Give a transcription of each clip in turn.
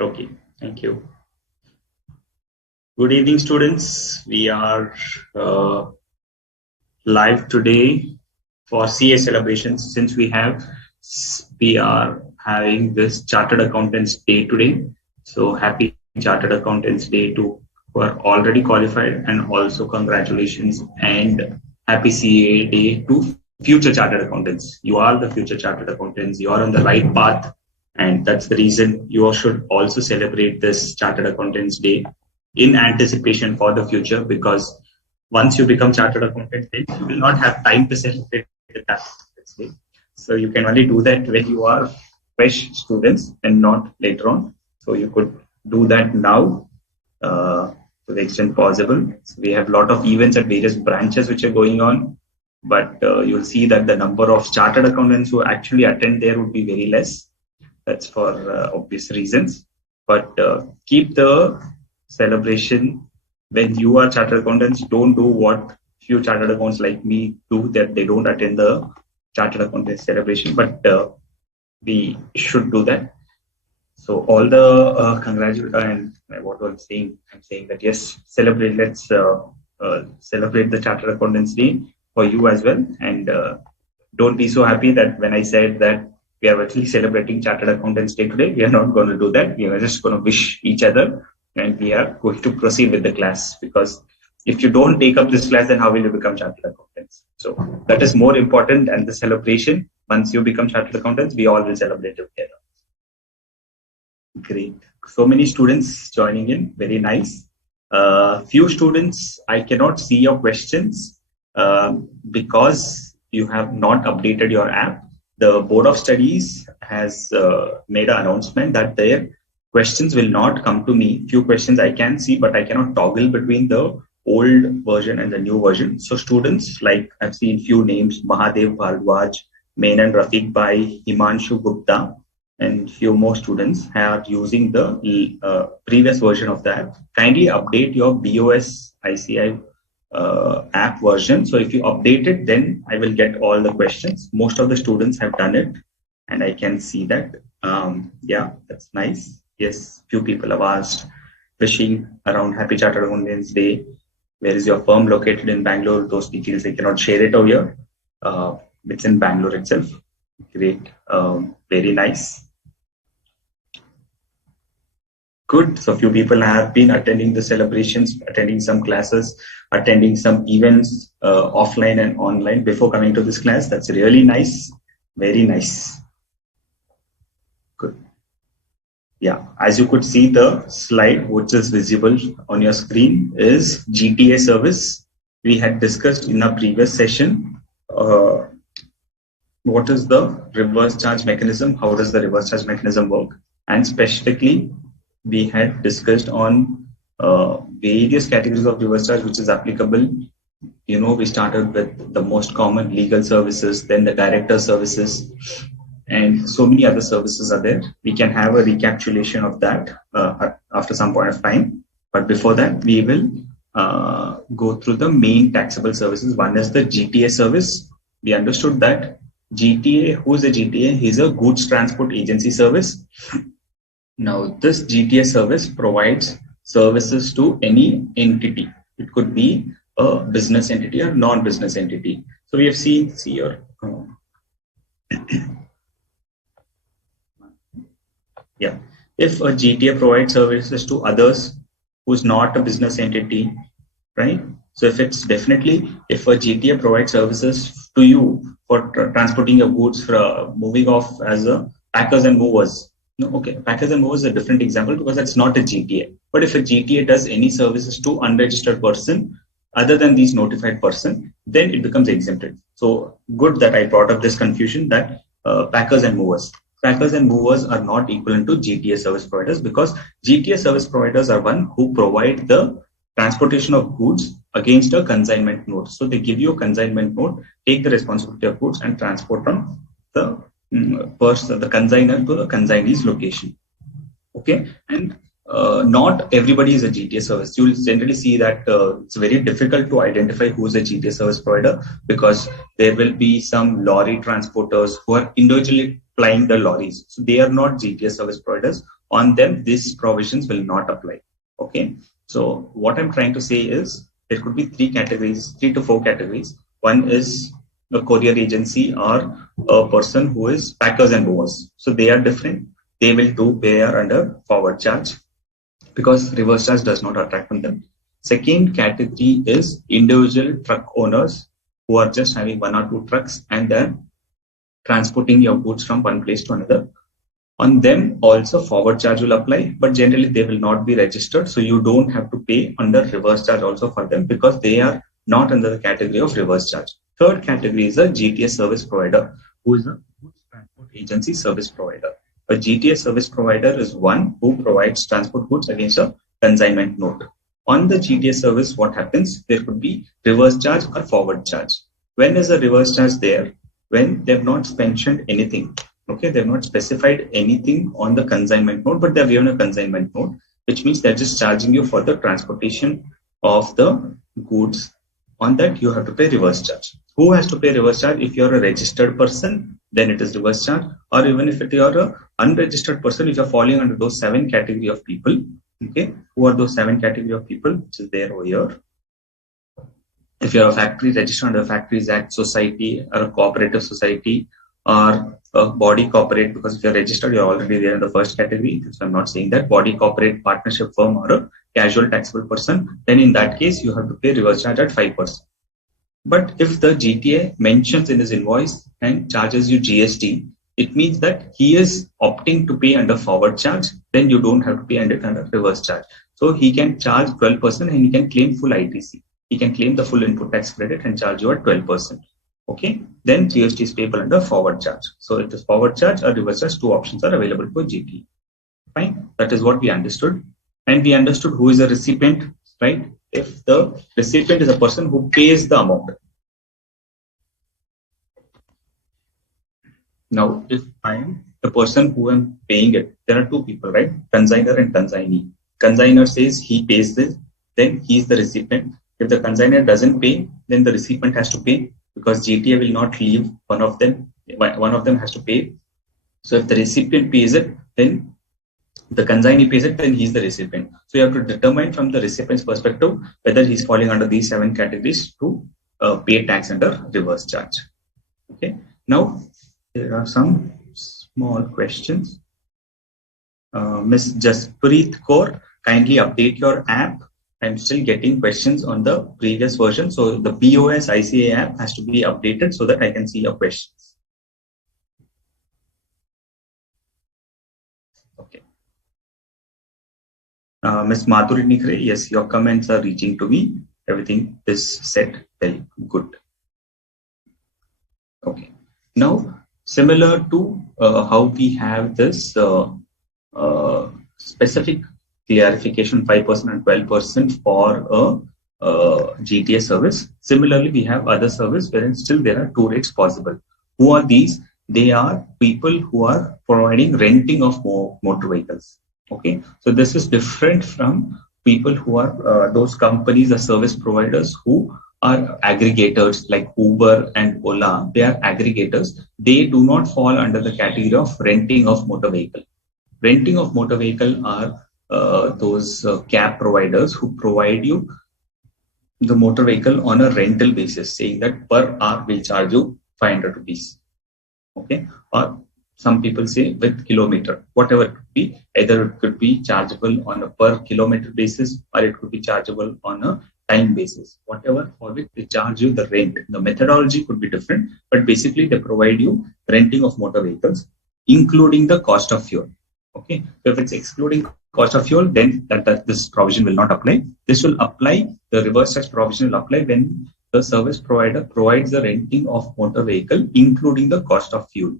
Okay, thank you. Good evening, students. We are live today for CA celebrations. Since we are having this Chartered Accountants Day today. So happy Chartered Accountants Day to who are already qualified, and also congratulations and happy CA Day to future Chartered Accountants. You are the future Chartered Accountants. You are on the right path, and that's the reason you all should also celebrate this Chartered Accountants Day in anticipation for the future, because once you become chartered accountant, then you will not have time to celebrate the tax day. So you can only do that when you are fresh students and not later on. So you could do that now to the extent possible. So we have a lot of events at various branches which are going on, but you'll see that the number of chartered accountants who actually attend there would be very less. That's for obvious reasons. But keep the celebration. When you are chartered accountants, don't do what few chartered accountants like me do, that they don't attend the chartered accountant celebration, but we should do that. So all the congratulations, and what I'm saying that yes, celebrate. Let's celebrate the Chartered Accountants Day for you as well, and don't be so happy that when I said that we are actually celebrating Chartered Accountants Day today. We are not going to do that. We are just going to wish each other, and we are going to proceed with the class, because if you don't take up this class, then how will you become chartered accountants? So that is more important, and the celebration, once you become chartered accountants, we all will celebrate together. Great. So many students joining in. Very nice. Few students, I cannot see your questions because you have not updated your app. The Board of Studies has made an announcement that their questions will not come to me. Few questions I can see, but I cannot toggle between the old version and the new version. So students, like I've seen few names, Mahadev Bhardwaj, Menon Rafiq Bhai, Himanshu Gupta, and few more students are using the previous version of the app. Kindly update your BOS ICI app version. So if you update it, then I will get all the questions. Most of the students have done it, and I can see that. Yeah, that's nice. Yes, few people have asked, wishing around Happy Chartered Accountants Day. Where is your firm located in Bangalore? Those details I cannot share it over here. It's in Bangalore itself. Great. Very nice. Good. So few people have been attending the celebrations, attending some classes, attending some events offline and online before coming to this class. That's really nice. Very nice. Good. Yeah, as you could see, the slide which is visible on your screen is GTA service. We had discussed in our previous session what is the reverse charge mechanism, how does the reverse charge mechanism work, and specifically we had discussed on various categories of reverse charge which is applicable. You know, we started with the most common legal services, then the director services, and so many other services are there. We can have a recapitulation of that after some point of time. But before that, we will go through the main taxable services. One is the GTA service. We understood that GTA, who is the GTA? He's a goods transport agency service. Now, this GTA service provides services to any entity. It could be a business entity or non-business entity. So we have seen here. Yeah, if a GTA provides services to others who's not a business entity, right? So if it's definitely, if a GTA provides services to you for transporting your goods, for moving off as a packers and movers. No, okay, packers and movers is a different example because that's not a GTA. But if a GTA does any services to unregistered person other than these notified person, then it becomes exempted. So good that I brought up this confusion that packers and movers. Packers and movers are not equivalent to GTA service providers, because GTA service providers are one who provide the transportation of goods against a consignment note. So they give you a consignment note, take the responsibility of goods and transport from the person, the consigner, to the consignee's location. Okay, and not everybody is a GTA service. You'll generally see that it's very difficult to identify who is a GTA service provider, because there will be some lorry transporters who are individually flying the lorries. So they are not GTA service providers. on them these provisions will not apply. Okay, so what I'm trying to say is there could be three to four categories. One is a courier agency or a person who is packers and movers. So they are different. They will bear under forward charge because reverse charge does not attract on them. Second category is individual truck owners who are just having one or two trucks and they're transporting your goods from one place to another. On them also forward charge will apply, but generally they will not be registered. So you don't have to pay under reverse charge also for them because they are not under the category of reverse charge. Third category is a GTS service provider, who is a goods transport agency service provider. A GTS service provider is one who provides transport goods against a consignment note. On the GTS service, what happens? There could be reverse charge or forward charge. When is a reverse charge there? When they have not mentioned anything. Okay, they have not specified anything on the consignment note, but they have given a consignment note, which means they're just charging you for the transportation of the goods. On that, you have to pay reverse charge. Who has to pay reverse charge? If you're a registered person, then it is reverse charge. Or even if you're an unregistered person, if you're falling under those 7 category of people, okay, who are those 7 category of people, which is there over here. If you're a factory registered under the Factories Act society or a cooperative society or a body corporate, because if you're registered, you're already there in the first category. So I'm not saying that body corporate, partnership firm, or a casual taxable person, then in that case, you have to pay reverse charge at 5%. But if the GTA mentions in his invoice and charges you GST, it means that he is opting to pay under forward charge, then you don't have to pay under reverse charge. So he can charge 12% and he can claim full ITC. He can claim the full input tax credit and charge you at 12%. Okay, then GST is payable under forward charge. So it is forward charge or reverse charge, two options are available for GT. Fine, that is what we understood. And we understood who is a recipient, right? If the recipient is a person who pays the amount. Now, if I am the person who am paying it, there are two people, right? Consigner and consignee. Consigner says he pays this, then he is the recipient. If the consigner doesn't pay, then the recipient has to pay because GTA will not leave one of them. One of them has to pay. So if the recipient pays it, then the consignee pays it, then he's the recipient. So you have to determine from the recipient's perspective whether he's falling under these 7 categories to pay tax under reverse charge. Okay. Now there are some small questions. Ms. Jasprit Kaur, kindly update your app. I'm still getting questions on the previous version. So the BOS ICA app has to be updated so that I can see your questions. Okay. Ms. Madhuri Nikre, yes, your comments are reaching to me. Everything is said very good. Okay. Now, similar to how we have this specific clarification 5% and 12% for a GTA service. Similarly, we have other service wherein still there are 2 rates possible. Who are these? They are people who are providing renting of motor vehicles. Okay, so this is different from people who are those companies or service providers who are aggregators like Uber and Ola. They are aggregators. They do not fall under the category of renting of motor vehicle. Renting of motor vehicle are those cab providers who provide you the motor vehicle on a rental basis, saying that per hour will charge you 500 rupees. Okay, or some people say with kilometer, whatever it could be, either it could be chargeable on a per kilometer basis or it could be chargeable on a time basis, whatever for which they charge you the rent. The methodology could be different, but basically they provide you renting of motor vehicles, including the cost of fuel. Okay, so if it's excluding cost of fuel, then this provision will not apply. This will apply, the reverse charge provision will apply when the service provider provides the renting of motor vehicle, including the cost of fuel.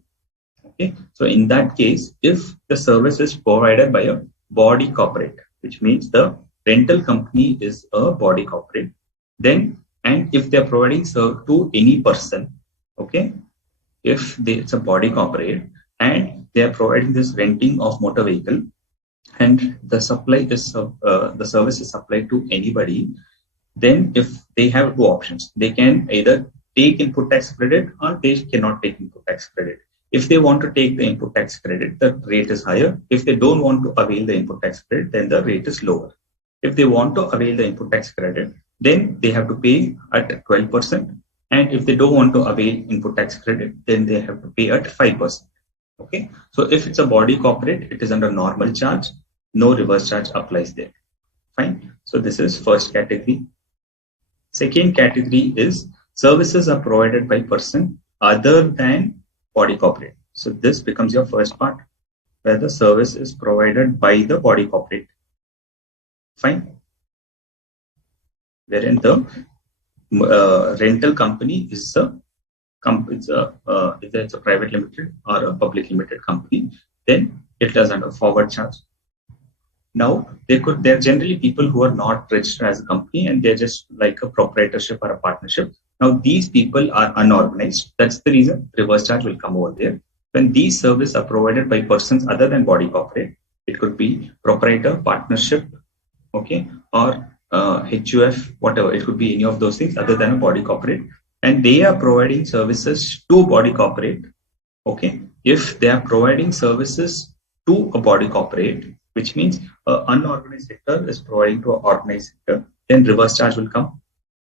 Okay, so in that case, if the service is provided by a body corporate, which means the rental company is a body corporate, then, and if they're providing to any person, okay, if it's a body corporate and they are providing this renting of motor vehicle and the supply is the service is supplied to anybody, then if they have 2 options, they can either take input tax credit or they cannot take input tax credit. If they want to take the input tax credit, the rate is higher. If they don't want to avail the input tax credit, then the rate is lower. If they want to avail the input tax credit, then they have to pay at 12%. And if they don't want to avail input tax credit, then they have to pay at 5%. Okay. So if it's a body corporate, it is under normal charge. No reverse charge applies there. Fine. So this is first category. Second category is services are provided by person other than body corporate. So this becomes your first part, where the service is provided by the body corporate. Fine. Wherein the rental company is it's a private limited or a public limited company, then it does under forward charge. Now they're generally people who are not registered as a company and they're just like a proprietorship or a partnership. Now these people are unorganized. That's the reason reverse charge will come over there. When these services are provided by persons other than body corporate, it could be proprietor, partnership, okay, or HUF, whatever. It could be any of those things other than a body corporate, and they are providing services to body corporate. Okay, if they are providing services to a body corporate, which means an unorganized sector is providing to an organized sector, then reverse charge will come.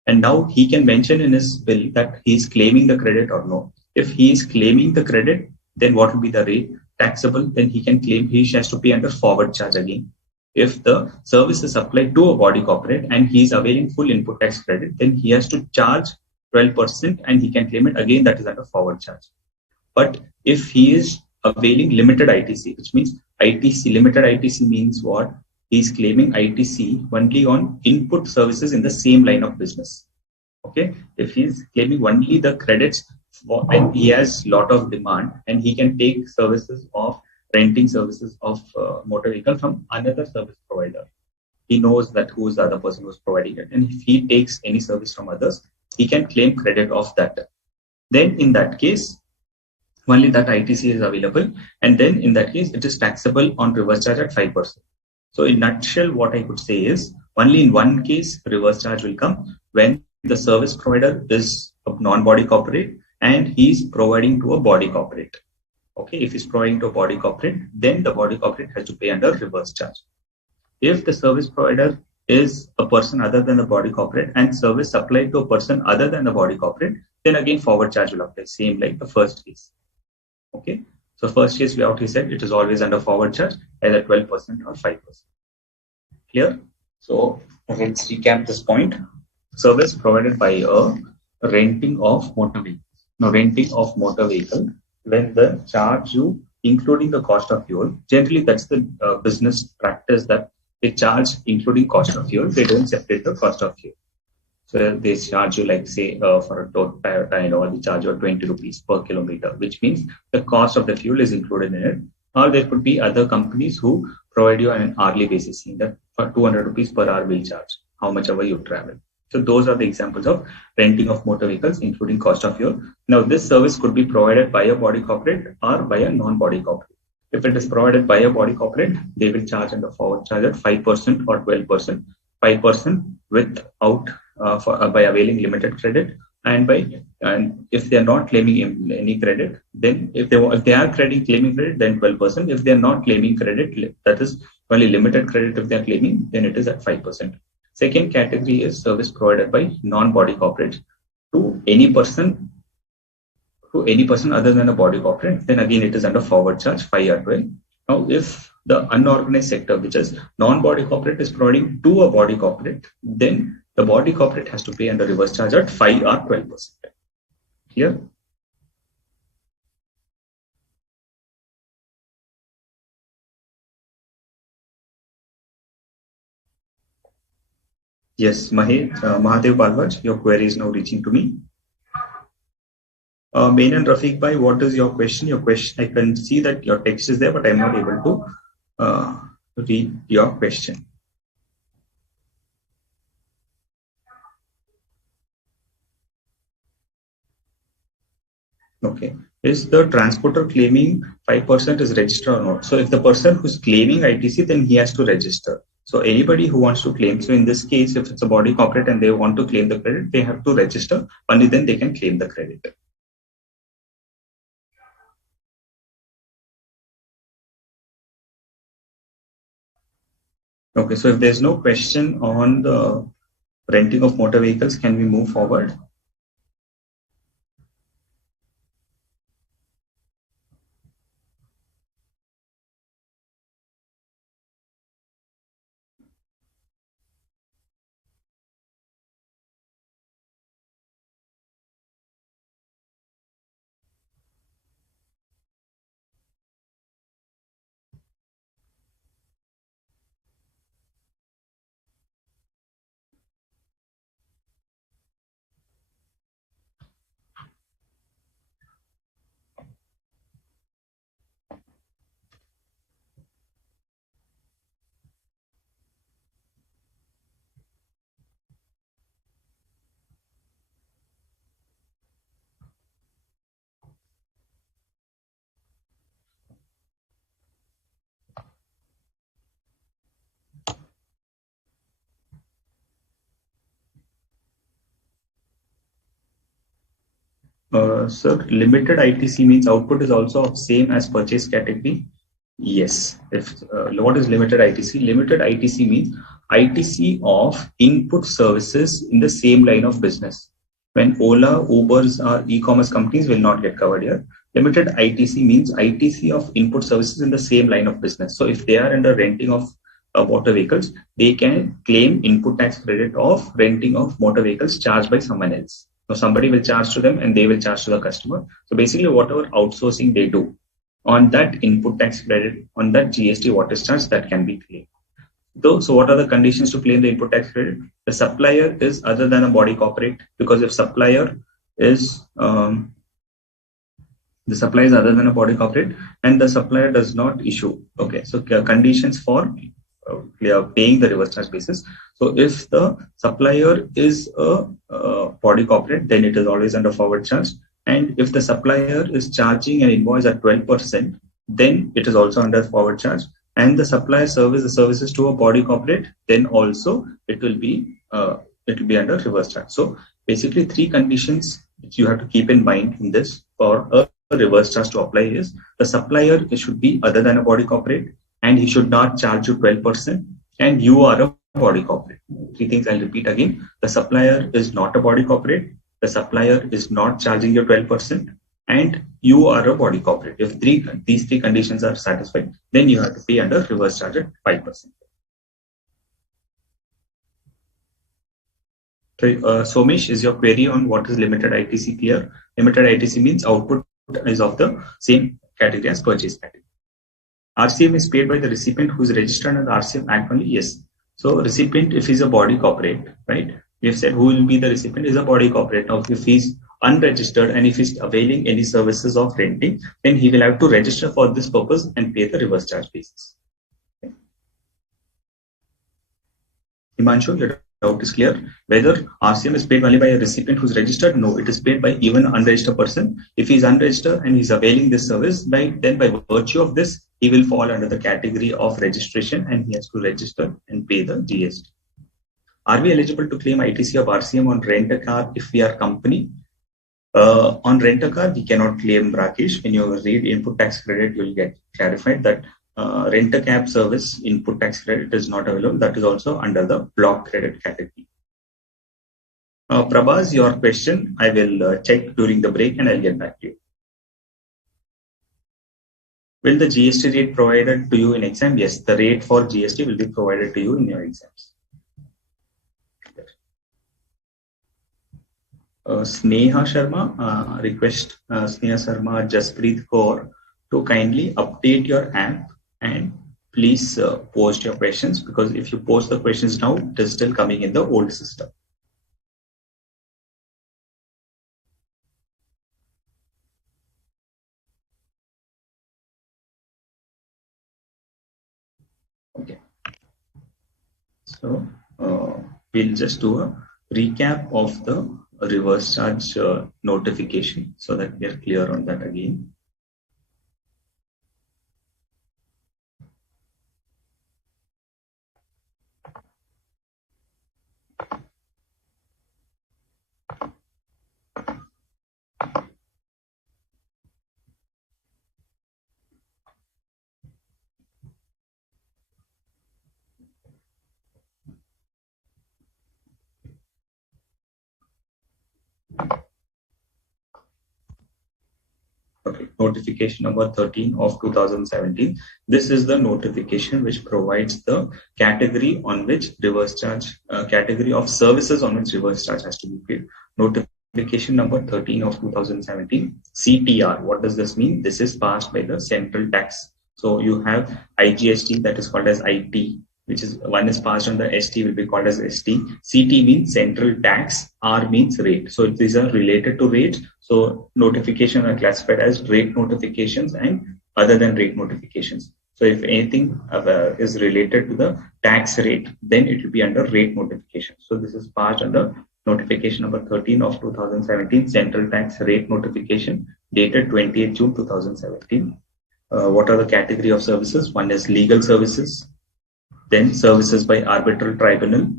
And now he can mention in his bill that he is claiming the credit or no. If he is claiming the credit, then what will be the rate taxable? Then he can claim, he has to pay under forward charge again. If the service is applied to a body corporate and he is availing full input tax credit, then he has to charge 12% and he can claim it again, that is under forward charge. But if he is availing limited ITC, which means ITC, limited ITC means what? He is claiming ITC only on input services in the same line of business. Okay, if he is claiming only the credits when he has lot of demand and he can take services of renting services of motor vehicle from another service provider. He knows that who is the other person who's providing it. And if he takes any service from others, he can claim credit of that. Then in that case, only that ITC is available. And then in that case, it is taxable on reverse charge at 5%. So in nutshell, what I could say is only in one case, reverse charge will come when the service provider is a non-body corporate and he's providing to a body corporate. Okay, if he's providing to a body corporate, then the body corporate has to pay under reverse charge. If the service provider is a person other than the body corporate and service supplied to a person other than the body corporate, then again forward charge will apply, same like the first case. Okay, so first case we already said it is always under forward charge, either 12% or 5%. Clear? So let's recap this point. Service provided by a renting of motor vehicle. Now renting of motor vehicle, when the charge you including the cost of fuel, generally that's the business practice that they charge including cost of fuel, they don't separate the cost of fuel. So they charge you like say for a total they charge you 20 rupees per kilometer, which means the cost of the fuel is included in it. Or there could be other companies who provide you on an hourly basis, in that for 200 rupees per hour will charge how much ever you travel. So those are the examples of renting of motor vehicles, including cost of fuel. Now this service could be provided by a body corporate or by a non-body corporate. If it is provided by a body corporate, they will charge under forward charge at 5% or 12%. 5% without by availing limited credit, and if they are not claiming any credit, then if they are claiming credit, then 12%. If they are not claiming credit, that is only limited credit. If they are claiming, then it is at 5%. Second category is service provided by non-body corporate to any person other than a body corporate. Then again, it is under forward charge 5 or 12. Now, if the unorganized sector, which is non-body corporate, is providing to a body corporate, then the body corporate has to pay under reverse charge at 5 or 12%. Here. Yes, Mahadev Balwaj, your query is now reaching to me. Mainan Rafiq Bhai, what is your question? Your question, I can see that your text is there, but I'm not able to read your question. Okay. Is the transporter claiming 5% is registered or not? So if the person who's claiming ITC, then he has to register. So anybody who wants to claim, so in this case, if it's a body corporate and they want to claim the credit, they have to register. Only then they can claim the credit. Okay, so if there's no question on the renting of motor vehicles, can we move forward? Sir, limited ITC means output is also of same as purchase category. Yes. If what is limited ITC? Limited ITC means ITC of input services in the same line of business. When Ola, Ubers, or e-commerce companies will not get covered here. Limited ITC means ITC of input services in the same line of business. So if they are under renting of motor vehicles, they can claim input tax credit of renting of motor vehicles charged by someone else. So somebody will charge to them and they will charge to the customer. So basically whatever outsourcing they do on that input tax credit, on that GST what is charged, that can be claimed. So what are the conditions to claim the input tax credit? The supplier is other than a body corporate, because if supplier is the supplier is other than a body corporate and the supplier does not issue. Okay, so conditions for paying the reverse charge basis. So if the supplier is a body corporate, then it is always under forward charge. And if the supplier is charging an invoice at 12%, then it is also under forward charge. And the supplier service the services to a body corporate, then also it will be under reverse charge. So basically, three conditions which you have to keep in mind in this for a reverse charge to apply is the supplier should be other than a body corporate and he should not charge you 12%, and you are a body corporate. Three things I'll repeat again. The supplier is not a body corporate, the supplier is not charging you 12%, and you are a body corporate. If these three conditions are satisfied, then you have to pay under reverse charge at 5%. So, Somesh, is your query on what is limited ITC clear? Limited ITC means output is of the same category as purchase category. RCM is paid by the recipient who is registered under the RCM Act only. Yes. So recipient, if he's a body corporate, right? We have said who will be the recipient is a body corporate. Now, if he's unregistered and if he's availing any services of renting, then he will have to register for this purpose and pay the reverse charge basis. Okay. Himanshu, your doubt is clear. Whether RCM is paid only by a recipient who's registered? No, it is paid by even an unregistered person. If he's unregistered and he's availing this service, then by virtue of this, he will fall under the category of registration and he has to register and pay the GST. Are we eligible to claim ITC of RCM on rent a car if we are company? On rent a car, we cannot claim, Rakesh. When you read input tax credit, you will get clarified that rent a cab service input tax credit is not available. That is also under the block credit category. Prabhas, your question, I will check during the break and I'll get back to you. Will the GST rate provided to you in exam? Yes, the rate for GST will be provided to you in your exams. Sneha Sharma, request Sneha Sharma, Jasprit Kaur to kindly update your app and please post your questions, because if you post the questions now, it is still coming in the old system. Okay. So we'll just do a recap of the reverse charge notification so that we are clear on that again. Okay, notification number 13 of 2017. This is the notification which provides the category on which reverse charge, category of services on which reverse charge has to be paid. Notification number 13 of 2017, CTR. What does this mean? This is passed by the central tax. So you have IGST, that is called as IT, which is one is passed on the ST, will be called as ST. CT means central tax, R means rate. So these are related to rates. So notifications are classified as rate notifications and other than rate notifications. So if anything is related to the tax rate, then it will be under rate notification. So this is passed under notification number 13 of 2017, central tax rate notification dated 28 June 2017. What are the category of services? One is legal services, then services by arbitral tribunal,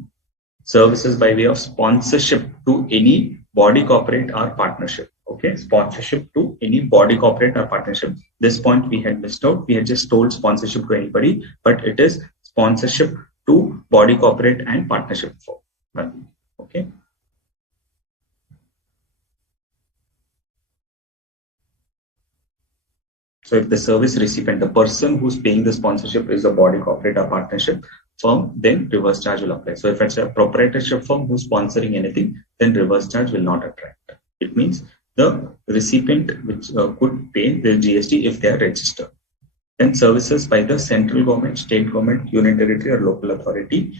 services by way of sponsorship to any body corporate or partnership. Okay, sponsorship to any body corporate or partnership. This point we had missed out. We had just told sponsorship to anybody, but it is sponsorship to body corporate and partnership for. Okay. So if the service recipient, the person who's paying the sponsorship is a body corporate or partnership firm, then reverse charge will apply. So if it's a proprietorship firm who's sponsoring anything, then reverse charge will not attract. It means the recipient which could pay the GST if they are registered. Then services by the central government, state government, union territory or local authority,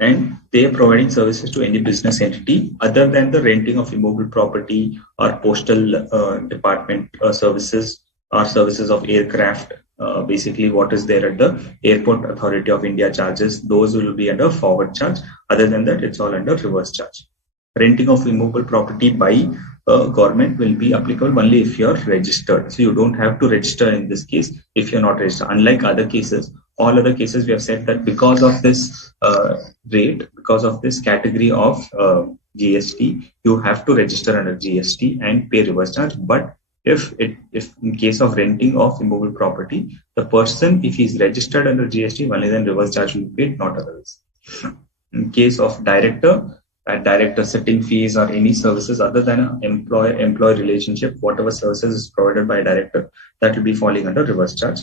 and they are providing services to any business entity other than the renting of immobile property or postal department services or services of aircraft. Basically what is there at the Airport Authority of India charges, those will be under forward charge. Other than that, it's all under reverse charge. Renting of immobile property by government will be applicable only if you're registered. So you don't have to register in this case if you're not registered. Unlike other cases, all other cases we have said that because of this rate, because of this category of GST, you have to register under GST and pay reverse charge. But if in case of renting of immobile property, the person, if he's registered under GST, only then reverse charge will be paid, not otherwise. In case of director setting fees or any services other than an employer-employee relationship, whatever services is provided by a director, that will be falling under reverse charge.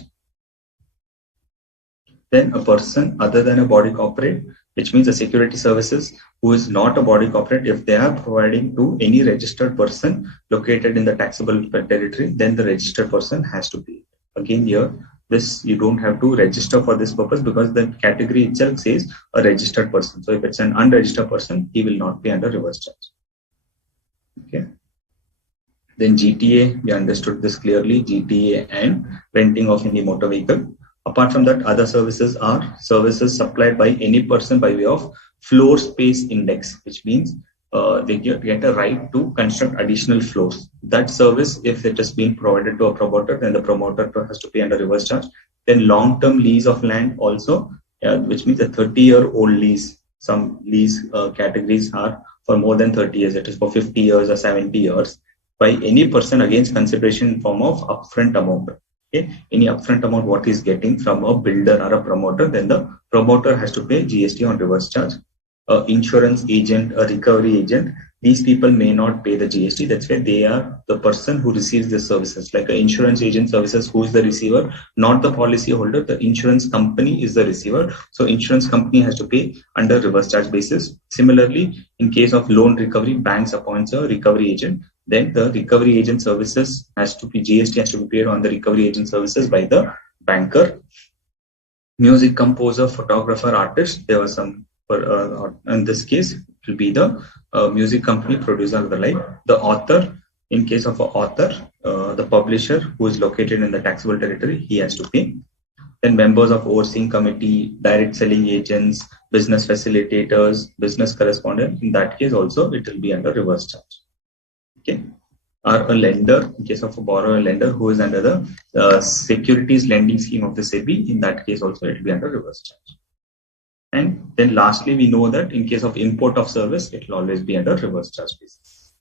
Then a person other than a body corporate, which means the security services, who is not a body corporate, if they are providing to any registered person located in the taxable territory, then the registered person has to pay. Again here, this you don't have to register for this purpose because the category itself says a registered person. So if it's an unregistered person, he will not pay under reverse charge. Okay. Then GTA, we understood this clearly, GTA and renting of any motor vehicle. Apart from that, other services are services supplied by any person by way of floor space index, which means they get a right to construct additional floors. That service, if it has been provided to a promoter, then the promoter has to pay under reverse charge. Then long-term lease of land also, which means a 30-year-old lease. Some lease categories are for more than 30 years. It is for 50 years or 70 years by any person against consideration in form of upfront amount. Okay, any upfront amount what is getting from a builder or a promoter, then the promoter has to pay GST on reverse charge. Insurance agent, a recovery agent, these people may not pay the GST. That's why they are the person who receives the services. Like an insurance agent services, who is the receiver, not the policy holder. The insurance company is the receiver. So insurance company has to pay under reverse charge basis. Similarly, in case of loan recovery, banks appoints a recovery agent. Then the recovery agent services has to be GST has to be paid on the recovery agent services by the banker. Music composer, photographer, artist. There was some, in this case, it will be the music company, producer, the like. The author, in case of an author, the publisher who is located in the taxable territory, he has to pay. Then members of overseeing committee, direct selling agents, business facilitators, business correspondent. In that case, also it will be under reverse charge. Okay, or a lender, in case of a borrower, lender who is under the securities lending scheme of the SEBI, in that case also it will be under reverse charge. And then lastly, we know that in case of import of service, it will always be under reverse charge basis.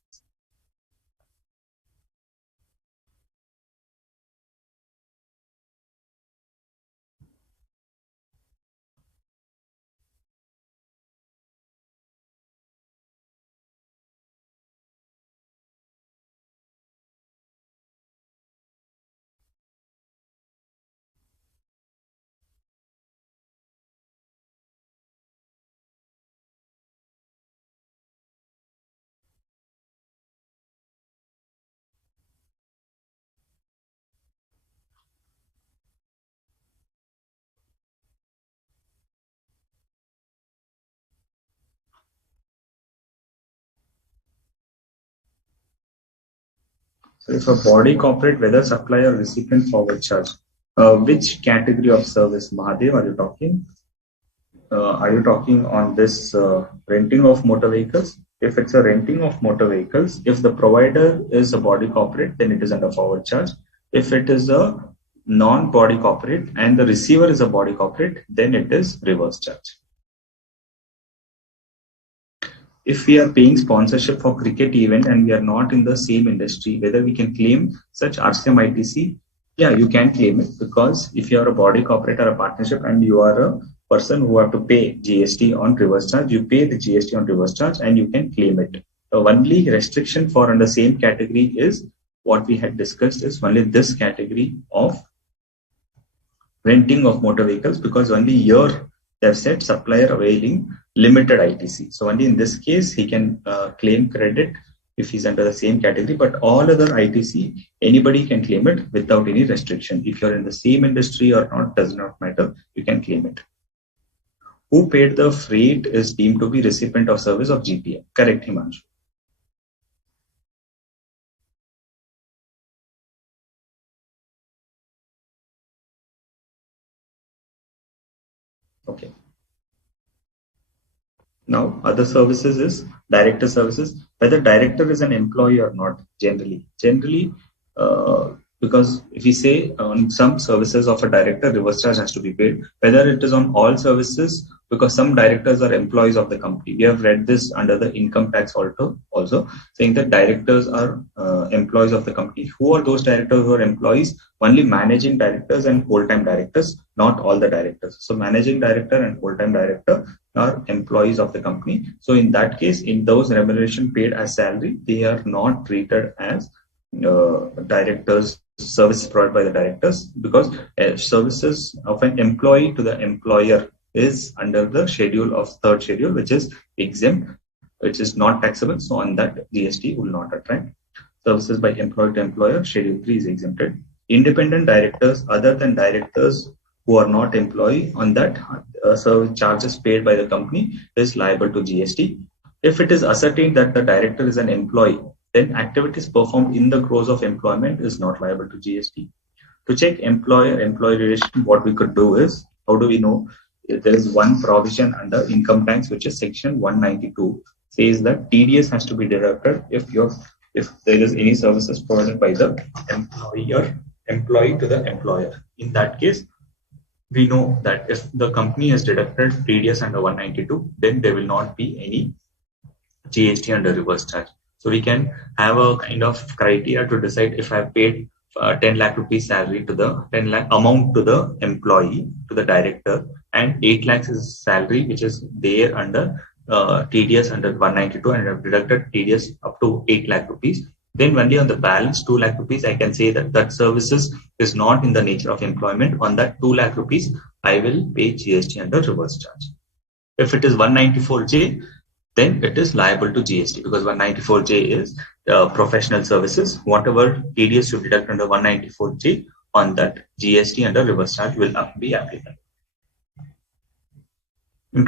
So if a body corporate, whether supplier or recipient forward charge, which category of service, Mahadev, are you talking? Are you talking on this renting of motor vehicles? If it's a renting of motor vehicles, if the provider is a body corporate, then it is under forward charge. If it is a non-body corporate and the receiver is a body corporate, then it is reverse charge. If we are paying sponsorship for cricket event and we are not in the same industry, whether we can claim such RCM ITC? Yeah, you can claim it, because if you are a body corporate or a partnership and you are a person who have to pay GST on reverse charge, you pay the GST on reverse charge and you can claim it. The only restriction for under same category is what we had discussed, is only this category of renting of motor vehicles, because only here they have said supplier availing limited ITC. So only in this case he can claim credit if he's under the same category, but all other ITC, anybody can claim it without any restriction. If you're in the same industry or not, does not matter, you can claim it. Who paid the freight is deemed to be recipient of service of GPM. Correct, Himanshu. Okay. Now, other services is director services. Whether director is an employee or not, generally, because if we say on some services of a director, reverse charge has to be paid. Whether it is on all services, because some directors are employees of the company. We have read this under the income tax also saying that directors are employees of the company. Who are those directors who are employees? Only managing directors and full-time directors, not all the directors. So managing director and full-time director are employees of the company. So in that case, in those remuneration paid as salary, they are not treated as directors, services provided by the directors, because services of an employee to the employer is under the third schedule, which is exempt, which is not taxable. So on that, GST will not attract. Services by employer to employer, schedule 3 is exempted. Independent directors, other than directors who are not employee, on that service charges paid by the company is liable to GST. If it is ascertained that the director is an employee, then activities performed in the course of employment is not liable to GST. To check employer-employee relation, what we could do is, how do we know? There is one provision under income tax, which is section 192, says that TDS has to be deducted if there is any services provided by the employee to the employer. In that case, we know that if the company has deducted TDS under 192, then there will not be any GST under reverse charge. So we can have a kind of criteria to decide if I have paid 10 lakh rupees salary to the 10 lakh amount to the employee, to the director, and 8 lakhs is salary which is there under TDS under 192, and I have deducted TDS up to 8 lakh rupees. Then only on the balance 2 lakh rupees, I can say that services is not in the nature of employment. On that 2 lakh rupees, I will pay GST under reverse charge. If it is 194J, then it is liable to GST, because 194J is professional services. Whatever TDS you deduct under 194J, on that GST under reverse charge will be applicable.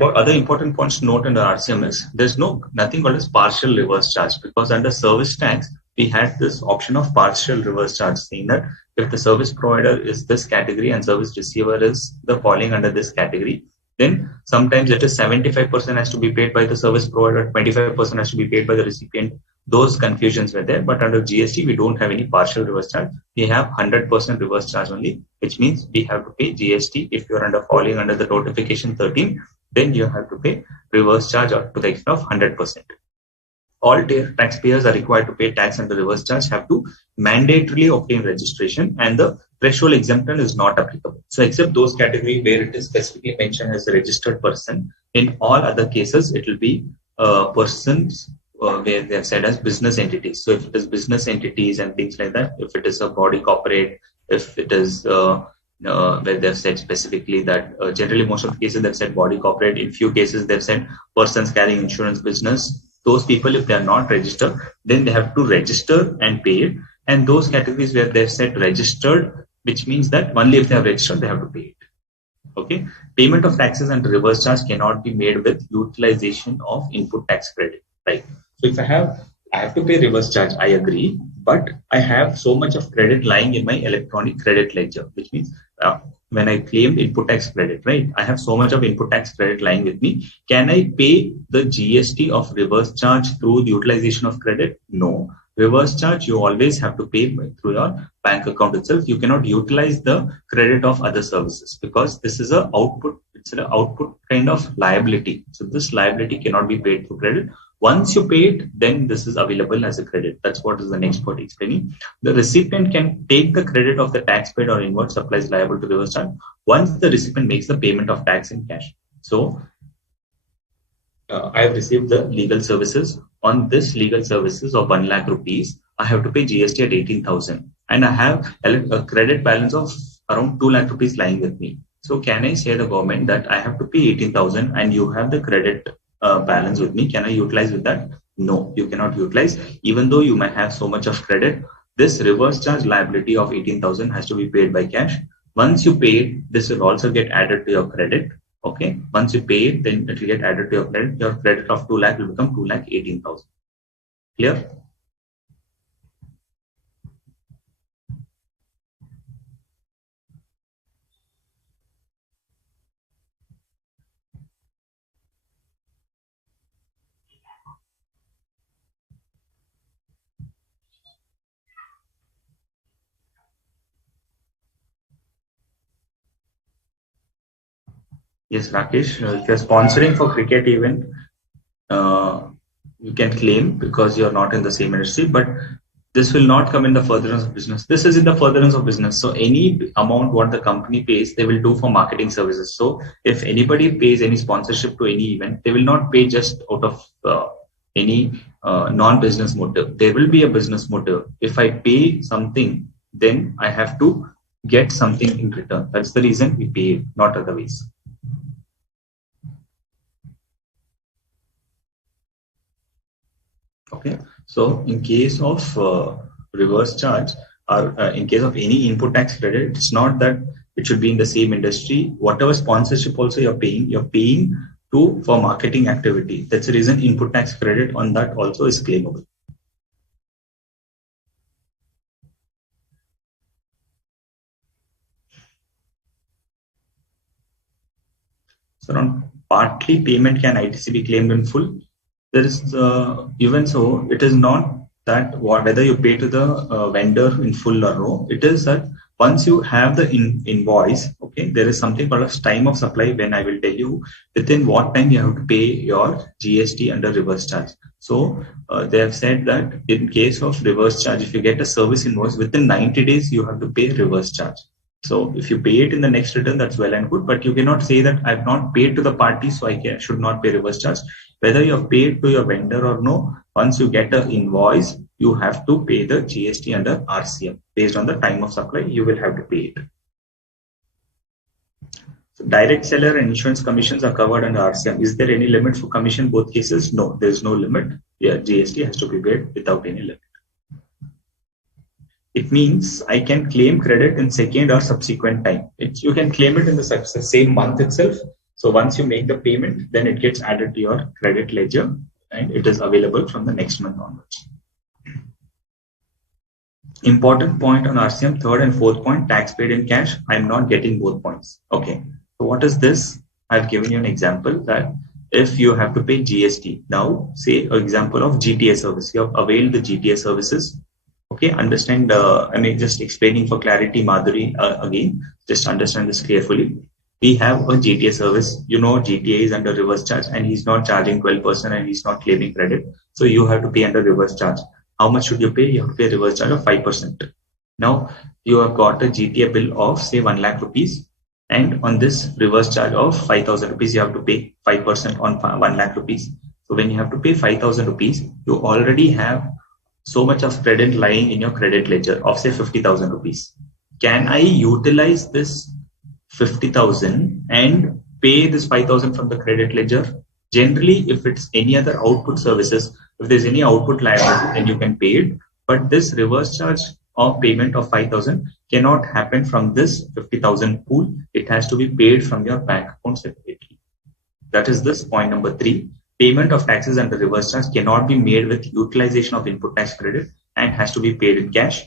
Other important points to note under RCM is there's nothing called as partial reverse charge, because under service tax we had this option of partial reverse charge, saying that if the service provider is this category and service receiver is the falling under this category, then sometimes it is 75% has to be paid by the service provider, 25% has to be paid by the recipient. Those confusions were there, but under GST we don't have any partial reverse charge. We have 100% reverse charge only, which means we have to pay GST. If you're falling under the notification 13, then you have to pay reverse charge up to the extent of 100%. All taxpayers are required to pay tax under reverse charge, have to mandatorily obtain registration, and the threshold exemption is not applicable. So except those categories where it is specifically mentioned as a registered person, in all other cases it will be persons where they have said as business entities. So if it is business entities and things like that, if it is a body corporate, if it is where they've said specifically that generally most of the cases they've said body corporate. In few cases they've said persons carrying insurance business. Those people, if they are not registered, then they have to register and pay it. And those categories where they've said registered, which means that only if they have registered, they have to pay it. Okay. Payment of taxes and reverse charge cannot be made with utilization of input tax credit, right? So if I have to pay reverse charge, I agree, but I have so much of credit lying in my electronic credit ledger, which means when I claimed input tax credit, right? I have so much of input tax credit lying with me. Can I pay the GST of reverse charge through the utilization of credit? No. Reverse charge, you always have to pay through your bank account itself. You cannot utilize the credit of other services because this is a output. It's an output kind of liability. So this liability cannot be paid through credit. Once you pay it, then this is available as a credit. That's what is the next part explaining. The recipient can take the credit of the tax paid or inward supplies liable to reverse charge once the recipient makes the payment of tax in cash. So I have received the legal services. On this legal services of 1 lakh rupees, I have to pay GST at 18,000, and I have a credit balance of around 2 lakh rupees lying with me. So can I say the government that I have to pay 18,000 and you have the credit balance with me? Can I utilize with that? No, you cannot utilize. Even though you may have so much of credit, this reverse charge liability of 18,000 has to be paid by cash. Once you pay it, this will also get added to your credit. Okay, once you pay it, then it will get added to your credit. Your credit of 2 lakh will become 2 lakh 18,000. Clear? Yes, Rakesh, if you're sponsoring for cricket event, you can claim because you're not in the same industry, but this will not come in the furtherance of business. This is in the furtherance of business. So any amount what the company pays, they will do for marketing services. So if anybody pays any sponsorship to any event, they will not pay just out of any non-business motive. There will be a business motive. If I pay something, then I have to get something in return. That's the reason we pay, not otherwise. Okay, so in case of reverse charge or in case of any input tax credit, it's not that it should be in the same industry. Whatever sponsorship also you're paying to for marketing activity. That's the reason input tax credit on that also is claimable. So on partly payment can ITC be claimed in full? There is even so, it is not that whether you pay to the vendor in full or no. It is that once you have the invoice, okay, there is something called as time of supply when I will tell you within what time you have to pay your GST under reverse charge. So they have said that in case of reverse charge, if you get a service invoice within 90 days, you have to pay reverse charge. So if you pay it in the next return, that's well and good, but you cannot say that I've not paid to the party, so I should not pay reverse charge. Whether you have paid to your vendor or no, once you get an invoice, you have to pay the GST under RCM. Based on the time of supply, you will have to pay it. So direct seller and insurance commissions are covered under RCM. Is there any limit for commission both cases? No, there is no limit. Yeah, GST has to be paid without any limit. It means I can claim credit in second or subsequent time. You can claim it in the same month itself. So once you make the payment, then it gets added to your credit ledger and it is available from the next month onwards. Important point on RCM, third and fourth point, tax paid in cash. I'm not getting both points. Okay. So what is this? I've given you an example that if you have to pay GST, now say an example of GTA service, you have availed the GTA services. Okay, understand, just explaining for clarity, Madhuri, again, just understand this carefully. We have a GTA service, GTA is under reverse charge and he's not charging 12% and he's not claiming credit. So you have to pay under reverse charge. How much should you pay? You have to pay a reverse charge of 5%. Now you have got a GTA bill of say 1 lakh rupees. And on this reverse charge of 5,000 rupees, you have to pay 5% on 1 lakh rupees. So when you have to pay 5,000 rupees, you already have so much of credit lying in your credit ledger of say 50,000 rupees. Can I utilize this 50,000 and pay this 5,000 from the credit ledger? Generally, if it's any other output services, if there's any output liability, then you can pay it. But this reverse charge of payment of 5,000 cannot happen from this 50,000 pool. It has to be paid from your bank account separately. That is this point number 3. Payment of taxes under reverse charge cannot be made with utilization of input tax credit and has to be paid in cash.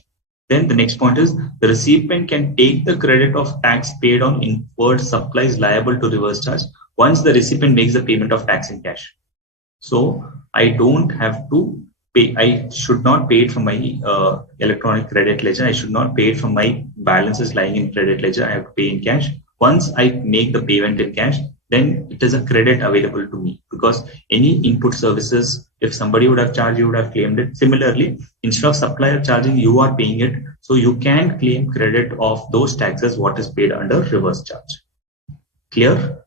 Then the next point is the recipient can take the credit of tax paid on inferred supplies liable to reverse charge once the recipient makes the payment of tax in cash. So I don't have to pay. I should not pay it from my electronic credit ledger. I should not pay it from my balances lying in credit ledger. I have to pay in cash. Once I make the payment in cash, then it is a credit available to me, because any input services, if somebody would have charged, you would have claimed it. Similarly, instead of supplier charging, you are paying it. So you can claim credit of those taxes what is paid under reverse charge. Clear?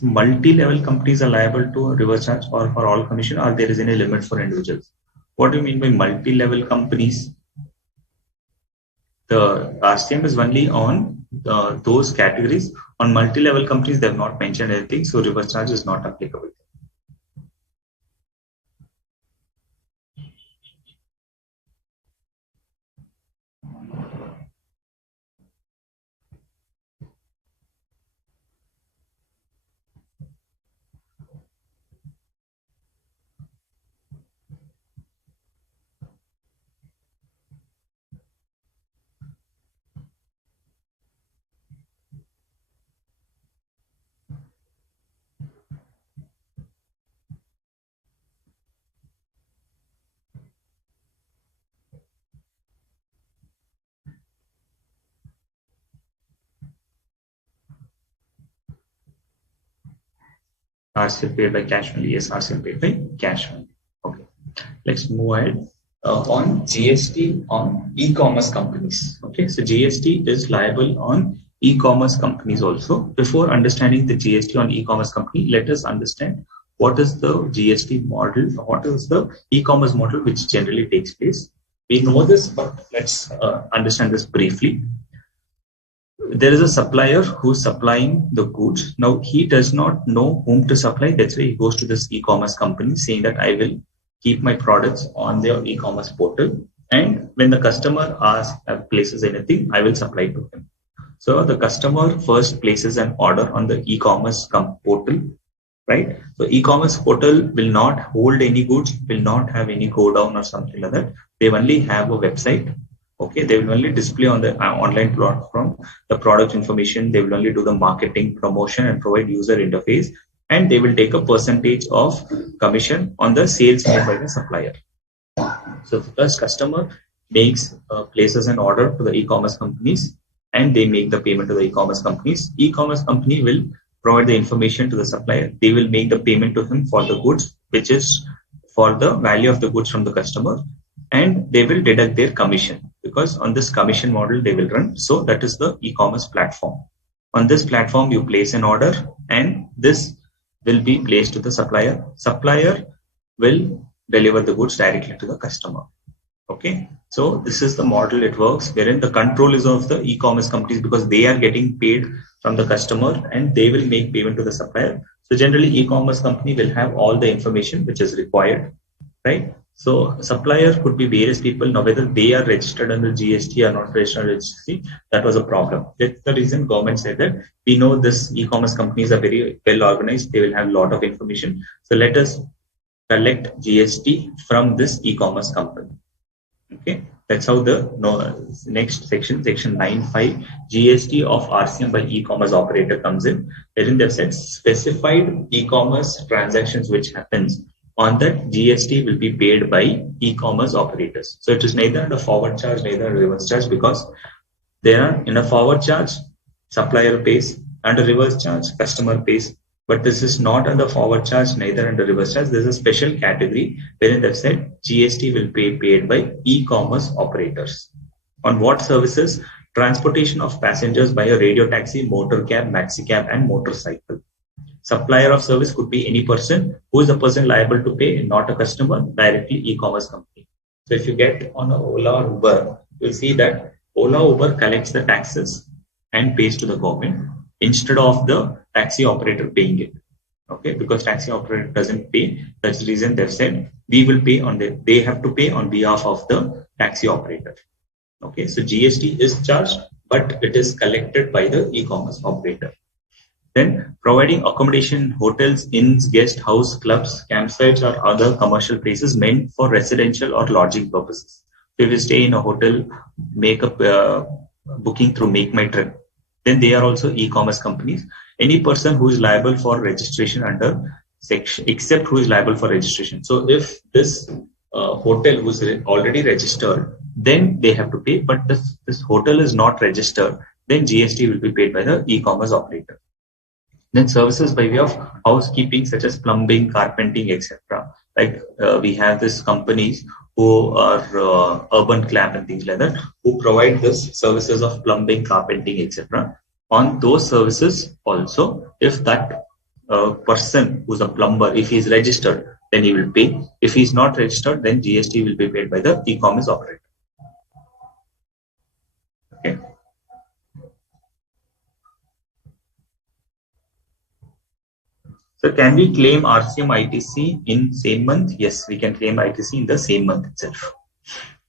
Multi-level companies are liable to a reverse charge or for all commission, or there is any limit for individuals. What do you mean by multi-level companies? The RCM is only on those categories. On multi-level companies, they have not mentioned anything, so reverse charge is not applicable. RCM paid by cash only. Yes, RCM paid by cash only. Okay. Let's move ahead on GST on e-commerce companies. Okay, so GST is liable on e-commerce companies also. Before understanding the GST on e-commerce company, let us understand what is the GST model, what is the e-commerce model which generally takes place. We know this, but let's understand this briefly. There is a supplier who's supplying the goods. Now he does not know whom to supply. That's why he goes to this e-commerce company saying that I will keep my products on their e-commerce portal. And when the customer asks, places anything, I will supply to him. So the customer first places an order on the e-commerce portal, right? So e-commerce portal will not hold any goods, will not have any go down or something like that. They only have a website. Okay, they will only display on the online platform the product information. They will only do the marketing, promotion, and provide user interface. And they will take a percentage of commission on the sales made by the supplier. So the first customer places an order to the e-commerce companies, and they make the payment to the e-commerce companies. E-commerce company will provide the information to the supplier. They will make the payment to him for the goods, which is for the value of the goods from the customer, and they will deduct their commission, because on this commission model they will run. So that is the e-commerce platform. On this platform, you place an order, and this will be placed to the supplier. Supplier will deliver the goods directly to the customer. Okay, so this is the model it works, wherein the control is of the e-commerce companies, because they are getting paid from the customer and they will make payment to the supplier. So generally, e-commerce company will have all the information which is required, right? So supplier could be various people. Now, whether they are registered under GST or not registered under GST, that was a problem. That's the reason government said that we know this e-commerce companies are very well organized. They will have a lot of information. So let us collect GST from this e-commerce company. Okay, that's how the next section 9(5) GST of RCM by e-commerce operator comes in. Wherein they've said specified e-commerce transactions which happens on that GST will be paid by e-commerce operators. So it is neither under forward charge, neither under reverse charge, because there are in a forward charge, supplier pays, under reverse charge, customer pays. But this is not under forward charge, neither under reverse charge. There's a special category wherein they've said GST will be paid by e-commerce operators. On what services? Transportation of passengers by a radio taxi, motor cab, maxi cab, and motorcycle. Supplier of service could be any person. Who is the person liable to pay? Not a customer, directly e-commerce company. So if you get on a Ola or Uber, you'll see that Ola Uber collects the taxes and pays to the government instead of the taxi operator paying it. Okay, because taxi operator doesn't pay. That's the reason they've said we will pay on they have to pay on behalf of the taxi operator. Okay, so GST is charged, but it is collected by the e-commerce operator. Then providing accommodation, hotels, inns, guest house, clubs, campsites, or other commercial places meant for residential or lodging purposes. So if you stay in a hotel, make a booking through Make My Trip, then they are also e-commerce companies. Any person who is liable for registration under section, except who is liable for registration. So if this hotel was already registered, then they have to pay. But this hotel is not registered, then GST will be paid by the e-commerce operator. Then services by way of housekeeping such as plumbing, carpenting, etc. Like we have these companies who are Urban Clamp and things like that, who provide this services of plumbing, carpenting, etc. On those services also, if that person who's a plumber, if he's registered, then he will pay. If he's not registered, then GST will be paid by the e-commerce operator. Okay. So can we claim RCM ITC in same month? Yes, we can claim ITC in the same month itself.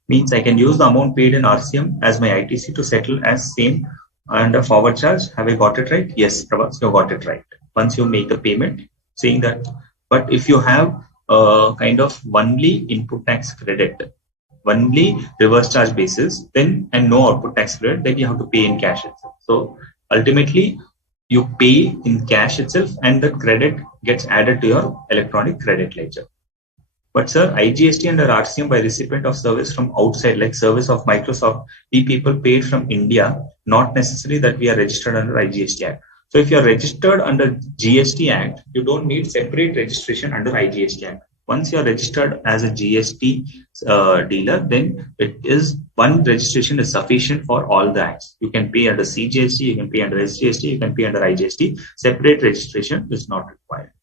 Means I can use the amount paid in RCM as my ITC to settle as same under forward charge. Have I got it right? Yes, Prabhas, you got it right. Once you make the payment, saying that. But if you have kind of only input tax credit, only reverse charge basis, then and no output tax credit, then you have to pay in cash itself. So ultimately, you pay in cash itself, and the credit gets added to your electronic credit ledger. But sir, IGST under RCM by recipient of service from outside, like service of Microsoft, we people paid from India, not necessarily that we are registered under IGST Act. So if you are registered under GST Act, you don't need separate registration under IGST Act. Once you are registered as a GST dealer, then it is one registration is sufficient for all the acts. You can pay under CGST, you can pay under SGST, you can pay under IGST. Separate registration is not required.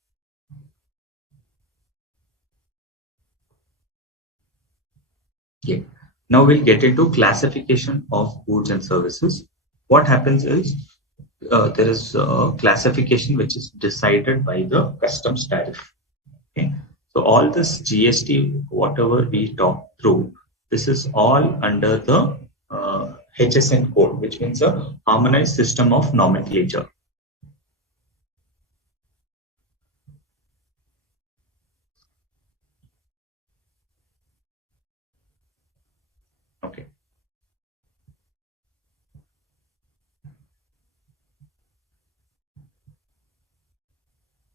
Okay. Now we'll get into classification of goods and services. What happens is there is a classification which is decided by the customs tariff. Okay. So all this GST, whatever we talk through, this is all under the HSN code, which means a Harmonized System of Nomenclature. Okay.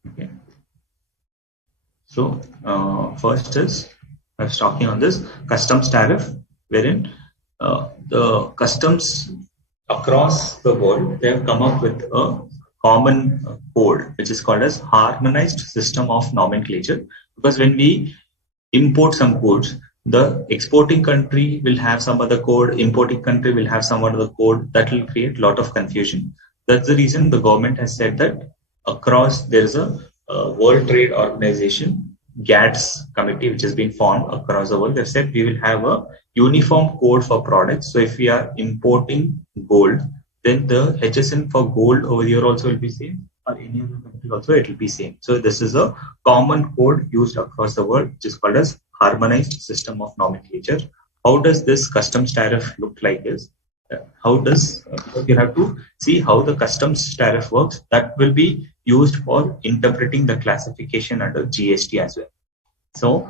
Okay. So first is I was talking on this customs tariff, wherein the customs across the world, they have come up with a common code, which is called as Harmonized System of Nomenclature. Because when we import some goods, the exporting country will have some other code, importing country will have some other code. That will create a lot of confusion. That's the reason the government has said that across there is a World Trade Organization, GATS committee, which has been formed across the world. They've said we will have a uniform code for products. So if we are importing gold, then the HSN for gold over here also will be same, or any other country also it will be same. So this is a common code used across the world, which is called as Harmonized System of Nomenclature. How does this customs tariff look like is? How does you have to see how the customs tariff works. That will be used for interpreting the classification under GST as well. So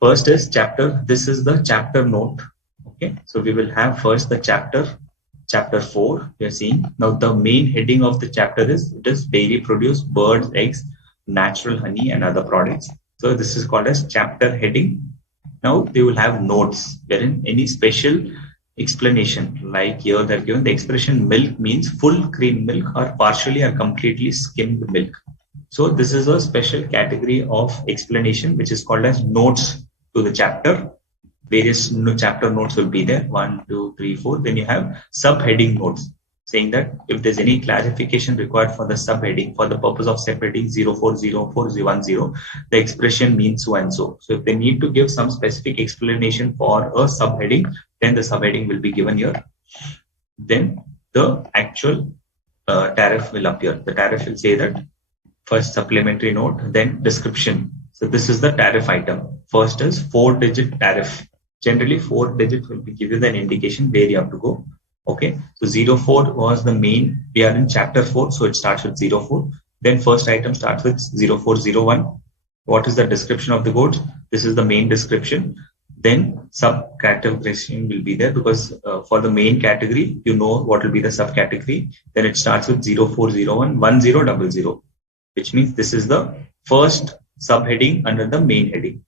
first is chapter. This is the chapter note. Okay, so we will have first the chapter 4. We are seeing now the main heading of the chapter is it is dairy produce, birds, eggs, natural honey, and other products. So this is called as chapter heading. Now they will have notes wherein any special explanation, like here they're given the expression milk means full cream milk or partially or completely skimmed milk. So this is a special category of explanation which is called as notes to the chapter. Various chapter notes will be there, 1, 2, 3, 4. Then you have subheading notes saying that if there's any clarification required for the subheading for the purpose of separating 040410, the expression means so and so. So if they need to give some specific explanation for a subheading, then the subheading will be given here. Then the actual tariff will appear. The tariff will say that first supplementary note, then description. So this is the tariff item. First is 4-digit tariff. Generally 4 digits will be give you an indication where you have to go. Okay, so 04 was the main. We are in chapter 4, so it starts with 04. Then first item starts with 0401. What is the description of the goods? This is the main description. Then sub-categorization will be there because for the main category, you know what will be the subcategory. Then it starts with 0401 1000, which means this is the first subheading under the main heading.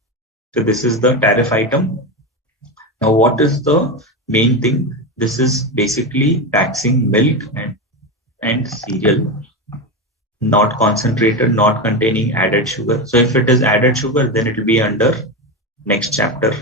So this is the tariff item. Now, what is the main thing? This is basically taxing milk and cereal, not concentrated, not containing added sugar. So if it is added sugar, then it will be under next chapter.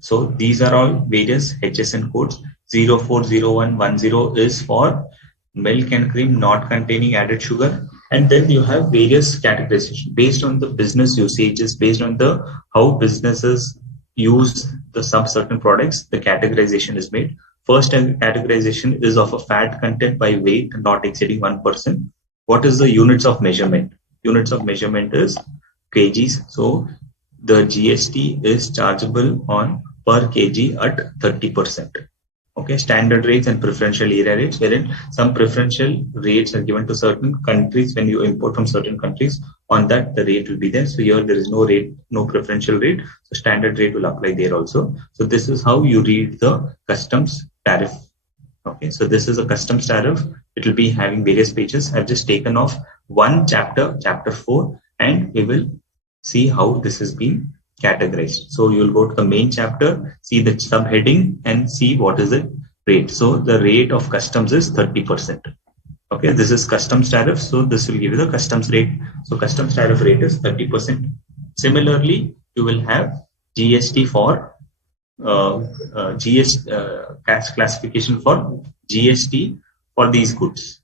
So these are all various HSN codes. 040110 is for milk and cream not containing added sugar. And then you have various categorization based on the business usages, based on the how businesses use the some certain products, the categorization is made. First categorization is of a fat content by weight not exceeding 1%. What is the units of measurement? Units of measurement is kgs. So the GST is chargeable on per kg at 30%. Okay, standard rates and preferential area rates, wherein some preferential rates are given to certain countries when you import from certain countries. On that, the rate will be there. So here there is no rate, no preferential rate. So standard rate will apply there also. So this is how you read the customs tariff. Okay, so this is a customs tariff. It will be having various pages. I've just taken off one chapter, chapter 4, and we will see how this has been categorized. So you'll go to the main chapter, see the subheading, and see what is the rate. So the rate of customs is 30%. Okay, this is customs tariff. So this will give you the customs rate. So customs tariff rate is 30%. Similarly, you will have GST for classification for GST for these goods.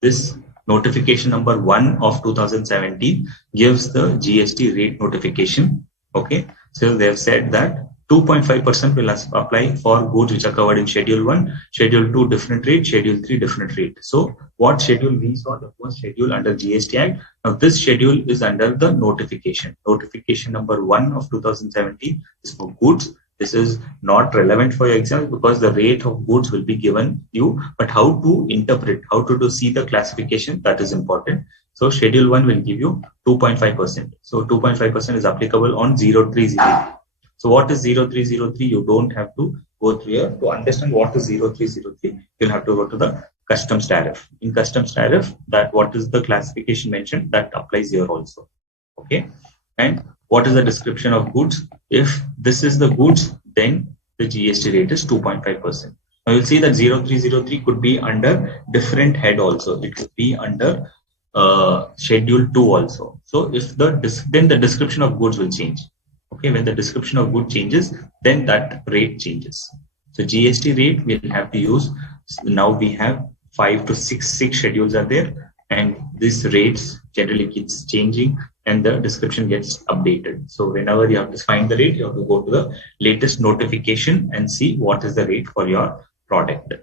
This notification number 1 of 2017 gives the GST rate notification. Okay, so they have said that 2.5% will apply for goods which are covered in Schedule 1, Schedule 2 different rate, Schedule 3 different rate. So what schedule we saw? The first schedule under GST Act. Now this schedule is under the notification. Notification number 1 of 2017 is for goods. This is not relevant for your exam because the rate of goods will be given you, but how to interpret, how to see the classification, that is important. So Schedule 1 will give you 2.5%. So 2.5% is applicable on 0303. So what is 0303? You don't have to go through here. To understand what is 0303, you'll have to go to the customs tariff. In customs tariff, that what is the classification mentioned, that applies here also. Okay. And what is the description of goods? If this is the goods, then the GST rate is 2.5%. Now you'll see that 0303 could be under different head also. It could be under Schedule 2 also. So if then the description of goods will change. Okay, when the description of good changes, then that rate changes. So GST rate we'll have to use. Now we have 5 to 6 schedules are there, and these rates generally keeps changing and the description gets updated. So whenever you have to find the rate, you have to go to the latest notification and see what is the rate for your product.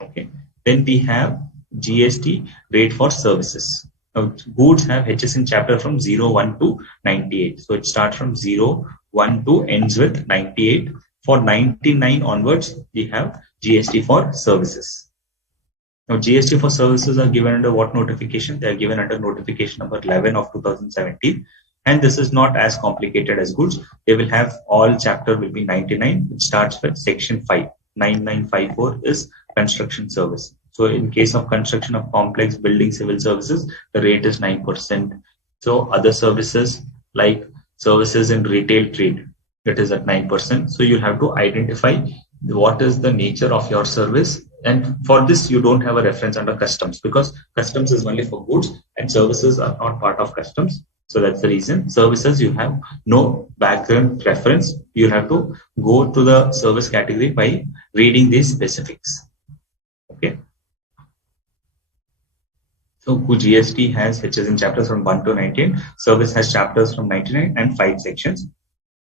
Okay, then we have GST rate for services. Now, goods have HSN chapter from 01 to 98. So it starts from 01 to ends with 98. For 99 onwards, we have GST for services. Now, GST for services are given under what notification? They are given under notification number 11 of 2017. And this is not as complicated as goods. They will have all chapter will be 99. It starts with section 5. 9954 is construction service. So in case of construction of complex building civil services, the rate is 9%. So other services like services in retail trade, it is at 9%. So you have to identify what is the nature of your service. And for this, you don't have a reference under customs because customs is only for goods and services are not part of customs. So that's the reason. Services, you have no background reference. You have to go to the service category by reading these specifics. Okay. So GST has HSN chapters from 1 to 19. Service has chapters from 99 and 5 sections.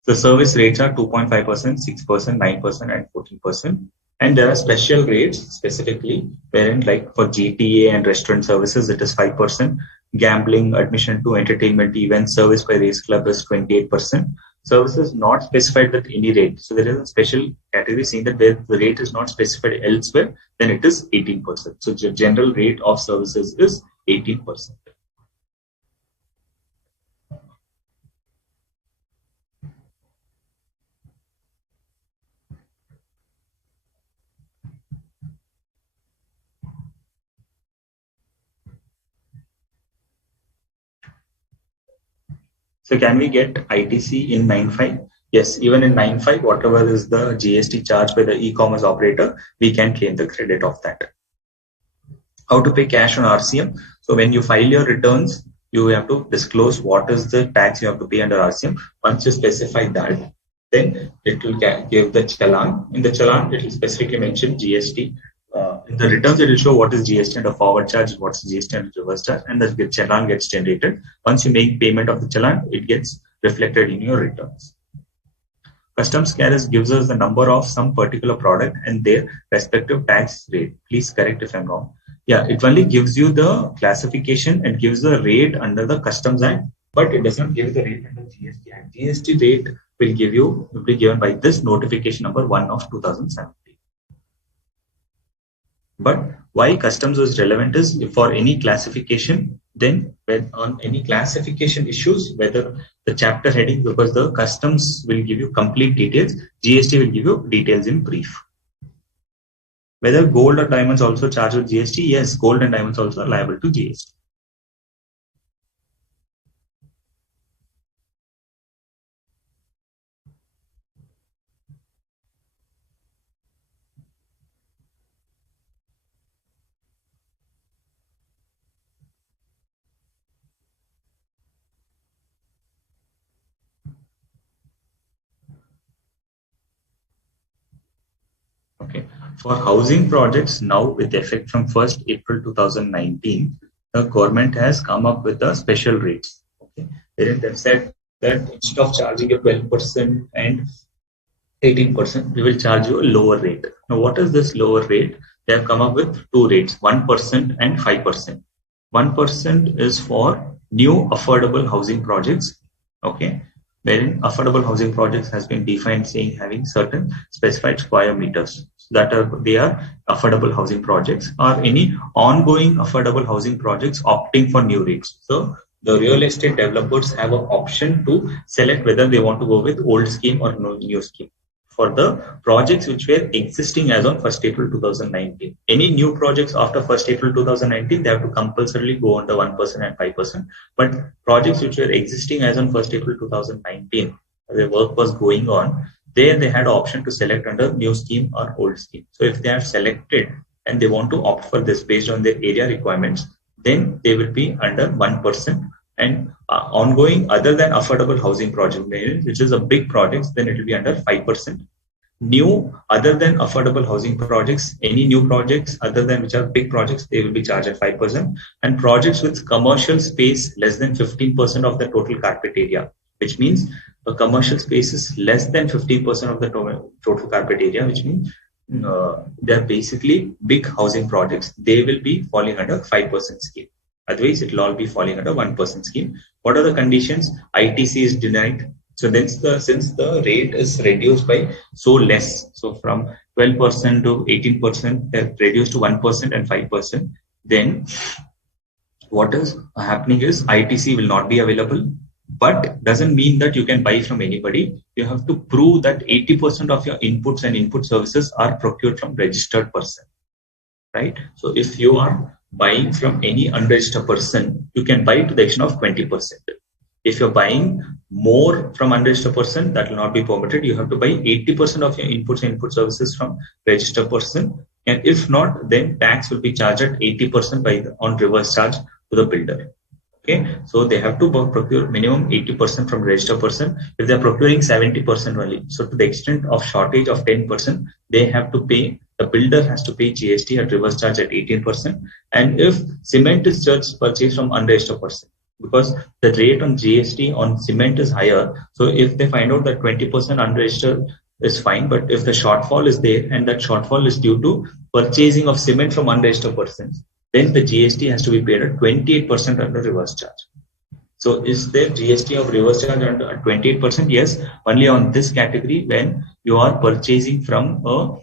The service rates are 2.5%, 6%, 9%, and 14%. And there are special rates specifically, wherein like for GTA and restaurant services, it is 5%. Gambling, admission to entertainment events, service by race club is 28%. services not specified at any rate. So there is a special category saying that where the rate is not specified elsewhere, then it is 18%. So the general rate of services is 18%. So can we get ITC in 9.5? Yes, even in 9.5, whatever is the GST charged by the e-commerce operator, we can claim the credit of that. How to pay cash on RCM? So when you file your returns, you have to disclose what is the tax you have to pay under RCM. Once you specify that, then it will give the challan. In the challan, it will specifically mention GST. In the returns, it will show what is GST and a forward charge, what's GST and reverse charge, and the challan gets generated. Once you make payment of the challan, it gets reflected in your returns. Customs carriers gives us the number of some particular product and their respective tax rate. Please correct if I'm wrong. Yeah, it only gives you the classification and gives the rate under the Customs Act, but it does not give the rate under GST Act. GST rate will be given by this notification number 1 of 2017. But why customs is relevant is for any classification, then when on any classification issues, whether the chapter heading, because the customs will give you complete details, GST will give you details in brief. Whether gold or diamonds also charged with GST, yes, gold and diamonds also are liable to GST. Okay. For housing projects now with effect from 1st April 2019, the government has come up with the special rates. Okay. Wherein they've said that instead of charging you 12% and 18%, we will charge you a lower rate. Now, what is this lower rate? They have come up with two rates, 1% and 5%. 1% is for new affordable housing projects. Okay. Wherein affordable housing projects has been defined saying having certain specified square meters. They are affordable housing projects or any ongoing affordable housing projects opting for new rates. So the real estate developers have an option to select whether they want to go with old scheme or new scheme. For the projects which were existing as on 1st April 2019. Any new projects after 1st April 2019, they have to compulsorily go under 1% and 5%. But projects which were existing as on 1st April 2019, the work was going on, there they had option to select under new scheme or old scheme. So if they are selected and they want to opt for this based on their area requirements, then they will be under 1%. And ongoing other than affordable housing project, which is a big project, then it will be under 5%. New other than affordable housing projects, any new projects other than which are big projects, they will be charged at 5%. And projects with commercial space less than 15% of the total carpet area, which means a commercial space is less than 15% of the total carpet area, which means they are basically big housing projects. They will be falling under 5% scheme. Otherwise, it will all be falling under 1% scheme. What are the conditions? ITC is denied. So since the rate is reduced by so less, so from 12% to 18%, they're reduced to 1% and 5%. Then what is happening is ITC will not be available, but doesn't mean that you can buy from anybody. You have to prove that 80% of your inputs and input services are procured from registered person, right? So if you are buying from any unregistered person, you can buy to the extent of 20%. If you're buying more from unregistered person, that will not be permitted. You have to buy 80% of your inputs and input services from registered person. And if not, then tax will be charged at 80% on reverse charge to the builder. Okay, so they have to procure minimum 80% from registered person. If they're procuring 70% only, so to the extent of shortage of 10%, they have to pay. The builder has to pay GST at reverse charge at 18%. And if cement is just purchased from unregistered person, because the rate on GST on cement is higher, so if they find out that 20% unregistered is fine, but if the shortfall is there and that shortfall is due to purchasing of cement from unregistered persons, then the GST has to be paid at 28% under reverse charge. So is there GST of reverse charge under 28%? Yes, only on this category when you are purchasing from a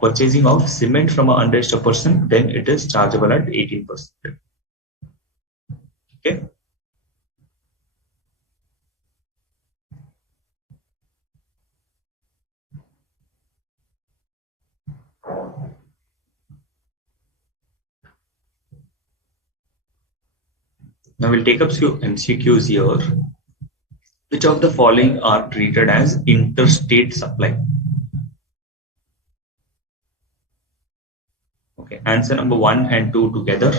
purchasing of cement from a unregistered person, then it is chargeable at 18%. Okay. Now we'll take up few MCQs here. Which of the following are treated as interstate supply? Okay, answer number 1 and 2 together.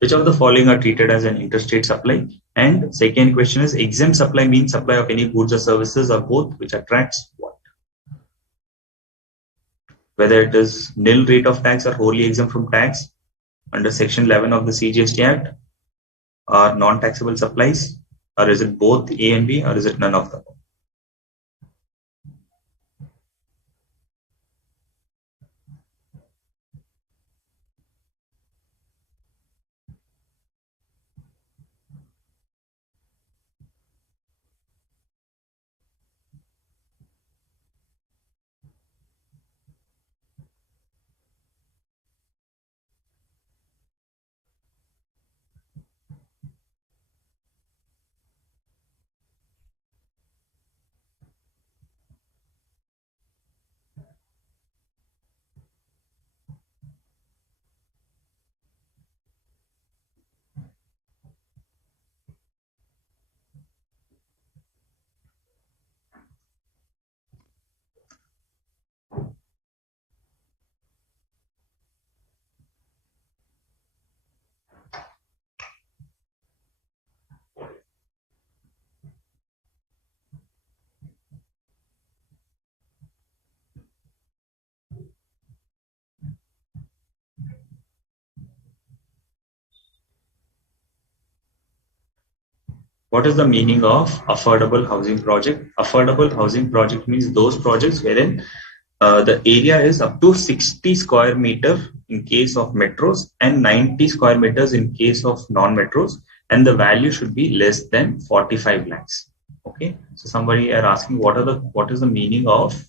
Which of the following are treated as an interstate supply? And second question is exempt supply means supply of any goods or services or both, which attracts what? Whether it is nil rate of tax or wholly exempt from tax under section 11 of the CGST Act, or non-taxable supplies, or is it both A and B, or is it none of them? What is the meaning of affordable housing project? Affordable housing project means those projects wherein the area is up to 60 square meter in case of metros and 90 square meters in case of non-metros, and the value should be less than 45 lakhs. Okay, so somebody are asking what is the meaning of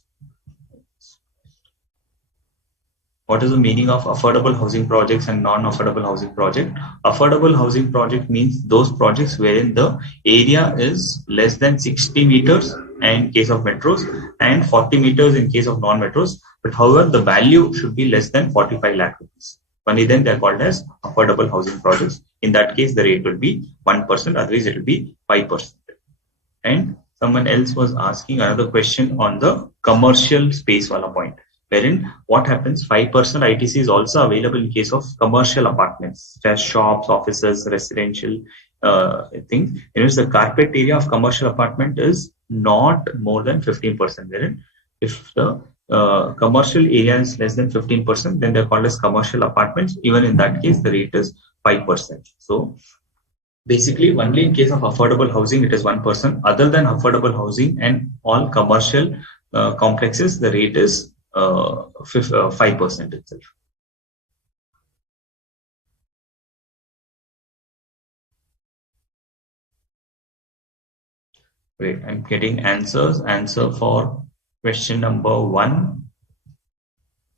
affordable housing projects and non-affordable housing project? Affordable housing project means those projects wherein the area is less than 60 meters in case of metros and 40 meters in case of non-metros. But however, the value should be less than 45 lakh rupees. Only then they are called as affordable housing projects. In that case, the rate will be 1%, otherwise it will be 5%. And someone else was asking another question on the commercial space wala point, wherein what happens, 5% ITC is also available in case of commercial apartments, such as shops, offices, residential things, in which the carpet area of commercial apartment is not more than 15%. Wherein if the commercial area is less than 15%, then they're called as commercial apartments. Even in that case, the rate is 5%. So basically, only in case of affordable housing, it is 1%. Other than affordable housing and all commercial complexes, the rate is 5% itself. Wait, I'm getting answers. Answer for question number 1.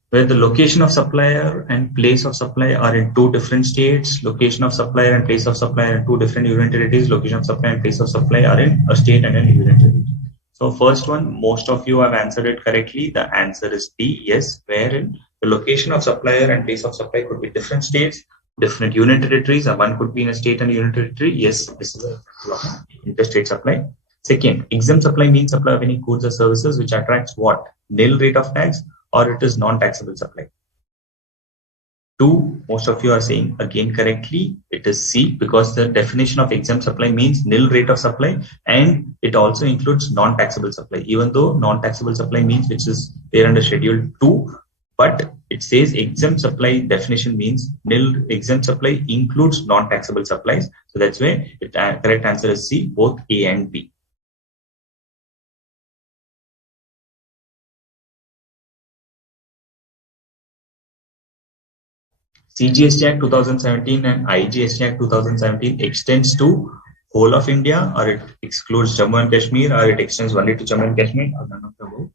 Where the location of supplier and place of supply are in 2 different states. Location of supplier and place of supply are in 2 different union territories. Location of supply and place of supply are in a state and a union territory. So first one, most of you have answered it correctly. The answer is D, yes, wherein the location of supplier and place of supply could be different states, different union territories, and one could be in a state and a union territory. Yes, this is a interstate supply. Second, exempt supply means supply of any goods or services which attracts what? Nil rate of tax, or it is non-taxable supply. 2, most of you are saying again correctly, it is C, because the definition of exempt supply means nil rate of supply, and it also includes non-taxable supply, even though non-taxable supply means which is there under schedule 2, but it says exempt supply definition means nil. Exempt supply includes non-taxable supplies, so that's why the correct answer is C, both A and B. CGST Act 2017 and IGST Act 2017 extends to whole of India, or it excludes Jammu and Kashmir, or it extends only to Jammu and Kashmir, or none of the above.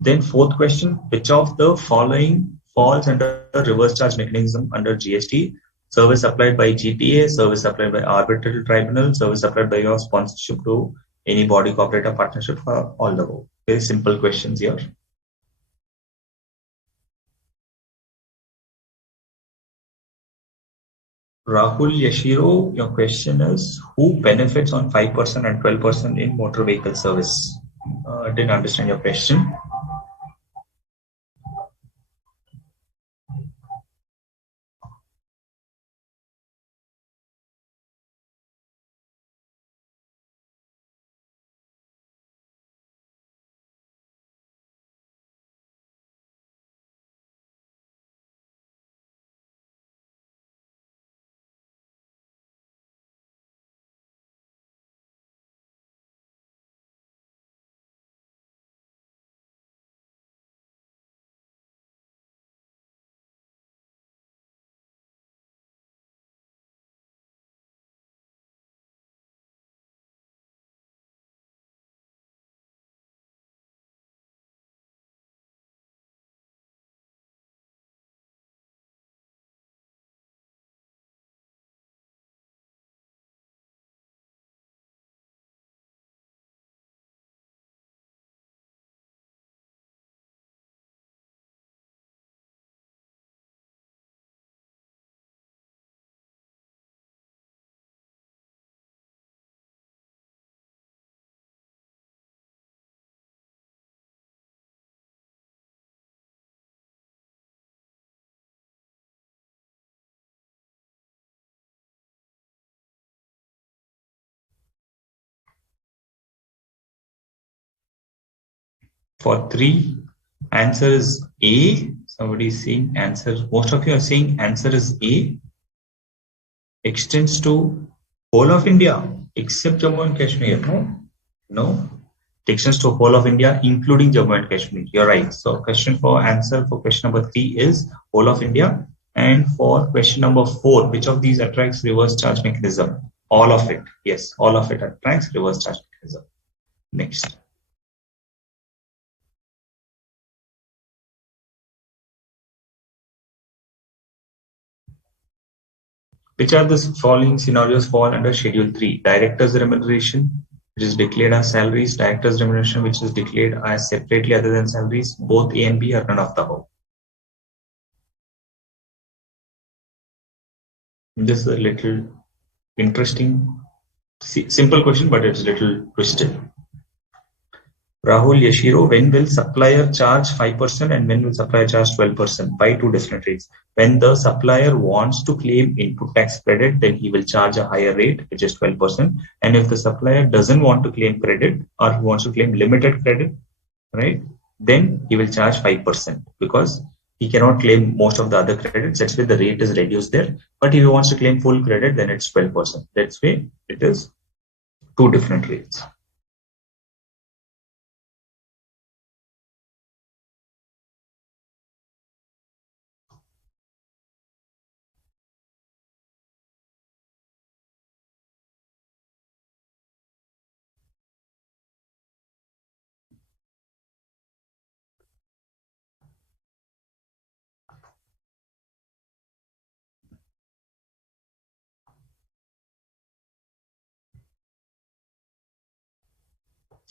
Then fourth question, which of the following falls under reverse charge mechanism under GST? Service supplied by GTA, service supplied by arbitral tribunal, service supplied by your sponsorship to any body, corporate, or partnership, or all the above. Very simple questions here. Rahul Yashiro, your question is, who benefits on 5% and 12% in motor vehicle service? Didn't understand your question. For 3, answer is A. Somebody is saying answer. Most of you are saying answer is A. Extends to whole of India except Jammu and Kashmir. No. It extends to whole of India, including Jammu and Kashmir. You're right. So question for answer for question number 3 is whole of India. And for question number 4, which of these attracts reverse charge mechanism? All of it. Yes, all of it attracts reverse charge mechanism. Next. Which are the following scenarios fall under Schedule 3? Director's remuneration, which is declared as salaries, director's remuneration, which is declared as separately other than salaries, both A and B, or none of the above. This is a little interesting, simple question, but it's a little twisted. Rahul Yashiro, when will supplier charge 5% and when will supplier charge 12%? By 2 different rates. When the supplier wants to claim input tax credit, then he will charge a higher rate, which is 12%. And if the supplier doesn't want to claim credit or he wants to claim limited credit, right, then he will charge 5% because he cannot claim most of the other credits. That's why the rate is reduced there. But if he wants to claim full credit, then it's 12%. That's why it is 2 different rates.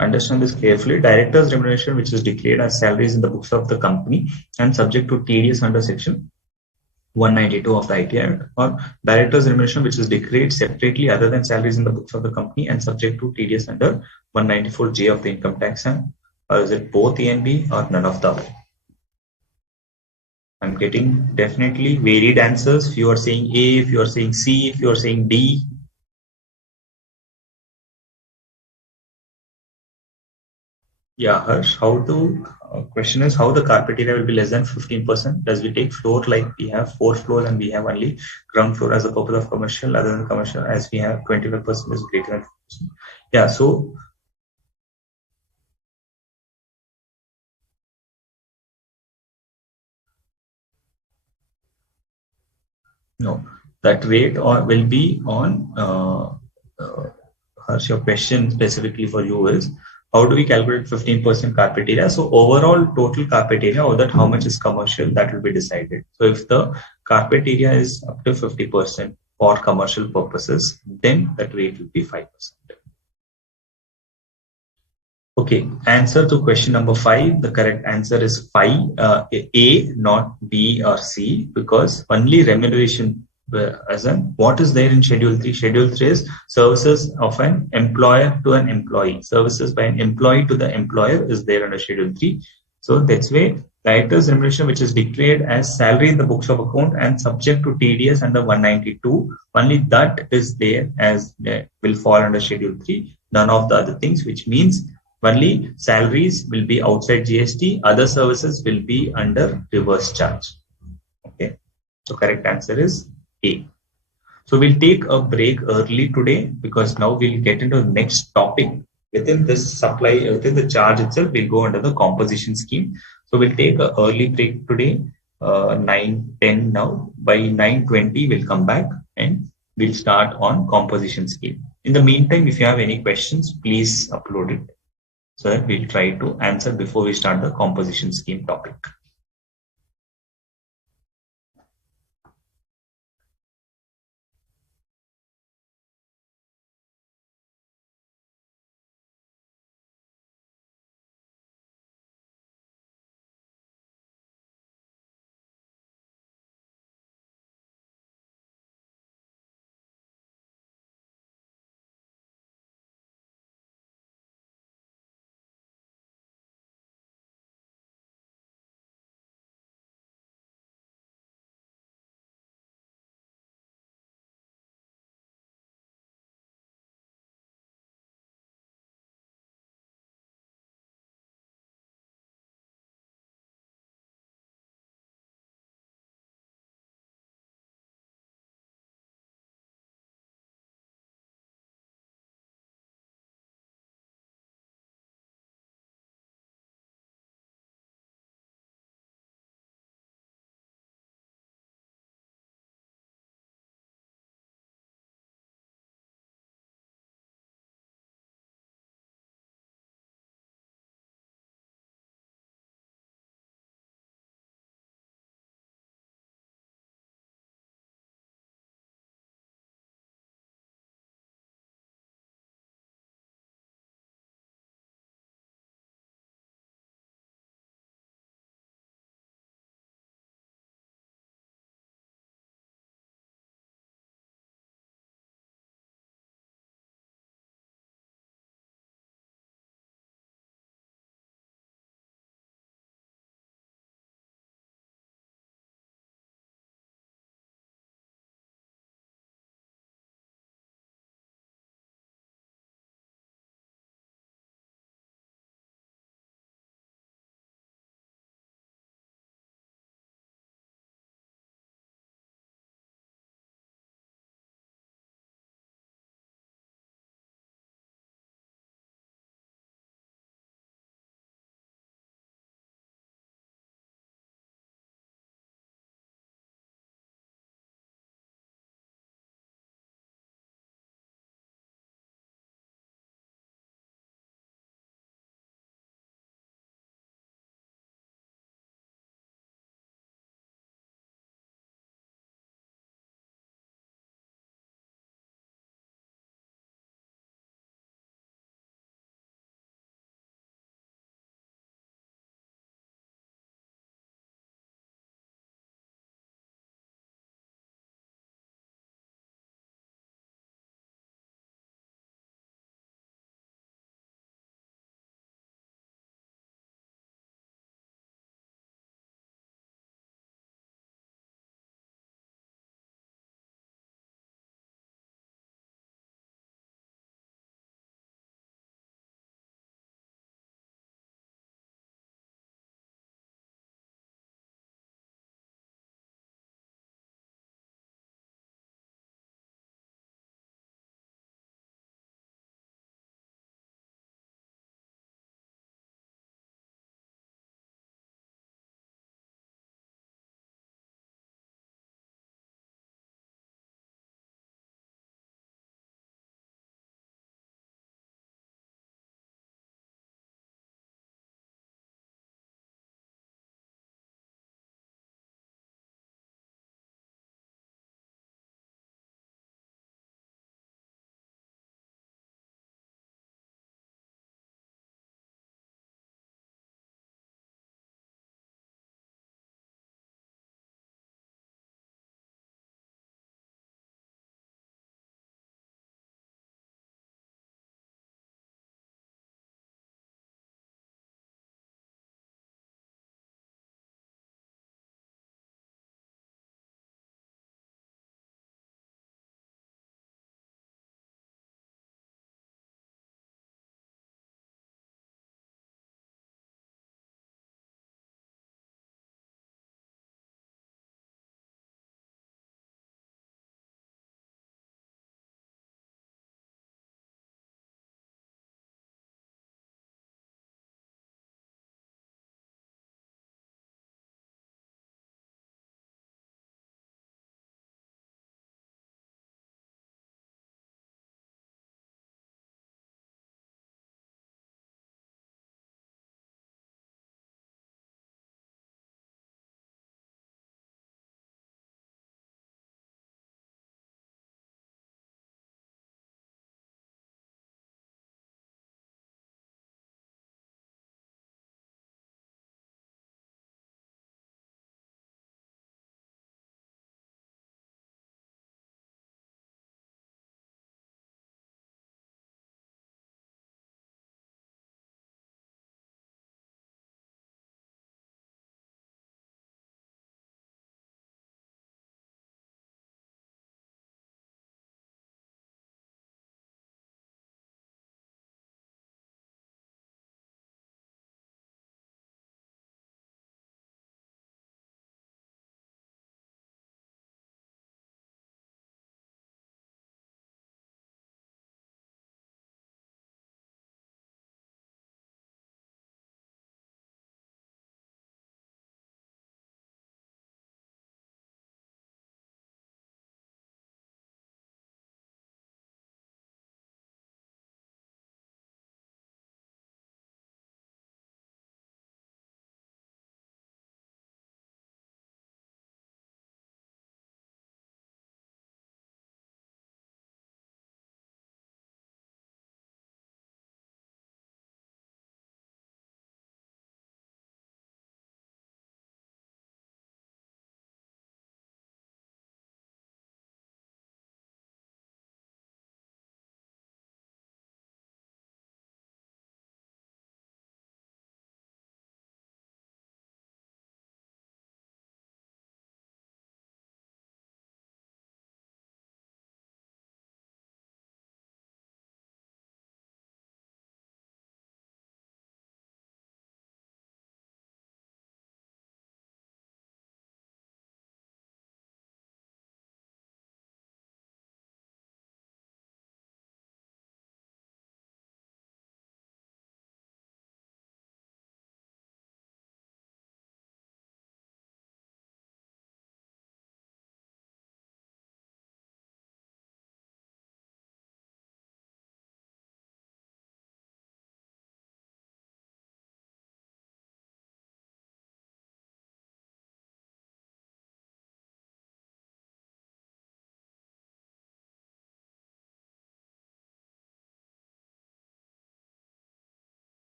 Understand this carefully. Director's remuneration, which is declared as salaries in the books of the company and subject to TDS under section 192 of the IT Act, or director's remuneration, which is declared separately other than salaries in the books of the company and subject to TDS under 194J of the Income Tax Act, or is it both A and B or none of the above? I'm getting definitely varied answers. If you are saying A, if you are saying C, if you are saying D. Yeah, Harsh, question is how the carpet area will be less than 15%? Does we take floor like we have 4 floors and we have only ground floor as a purpose of commercial, other than commercial, as we have 25% is greater than 50%. Yeah, so no, that rate will be on Harsh, your question specifically for you is, how do we calculate 15% carpet area? So overall total carpet area, or that how much is commercial, that will be decided. So if the carpet area is up to 50% for commercial purposes, then that rate will be 5%. Okay, answer to question number 5. The correct answer is 5, A, not B or C, because only remuneration, as in what is there in Schedule 3? Schedule 3 is services of an employer to an employee. Services by an employee to the employer is there under Schedule 3. So that's why director's remuneration, which is declared as salary in the books of account and subject to TDS under 192, only that is there as will fall under Schedule 3. None of the other things, which means only salaries will be outside GST, other services will be under reverse charge. Okay, so correct answer is A. So we'll take a break early today because now we'll get into the next topic. Within this supply, within the charge itself, we'll go under the composition scheme. So we'll take an early break today, 9:10 now. By 9:20, we'll come back and we'll start on composition scheme. In the meantime, if you have any questions, please upload it so that we'll try to answer before we start the composition scheme topic.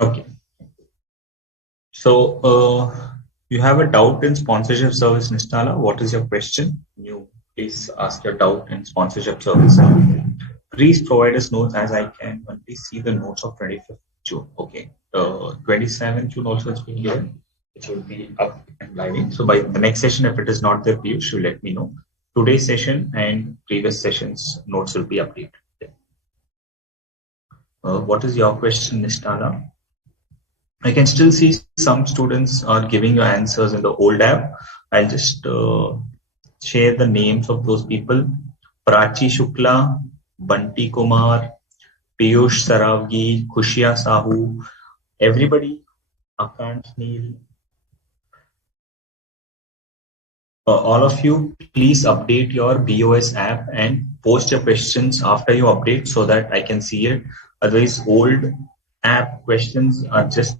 Okay. So you have a doubt in sponsorship service, Nistala. What is your question? You please ask your doubt in sponsorship service. Please provide us notes as I can only see the notes of 25th June. Okay. 27th June also it's been given. It will be up and live. So by the next session, if it is not there, you should let me know. Today's session and previous sessions notes will be updated. What is your question, Nistala? I can still see some students are giving you answers in the old app. I'll just share the names of those people. Prachi Shukla, Banti Kumar, Piyush Saravgi, Khushia Sahu, everybody, Akant Neil, all of you, please update your BOS app and post your questions after you update so that I can see it. Otherwise, old app questions are just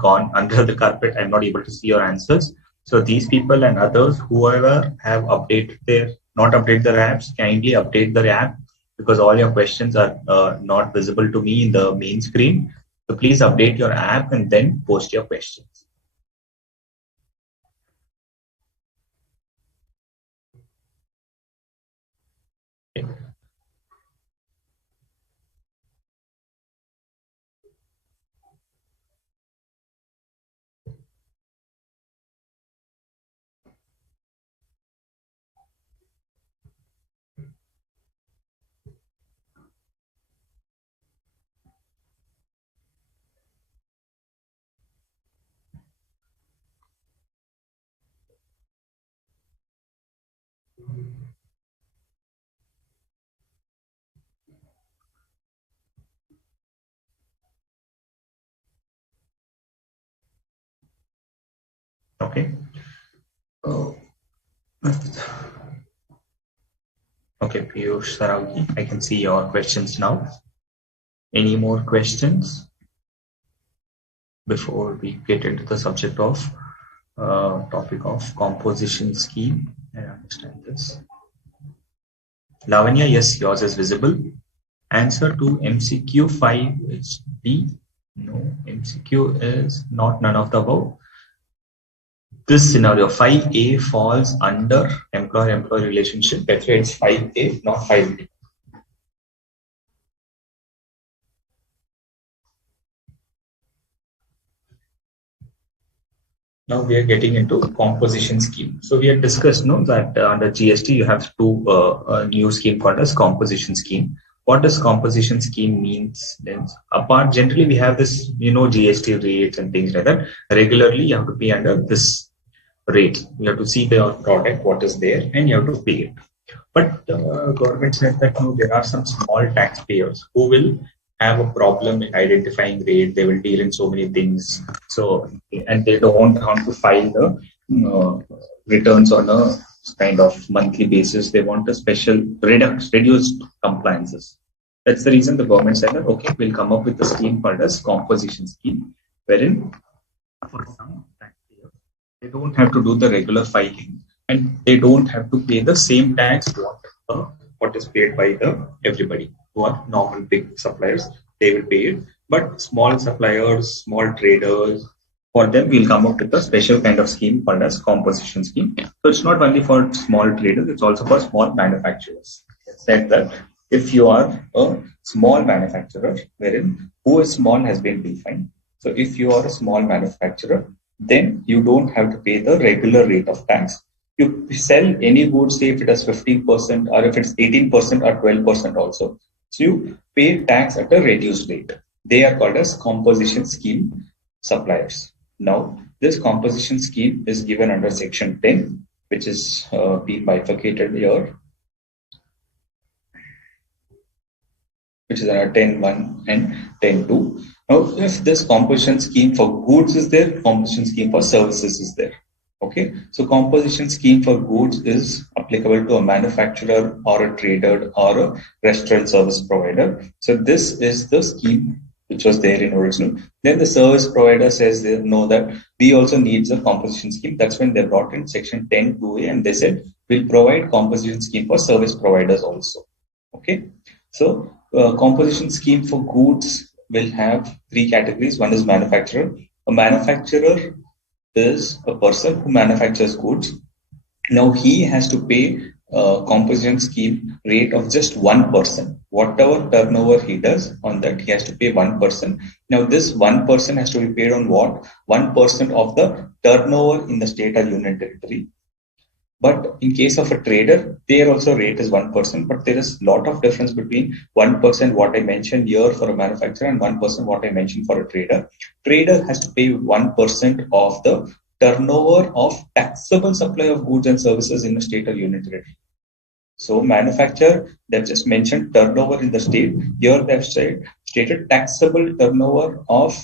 gone under the carpet. I'm not able to see your answers. So these people and others, whoever have not updated their apps, kindly update their app because all your questions are not visible to me in the main screen. So please update your app and then post your questions. Okay. Okay. Oh. Okay, Piyush Saravgi, I can see your questions now. Any more questions before we get into the subject of topic of composition scheme? I understand this. Lavanya, yes, yours is visible. Answer to MCQ 5 is D. No, MCQ is not none of the above. This scenario 5A falls under employer-employee relationship. That's why it's 5A, not 5D. Now we are getting into composition scheme. So we had discussed that under GST you have two new scheme called as composition scheme. What does composition scheme means? Then apart generally we have this GST rates and things like that. Regularly you have to pay under this rate. You have to see the product what is there and you have to pay it. But the government said that there are some small taxpayers who will have a problem in identifying rate. They will deal in so many things. So, and they don't want to file the returns on a kind of monthly basis. They want a special reduced compliances. That's the reason the government said that, okay, we'll come up with a scheme called as composition scheme, wherein for some taxpayers, they don't have to do the regular filing and they don't have to pay the same tax what is paid by the everybody who are normal big suppliers. They will pay it, but small suppliers, small traders, for them we'll come up with a special kind of scheme called as composition scheme. So it's not only for small traders, it's also for small manufacturers. It said that if you are a small manufacturer, wherein who is small has been defined. So if you are a small manufacturer, then you don't have to pay the regular rate of tax. You sell any goods, say if it has 15% or if it's 18% or 12% also. So you pay tax at a reduced rate. They are called as composition scheme suppliers. Now, this composition scheme is given under section 10, which is being bifurcated here, which is under 10.1 and 10.2. Now, if this composition scheme for goods is there, composition scheme for services is there. Okay, so composition scheme for goods is applicable to a manufacturer or a trader or a restaurant service provider. So this is the scheme which was there in original. Then the service provider says they know that we also need the composition scheme. That's when they brought in section 10.2a and they said we'll provide composition scheme for service providers also. Okay, so composition scheme for goods will have three categories. One is manufacturer. A manufacturer is a person who manufactures goods. Now he has to pay a composition scheme rate of just 1%. Whatever turnover he does on that, he has to pay 1%. Now this 1% has to be paid on what? 1% of the turnover in the state or union territory. But in case of a trader, there also rate is 1%, but there is a lot of difference between 1% what I mentioned here for a manufacturer and 1% what I mentioned for a trader. Trader has to pay 1% of the turnover of taxable supply of goods and services in the state or union territory. So manufacturer, they've just mentioned turnover in the state. Here they've stated taxable turnover of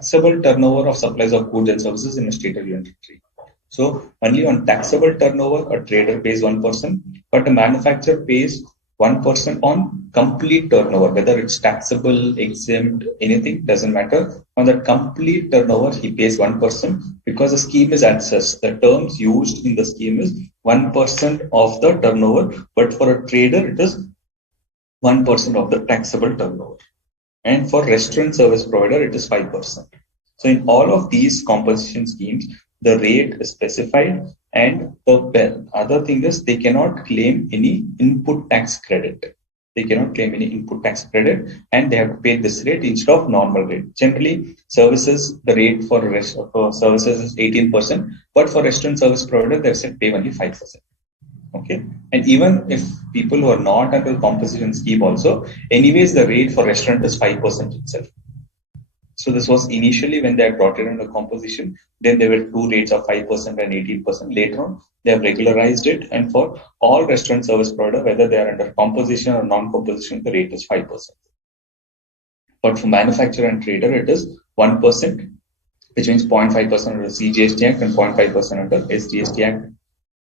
supplies of goods and services in the state or union territory. So only on taxable turnover, a trader pays 1%, but a manufacturer pays 1% on complete turnover, whether it's taxable, exempt, anything, doesn't matter. On that complete turnover, he pays 1% because the scheme is accessed. The terms used in the scheme is 1% of the turnover, but for a trader, it is 1% of the taxable turnover. And for restaurant service provider, it is 5%. So in all of these compensation schemes, the rate is specified, and the other thing is they cannot claim any input tax credit. They cannot claim any input tax credit, and they have to pay this rate instead of normal rate. Generally, services, the rate for services is 18%, but for restaurant service provider, they've said pay only 5%. Okay, and even if people who are not under the compensation scheme also, anyways, the rate for restaurant is 5% itself. So this was initially when they had brought it under composition. Then there were two rates of 5% and 18%. Later on, they have regularized it, and for all restaurant service provider, whether they are under composition or non-composition, the rate is 5%. But for manufacturer and trader, it is 1%, which means 0.5% under CGST Act and 0.5% under SGST Act.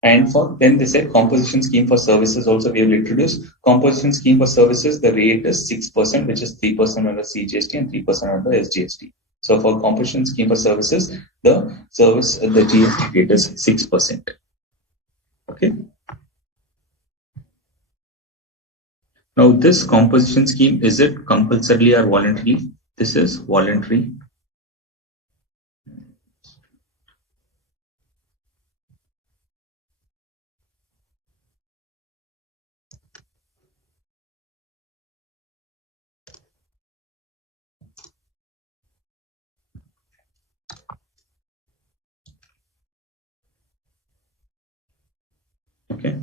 And for then they said composition scheme for services also we will introduce. Composition scheme for services, the rate is 6%, which is 3% under CGST and 3% under SGST. So for composition scheme for services, the GST rate is 6%. Okay. Now this composition scheme, is it compulsory or voluntary? This is voluntary. Okay.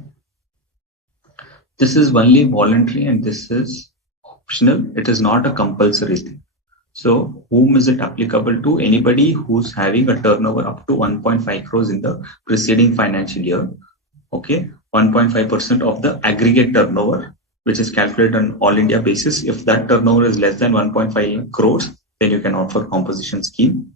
This is only voluntary and this is optional. It is not a compulsory thing. So whom is it applicable to? Anybody who's having a turnover up to 1.5 crores in the preceding financial year. Okay, 1.5% of the aggregate turnover, which is calculated on all India basis. If that turnover is less than 1.5 crores, then you can opt for composition scheme.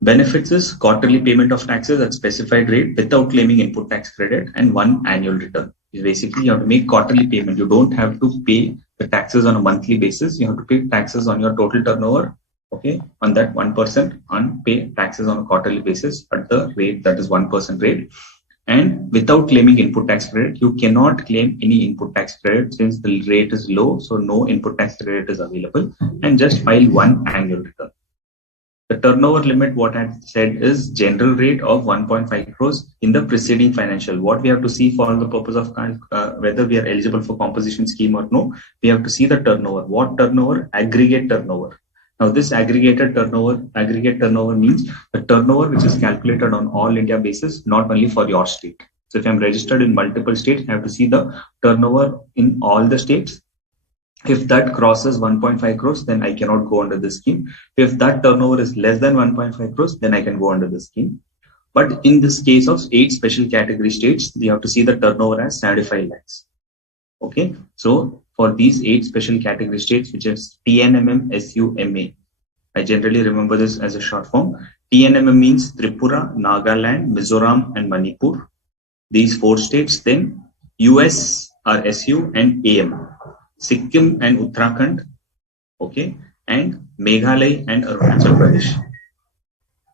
Benefits is quarterly payment of taxes at specified rate without claiming input tax credit and one annual return. Basically, you have to make quarterly payment. You don't have to pay the taxes on a monthly basis. You have to pay taxes on your total turnover. Okay, on that 1% and pay taxes on a quarterly basis at the rate that is 1% rate. And without claiming input tax credit, you cannot claim any input tax credit since the rate is low. So no input tax credit is available, and just file one annual return. The turnover limit, what I said, is general rate of 1.5 crores in the preceding financial. What we have to see for the purpose of whether we are eligible for composition scheme or no, we have to see the turnover. What turnover? Aggregate turnover. Now this aggregate turnover means the turnover which is calculated on all India basis, not only for your state. So if I'm registered in multiple states, I have to see the turnover in all the states. If that crosses 1.5 crores, then I cannot go under the scheme. If that turnover is less than 1.5 crores, then I can go under the scheme. But in this case of 8 special category states, you have to see the turnover as 75 lakhs. Okay, so for these 8 special category states, which is TNMM, SUMA, I generally remember this as a short form. TNMM means Tripura, Nagaland, Mizoram, and Manipur. These 4 states, then US are SU and AM. Sikkim and Uttarakhand, okay, and Meghalaya and Arunachal Pradesh.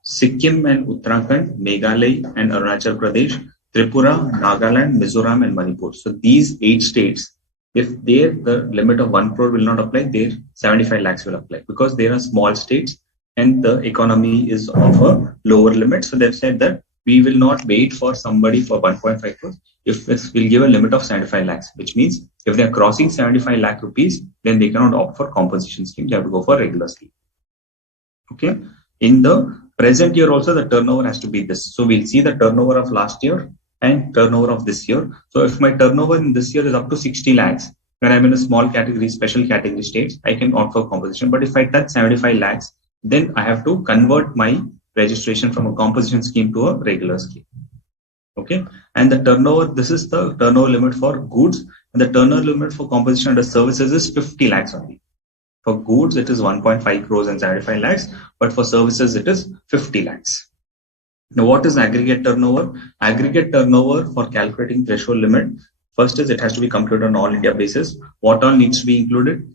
Sikkim and Uttarakhand, Meghalaya and Arunachal Pradesh, Tripura, Nagaland, Mizoram, and Manipur. So these 8 states, If there the limit of 1 crore will not apply, there 75 lakhs will apply, because there are small states and the economy is of a lower limit. So they've said that we will not wait for somebody for 1.5 crores. If we'll give a limit of 75 lakhs, which means if they're crossing 75 lakh rupees, then they cannot opt for compensation scheme. They have to go for regular scheme. Okay. In the present year also, the turnover has to be this. So we'll see the turnover of last year and turnover of this year. So if my turnover in this year is up to 60 lakhs, when I'm in a small category, special category states, I can opt for composition. But if I touch 75 lakhs, then I have to convert my registration from a composition scheme to a regular scheme. Okay. And the turnover, this is the turnover limit for goods, and the turnover limit for composition under services is 50 lakhs only. For goods, it is 1.5 crores and 75 lakhs, but for services, it is 50 lakhs. Now, what is aggregate turnover? Aggregate turnover for calculating threshold limit. First is it has to be computed on all India basis. What all needs to be included?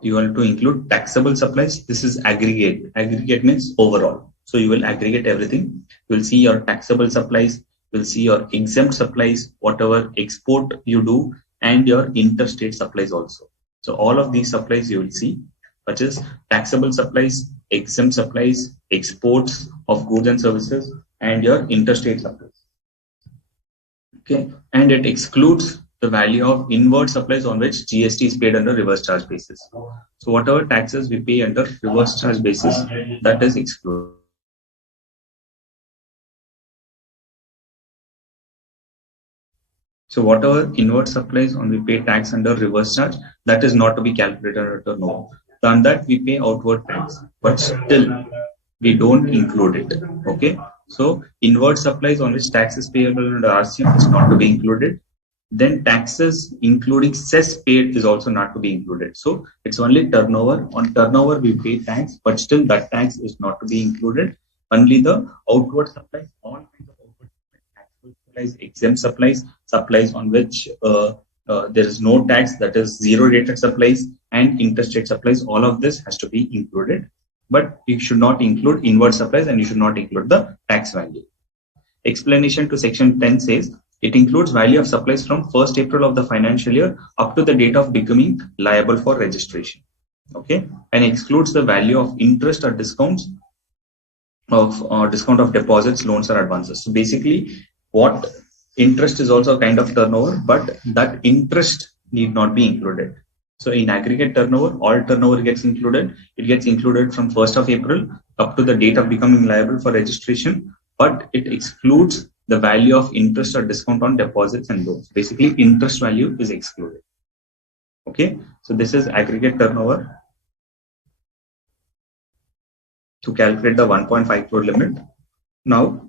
You have to include taxable supplies. This is aggregate. Aggregate means overall. So you will aggregate everything. You will see your taxable supplies. You will see your exempt supplies, whatever export you do, and your interstate supplies also. So all of these supplies you will see, such as taxable supplies, exempt supplies, exports of goods and services, and your interstate supplies. Okay, and it excludes the value of inward supplies on which GST is paid under reverse charge basis. So whatever taxes we pay under reverse charge basis, that is excluded. So whatever inward supplies on we pay tax under reverse charge, that is not to be calculated under turnover. On that we pay outward tax, but still we don't include it. Okay. So inward supplies on which tax is payable under RCM is not to be included. Then taxes including cess paid is also not to be included. So it's only turnover. On turnover we pay tax, but still that tax is not to be included. Only the outward supplies, all kinds of outward supplies, exempt supplies, supplies on which there is no tax, that is zero rated supplies, and interstate supplies, all of this has to be included. But you should not include inward supplies and you should not include the tax value. Explanation to section 10 says it includes value of supplies from 1st April of the financial year up to the date of becoming liable for registration. Okay, and excludes the value of interest or discounts of discount of deposits, loans, or advances. So basically, what interest is also a kind of turnover, but that interest need not be included. So in aggregate turnover, all turnover gets included. It gets included from 1st of April up to the date of becoming liable for registration, but it excludes the value of interest or discount on deposits and loans. Basically, interest value is excluded. Okay, so this is aggregate turnover to calculate the 1.5 crore limit. Now,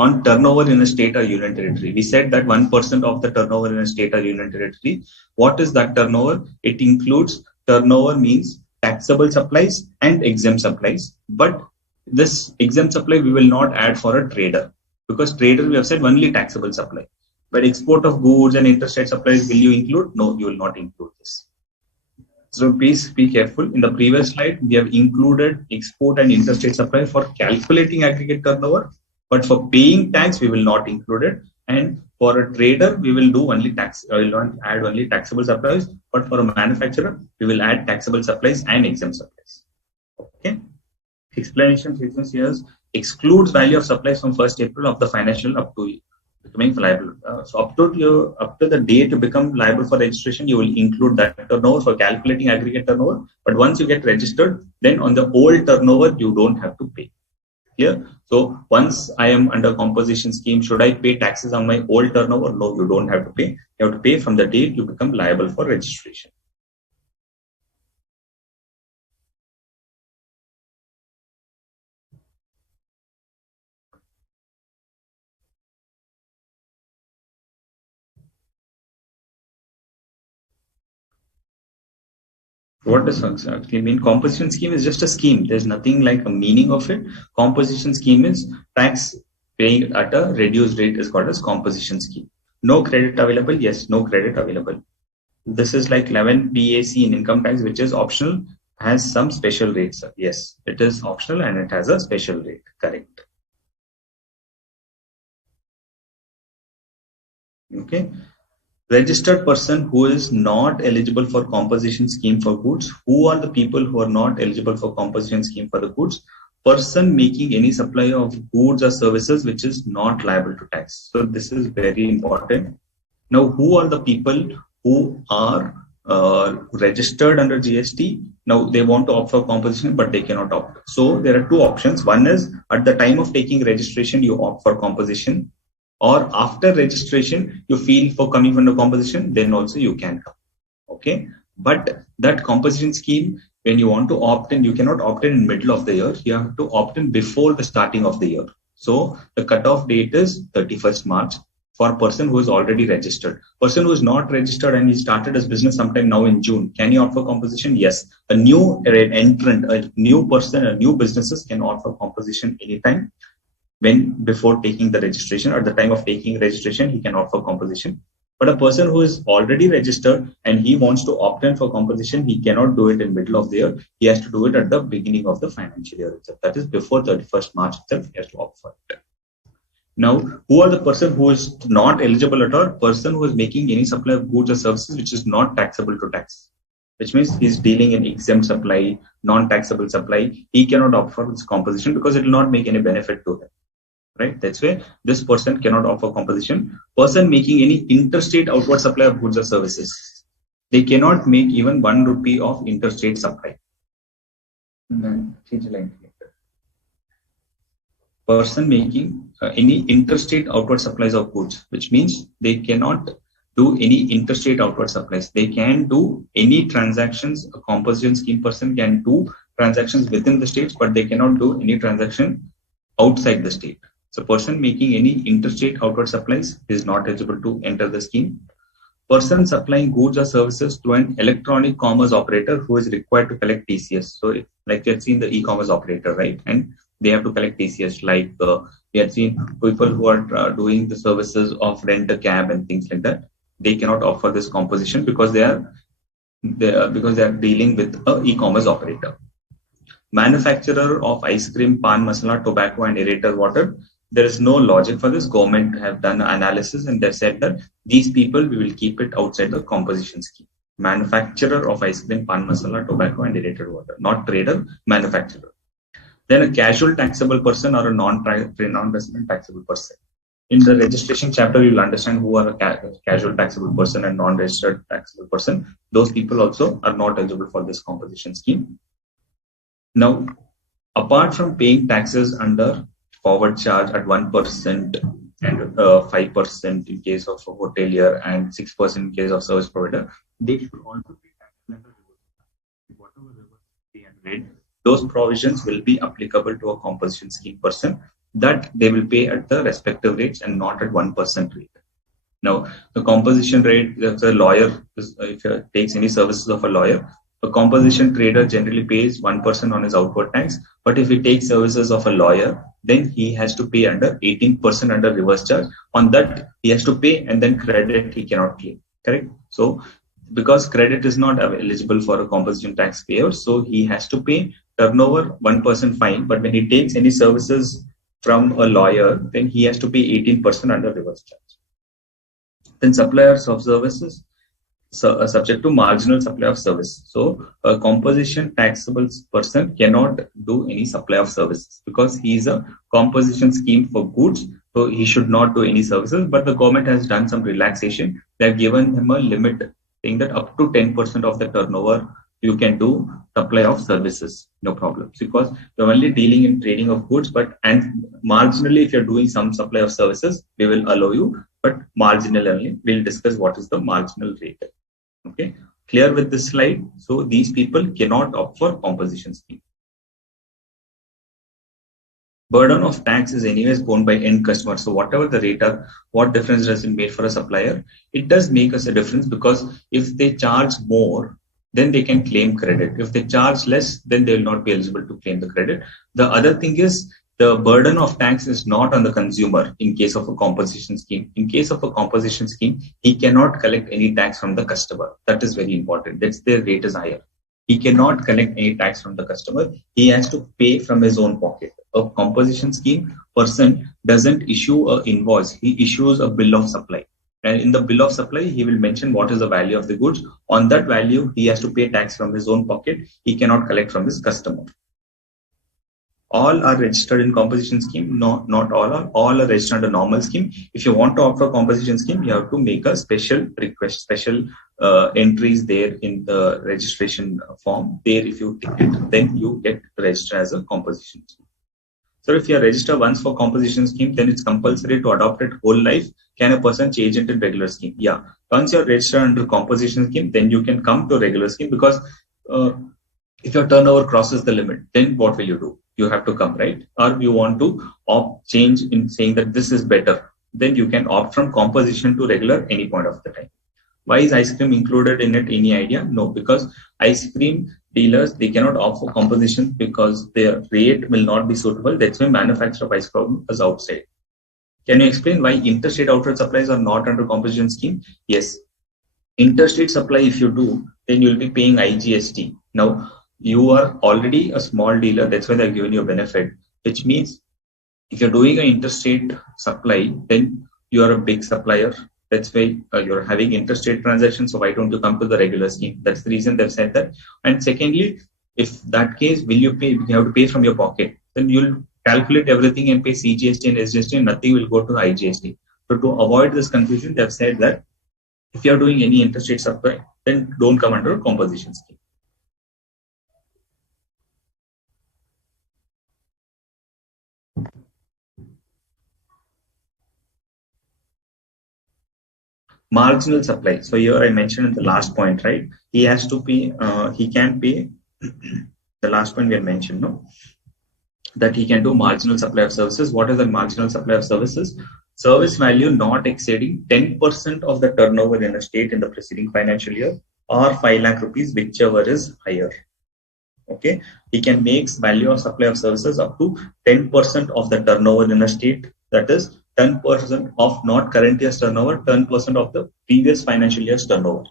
on turnover in a state or union territory, we said that 1% of the turnover in a state or union territory. What is that turnover? It includes turnover means taxable supplies and exempt supplies. But this exempt supply we will not add for a trader, because trader we have said only taxable supply. But export of goods and interstate supplies, will you include? No, you will not include this. So please be careful. In the previous slide, we have included export and interstate supply for calculating aggregate turnover. But for paying tax, we will not include it. And for a trader, we will do only tax. We will not add only taxable supplies. But for a manufacturer, we will add taxable supplies and exempt supplies. Okay. Explanation sequence here excludes value of supplies from 1st April of the financial up to becoming liable. So up to the day to become liable for registration, you will include that turnover for calculating aggregate turnover. But once you get registered, then on the old turnover, you don't have to pay. Here, so once I am under composition scheme, should I pay taxes on my old turnover? No, you don't have to pay. You have to pay from the date you become liable for registration. What does actually mean? Composition scheme is just a scheme. There's nothing like a meaning of it. Composition scheme is tax paying at a reduced rate is called as composition scheme. No credit available? Yes, no credit available. This is like 11 PAC in income tax, which is optional, has some special rates. Yes, it is optional and it has a special rate. Correct. Okay. Registered person who is not eligible for composition scheme for goods. Who are the people who are not eligible for composition scheme for the goods? Person making any supply of goods or services which is not liable to tax. So this is very important. Now, who are the people who are registered under GST? Now they want to opt for composition, but they cannot opt. So there are two options. One is at the time of taking registration, you opt for composition, or after registration, you feel for coming from the composition, then also you can come. Okay. But that composition scheme, when you want to opt in, you cannot opt in middle of the year. You have to opt in before the starting of the year. So the cutoff date is 31st March for a person who is already registered. Person who is not registered and he started his business sometime now in June, can he opt for composition? Yes. A new entrant, a new person, a new businesses can opt for composition anytime. When before taking the registration, at the time of taking registration, he can opt for composition. But a person who is already registered and he wants to opt in for composition, he cannot do it in middle of the year. He has to do it at the beginning of the financial year itself. That is before 31st March itself, he has to opt for it. Now, who are the person who is not eligible at all? Person who is making any supply of goods or services which is not taxable to tax, which means he's dealing in exempt supply, non-taxable supply. He cannot opt for this composition because it will not make any benefit to him. Right? That's why this person cannot offer composition. Person making any interstate outward supply of goods or services, they cannot make even 1 rupee of interstate supply. Person making any interstate outward supplies of goods, which means they cannot do any interstate outward supplies. They can do any transactions. A composition scheme person can do transactions within the states, but they cannot do any transaction outside the state. So person making any interstate outward supplies is not eligible to enter the scheme. Person supplying goods or services through an electronic commerce operator who is required to collect TCS. So like you had seen the e-commerce operator, right? And they have to collect TCS. Like we had seen people who are doing the services of rent a cab and things like that. They cannot offer this composition because they are dealing with an e-commerce operator. Manufacturer of ice cream, pan masala, tobacco, and aerator water. There is no logic for this. Government have done analysis and they said that these people, we will keep it outside the composition scheme. Manufacturer of ice cream, pan masala, tobacco, and aerated water, not trader, manufacturer. Then a casual taxable person or a non-resident taxable person. In the registration chapter, you will understand who are a casual taxable person and non-registered taxable person. Those people also are not eligible for this composition scheme. Now, apart from paying taxes under forward charge at 1% and 5% in case of a hotelier and 6% in case of service provider, they should also pay taxes under reverse. Whatever reverse pay and rate, those provisions will be applicable to a composition scheme person, that they will pay at the respective rates and not at 1% rate. Now, the composition rate, if a lawyer takes any services of a lawyer, a composition trader generally pays 1% on his outward tax, but if he takes services of a lawyer, then he has to pay under 18% under reverse charge. On that, he has to pay, and then credit he cannot claim. Correct? So, because credit is not eligible for a composition taxpayer, so he has to pay turnover 1% fine. But when he takes any services from a lawyer, then he has to pay 18% under reverse charge. Then suppliers of services, subject to marginal supply of service. So a composition taxable person cannot do any supply of services because he is a composition scheme for goods. So he should not do any services, but the government has done some relaxation. They have given him a limit saying that up to 10% of the turnover you can do supply of services, no problems, because you're only dealing in trading of goods, and marginally if you're doing some supply of services, we will allow you, but marginally only. We'll discuss what is the marginal rate. Okay, clear with this slide? So these people cannot opt for composition scheme. Burden of tax is anyways borne by end customer. So whatever the rate are, what difference does it make for a supplier? It does make us a difference because if they charge more, then they can claim credit. If they charge less, then they will not be eligible to claim the credit. The other thing is the burden of tax is not on the consumer in case of a composition scheme. In case of a composition scheme, he cannot collect any tax from the customer. That is very important. That's their rate is higher. He cannot collect any tax from the customer. He has to pay from his own pocket. A composition scheme person doesn't issue an invoice. He issues a bill of supply. And in the bill of supply, he will mention what is the value of the goods. On that value, he has to pay tax from his own pocket. He cannot collect from his customer. All are registered in composition scheme. No, not all are. All are registered under normal scheme. If you want to opt for composition scheme, you have to make a special request, special entries there in the registration form. There, if you tick it, then you get registered as a composition scheme. So if you are registered once for composition scheme, then it's compulsory to adopt it whole life. Can a person change it in regular scheme? Yeah. Once you're registered under composition scheme, then you can come to regular scheme, because if your turnover crosses the limit, then what will you do? You have to come, right? Or you want to opt change in saying that this is better, then you can opt from composition to regular any point of the time. Why is ice cream included in it? Any idea? No, because ice cream dealers, they cannot opt for composition because their rate will not be suitable. That's why manufacturer of ice cream is outside. Can you explain why interstate outright supplies are not under composition scheme? Yes. Interstate supply, if you do, then you will be paying IGST. Now, you are already a small dealer. That's why they're giving you a benefit, which means if you're doing an interstate supply, then you are a big supplier. That's why you're having interstate transactions. So why don't you come to the regular scheme? That's the reason they've said that. And secondly, if that case, will you pay? You have to pay from your pocket. Then you'll calculate everything and pay CGST and SGST, and nothing will go to IGST. So to avoid this confusion, they've said that if you're doing any interstate supply, then don't come under a composition scheme. Marginal supply. So here I mentioned in the last point, right? He has to pay, he can pay, the last point we had mentioned, no? That he can do marginal supply of services. What is the marginal supply of services? Service value not exceeding 10% of the turnover in a state in the preceding financial year, or 5 lakh rupees, whichever is higher. Okay, he can make value of supply of services up to 10% of the turnover in a state. That is 10% of not current year's turnover, 10% of the previous financial year's turnover,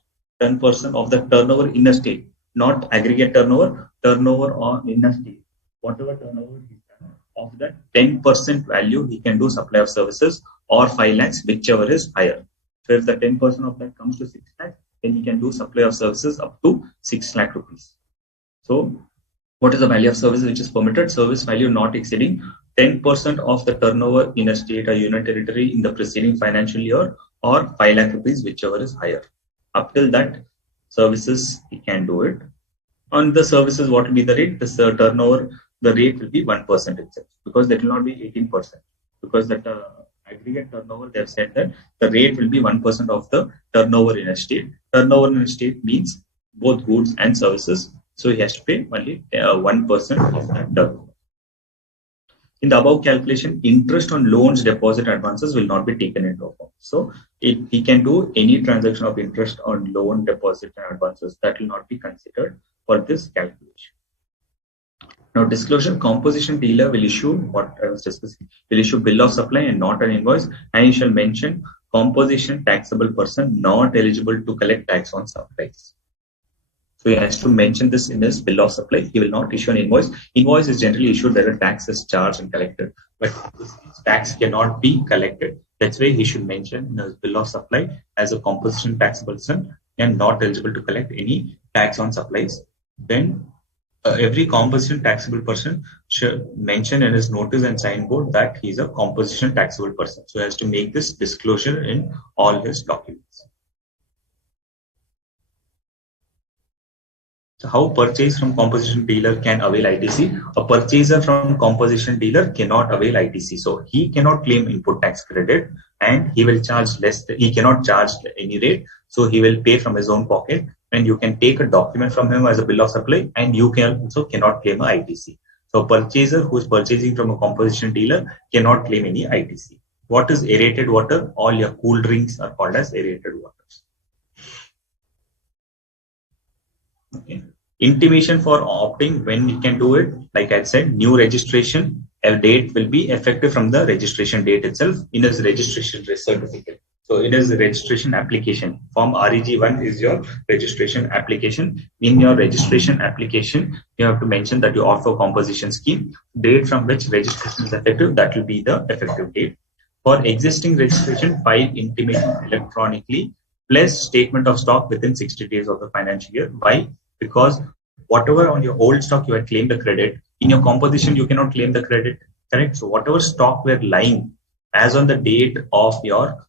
10% of the turnover in a state, not aggregate turnover, turnover on in a state. Whatever turnover is done, of that 10% value, he can do supply of services, or 5 lakhs, whichever is higher. So if the 10% of that comes to 6 lakhs, then he can do supply of services up to 6 lakh rupees. So what is the value of service which is permitted? Service value not exceeding 10% of the turnover in a state or union territory in the preceding financial year, or 5 lakh rupees, whichever is higher. Up till that services, he can do it. On the services, what will be the rate? The turnover, the rate will be 1% itself, because that will not be 18%. Because that aggregate turnover, they have said that the rate will be 1% of the turnover in a state. Turnover in a state means both goods and services. So he has to pay only 1% of that turnover. In the above calculation, interest on loans, deposit, advances will not be taken into account. So he can do any transaction of interest on loan, deposit, and advances. That will not be considered for this calculation. Now, disclosure: composition dealer will issue what I was discussing. Will issue bill of supply and not an invoice, and he shall mention composition taxable person not eligible to collect tax on supplies. So he has to mention this in his bill of supply. He will not issue an invoice. Invoice is generally issued where a tax is charged and collected, but this tax cannot be collected. That's why he should mention in his bill of supply as a composition taxable person and not eligible to collect any tax on supplies. Then every composition taxable person should mention in his notice and signboard that he is a composition taxable person. So he has to make this disclosure in all his documents. So how purchase from composition dealer can avail ITC? A purchaser from composition dealer cannot avail ITC. So he cannot claim input tax credit, and he will charge less. He cannot charge any rate. So he will pay from his own pocket, and you can take a document from him as a bill of supply, and you can also cannot claim a ITC. So a purchaser who is purchasing from a composition dealer cannot claim any ITC. What is aerated water? All your cool drinks are called as aerated waters. Okay. Intimation for opting, when you can do it, like I said, new registration, a date will be effective from the registration date itself in his registration certificate. So it is a registration application. Form REG1 is your registration application. In your registration application, you have to mention that you opt for composition scheme. Date from which registration is effective, that will be the effective date. For existing registration, file intimation electronically plus statement of stock within 60 days of the financial year. Why? Because whatever on your old stock you had claimed the credit, in your composition you cannot claim the credit, correct? So whatever stock were lying as on the date of your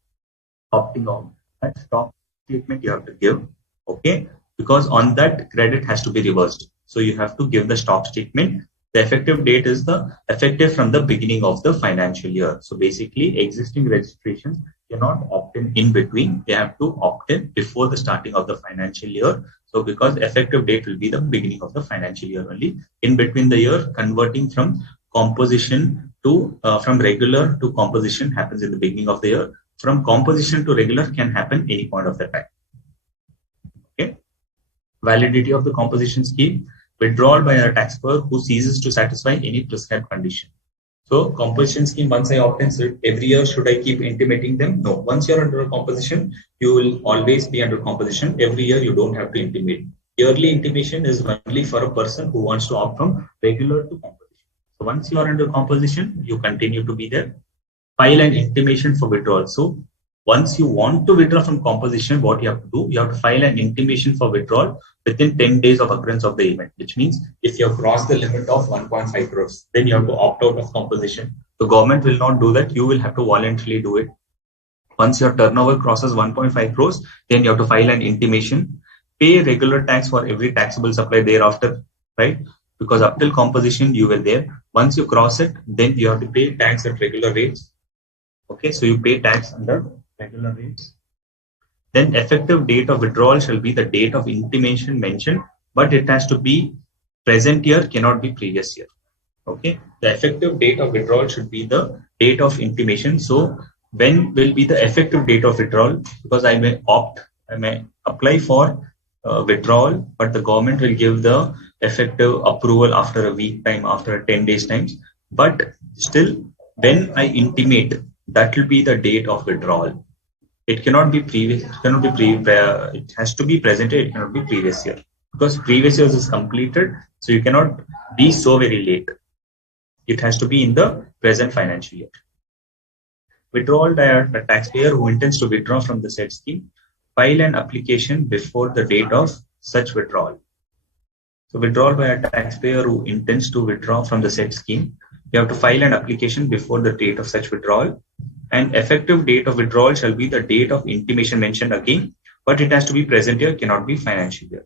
opting out, that stock statement you have to give, okay? Because on that credit has to be reversed. So you have to give the stock statement. The effective date is the effective from the beginning of the financial year. So basically existing registrations cannot opt in between. They have to opt in before the starting of the financial year. So because effective date will be the beginning of the financial year only. In between the year, converting from composition to from regular to composition happens in the beginning of the year. From composition to regular can happen any point of the time. Okay. Validity of the composition scheme. Withdrawal by a taxpayer who ceases to satisfy any prescribed condition. So composition scheme, once I opt in, so every year should I keep intimating them? No. Once you're under a composition, you will always be under composition. Every year you don't have to intimate. Yearly intimation is only for a person who wants to opt from regular to composition. So once you are under composition, you continue to be there. File an intimation for withdrawal. So once you want to withdraw from composition, what you have to do, you have to file an intimation for withdrawal within 10 days of occurrence of the event, which means if you have crossed the limit of 1.5 crores, then you have to opt out of composition. The government will not do that. You will have to voluntarily do it. Once your turnover crosses 1.5 crores, then you have to file an intimation, pay regular tax for every taxable supply thereafter, right? Because up till composition, you were there. Once you cross it, then you have to pay tax at regular rates. Okay, so you pay tax under regular rates. Then effective date of withdrawal shall be the date of intimation mentioned, but it has to be present year, cannot be previous year. Okay, the effective date of withdrawal should be the date of intimation. So when will be the effective date of withdrawal? Because I may apply for withdrawal, but the government will give the effective approval after a week time, after 10 days times. But still, when I intimate, that will be the date of withdrawal. It cannot be previous. It cannot be it has to be presented. It cannot be previous year because previous years is completed. So you cannot be so very late. It has to be in the present financial year. Withdrawal by a taxpayer who intends to withdraw from the said scheme, file an application before the date of such withdrawal. So withdrawal by a taxpayer who intends to withdraw from the said scheme, you have to file an application before the date of such withdrawal. And effective date of withdrawal shall be the date of intimation mentioned again, but it has to be present year, cannot be financial year.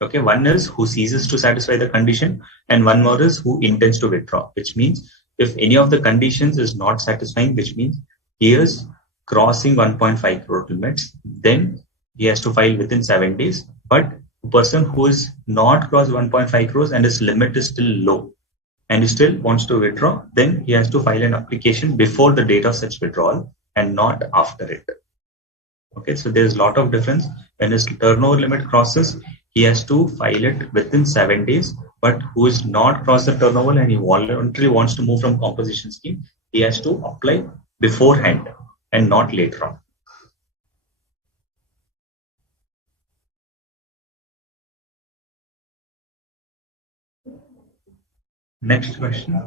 Okay, one is who ceases to satisfy the condition, and one more is who intends to withdraw, which means if any of the conditions is not satisfying, which means he is crossing 1.5 crore limits, then he has to file within 7 days. But a person who is not crossed 1.5 crores and his limit is still low, and he still wants to withdraw, then he has to file an application before the date of such withdrawal and not after it. Okay, so there's a lot of difference. When his turnover limit crosses, he has to file it within 7 days, but who is not crossed the turnover and he voluntarily wants to move from composition scheme, he has to apply beforehand and not later on. Next question.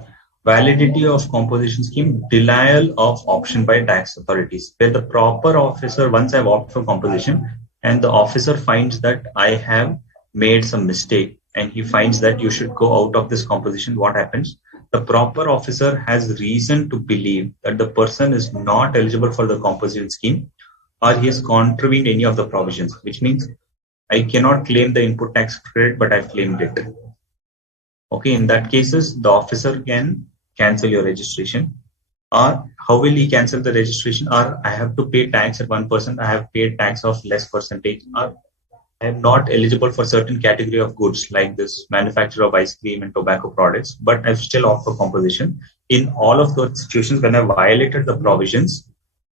Validity of composition scheme, denial of option by tax authorities. Where the proper officer, once I've opted for composition and the officer finds that I have made some mistake and he finds that you should go out of this composition, what happens? The proper officer has reason to believe that the person is not eligible for the composition scheme or he has contravened any of the provisions, which means I cannot claim the input tax credit, but I've claimed it. Okay, in that cases, the officer can cancel your registration. Or how will he cancel the registration? Or I have to pay tax at 1%, I have paid tax of less percentage, or I am not eligible for certain category of goods like this manufacture of ice cream and tobacco products, but I still opt for composition. In all of those situations, when I violated the provisions,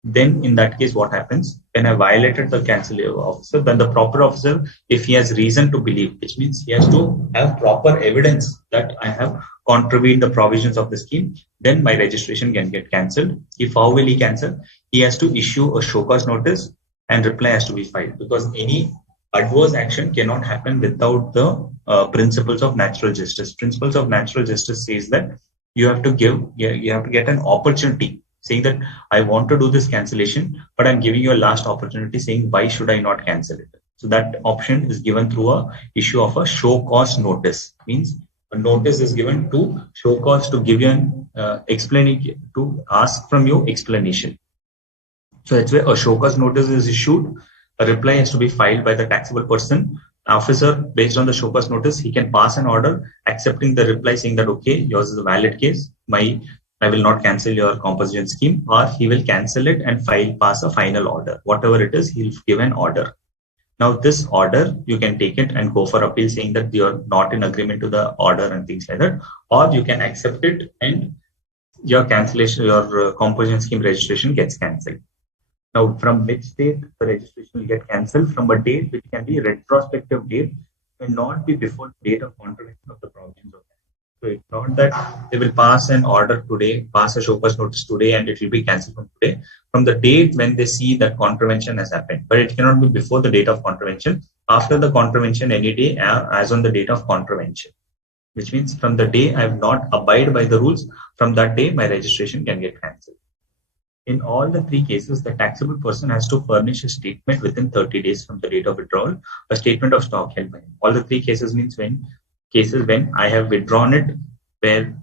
then in that case, what happens? When I violated the cancel officer, then the proper officer, if he has reason to believe, which means he has to have proper evidence that I have contravened the provisions of the scheme, then my registration can get cancelled. If how will he cancel? He has to issue a show cause notice and reply has to be filed, because any adverse action cannot happen without the principles of natural justice. Principles of natural justice says that you have to get an opportunity saying that I want to do this cancellation, but I'm giving you a last opportunity saying why should I not cancel it. So that option is given through a issue of a show cause notice. Means a notice is given to show cause to give you an explanation, to ask from you explanation. So that's why a show cause notice is issued. A reply has to be filed by the taxable person. Officer, based on the show cause notice, he can pass an order accepting the reply saying that, okay, yours is a valid case. I will not cancel your composition scheme, or he will cancel it and pass a final order. Whatever it is, he'll give an order. Now, this order, you can take it and go for appeal saying that you're not in agreement to the order and things like that, or you can accept it and your cancellation, your composition scheme registration gets cancelled. Now, from which date the registration will get cancelled? From a date which can be retrospective date and not be before the date of contravention of the provisions of that. So it's not that they will pass an order today, pass a show cause notice today, and it will be cancelled from today. From the date when they see that contravention has happened, but it cannot be before the date of contravention. After the contravention, any day as on the date of contravention, which means from the day I have not abide by the rules, from that day my registration can get cancelled. In all the three cases, the taxable person has to furnish a statement within 30 days from the date of withdrawal, a statement of stock held by him. All the three cases means when I have withdrawn it, where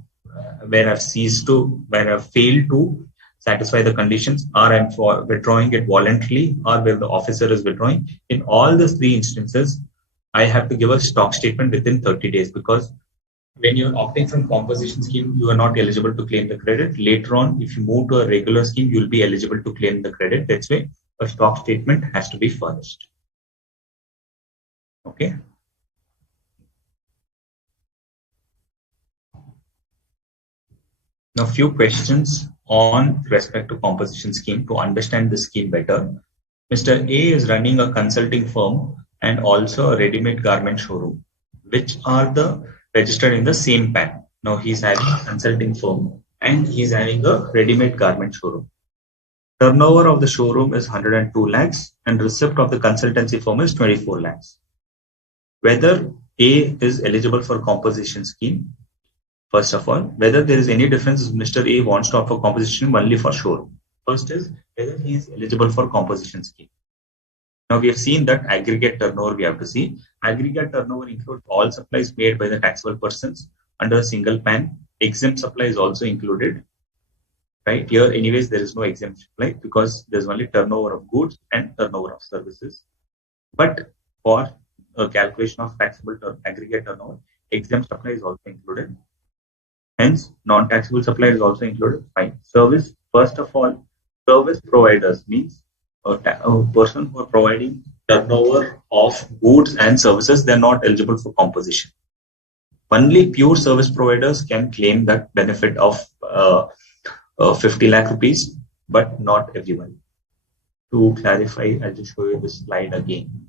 I've failed to satisfy the conditions, or I'm withdrawing it voluntarily, or where the officer is withdrawing. In all these three instances, I have to give a stock statement within 30 days, because when you're opting from composition scheme, you are not eligible to claim the credit. Later on, if you move to a regular scheme, you'll be eligible to claim the credit. That's why a stock statement has to be furnished. Okay. Now, few questions on respect to composition scheme to understand the scheme better. Mr. A is running a consulting firm and also a ready-made garment showroom, which are the registered in the same PAN. Now he's having a consulting firm and he's having a ready-made garment showroom. Turnover of the showroom is 102 lakhs and receipt of the consultancy firm is 24 lakhs. Whether A is eligible for composition scheme, first of all, whether there is any difference if Mr. A wants to offer composition only for showroom. First is whether he is eligible for composition scheme. Now we have seen that aggregate turnover we have to see. Aggregate turnover includes all supplies made by the taxable persons under a single PAN. Exempt supply is also included. Right here, anyways, there is no exempt supply because there's only turnover of goods and turnover of services. But for a calculation of taxable aggregate turnover, exempt supply is also included. Hence, non-taxable supply is also included. Fine. Service, first of all, service providers means a person who are providing turnover of goods and services, they're not eligible for composition. Only pure service providers can claim that benefit of 50 lakh rupees, but not everyone. To clarify, I'll just show you this slide again.